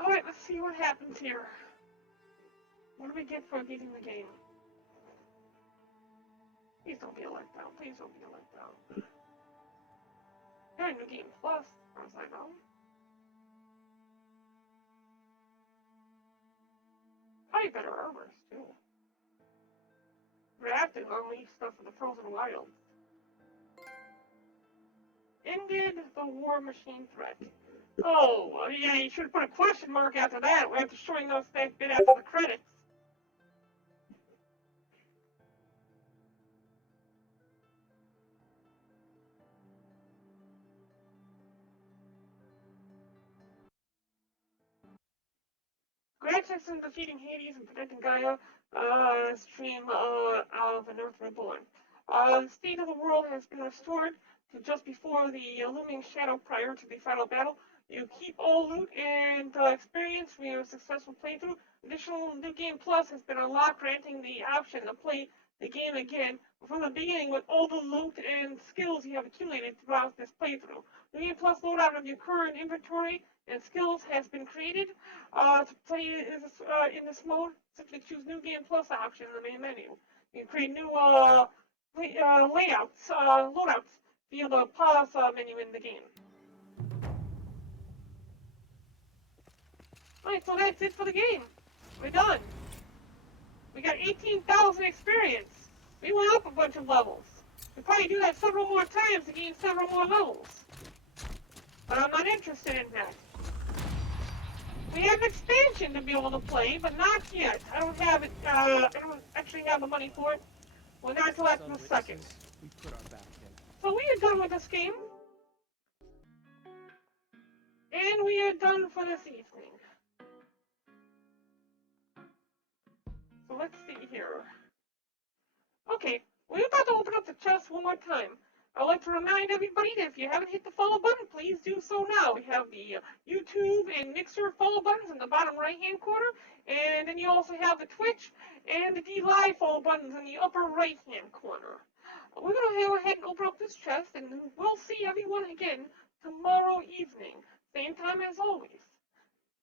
Alright, let's see what happens here. What do we get for beating the game? Please don't be a letdown. Please don't be a letdown. You're a new game plus, as far as I know. Probably better armors, too. We have to unleash stuff in the Frozen Wilds. Ended the war machine threat. Oh, yeah, you should have put a question mark after that. We have to showing us that bit after the credits. Congratulations on defeating Hades and protecting Gaia, stream of an Earth Reborn. The state of the world has been restored to just before the looming shadow prior to the final battle. You keep all loot and experience from your successful playthrough. Additional New Game Plus has been unlocked, granting the option to play the game again from the beginning with all the loot and skills you have accumulated throughout this playthrough. New Game Plus loadout of your current inventory and skills has been created. To play in this mode, simply choose New Game Plus option in the main menu. You can create new layouts, loadouts via the pause menu in the game. Alright, so that's it for the game. We're done. We got 18,000 experience. We went up a bunch of levels. We'll probably do that several more times to gain several more levels. But I'm not interested in that. We have an expansion to be able to play, but not yet. I don't have it, I don't actually have the money for it. Well, not until after the second. So we are done with this game. And we are done for this evening. So let's see here. Okay, we're about to open up the chest one more time. I'd like to remind everybody that if you haven't hit the follow button, please do so now. We have the YouTube and Mixer follow buttons in the bottom right-hand corner, and then you also have the Twitch and the DLive follow buttons in the upper right-hand corner. We're going to go ahead and open up this chest, and we'll see everyone again tomorrow evening, same time as always.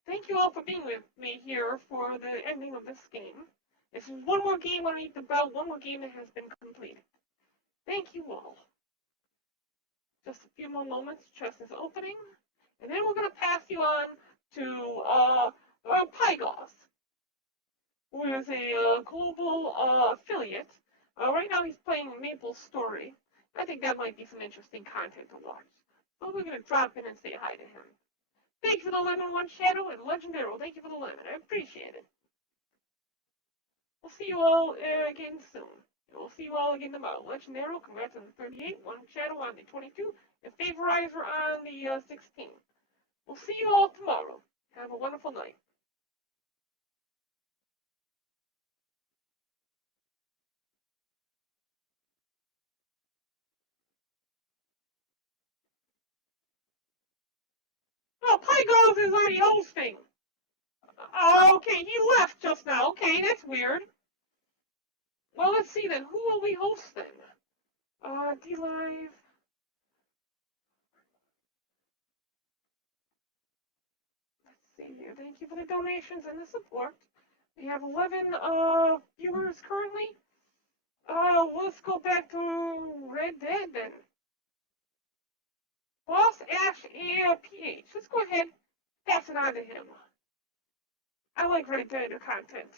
Thank you all for being with me here for the ending of this game. This is one more game underneath the belt, one more game that has been completed. Thank you all. Just a few more moments, chest is opening, and then we're going to pass you on to Pygos, who is a global affiliate. Right now he's playing Maple Story, I think that might be some interesting content to watch. So we're gonna drop in and say hi to him. Thank you for the lemon, One Shadow, and Legendary. Thank you for the lemon. I appreciate it. We'll see you all again soon. We'll see you all again tomorrow. Legendary, congrats on the 38, One Shadow on the 22, and Favorizer on the 16. We'll see you all tomorrow. Have a wonderful night. Oh, Pygos is already hosting. Okay, he left just now. Okay, that's weird. Well, let's see then. Who will we host then? D-Live. Let's see here. Thank you for the donations and the support. We have 11 viewers currently. Let's go back to Red Dead then. Boss Ash PH. Let's go ahead, pass it on to him. I like Red Dead content.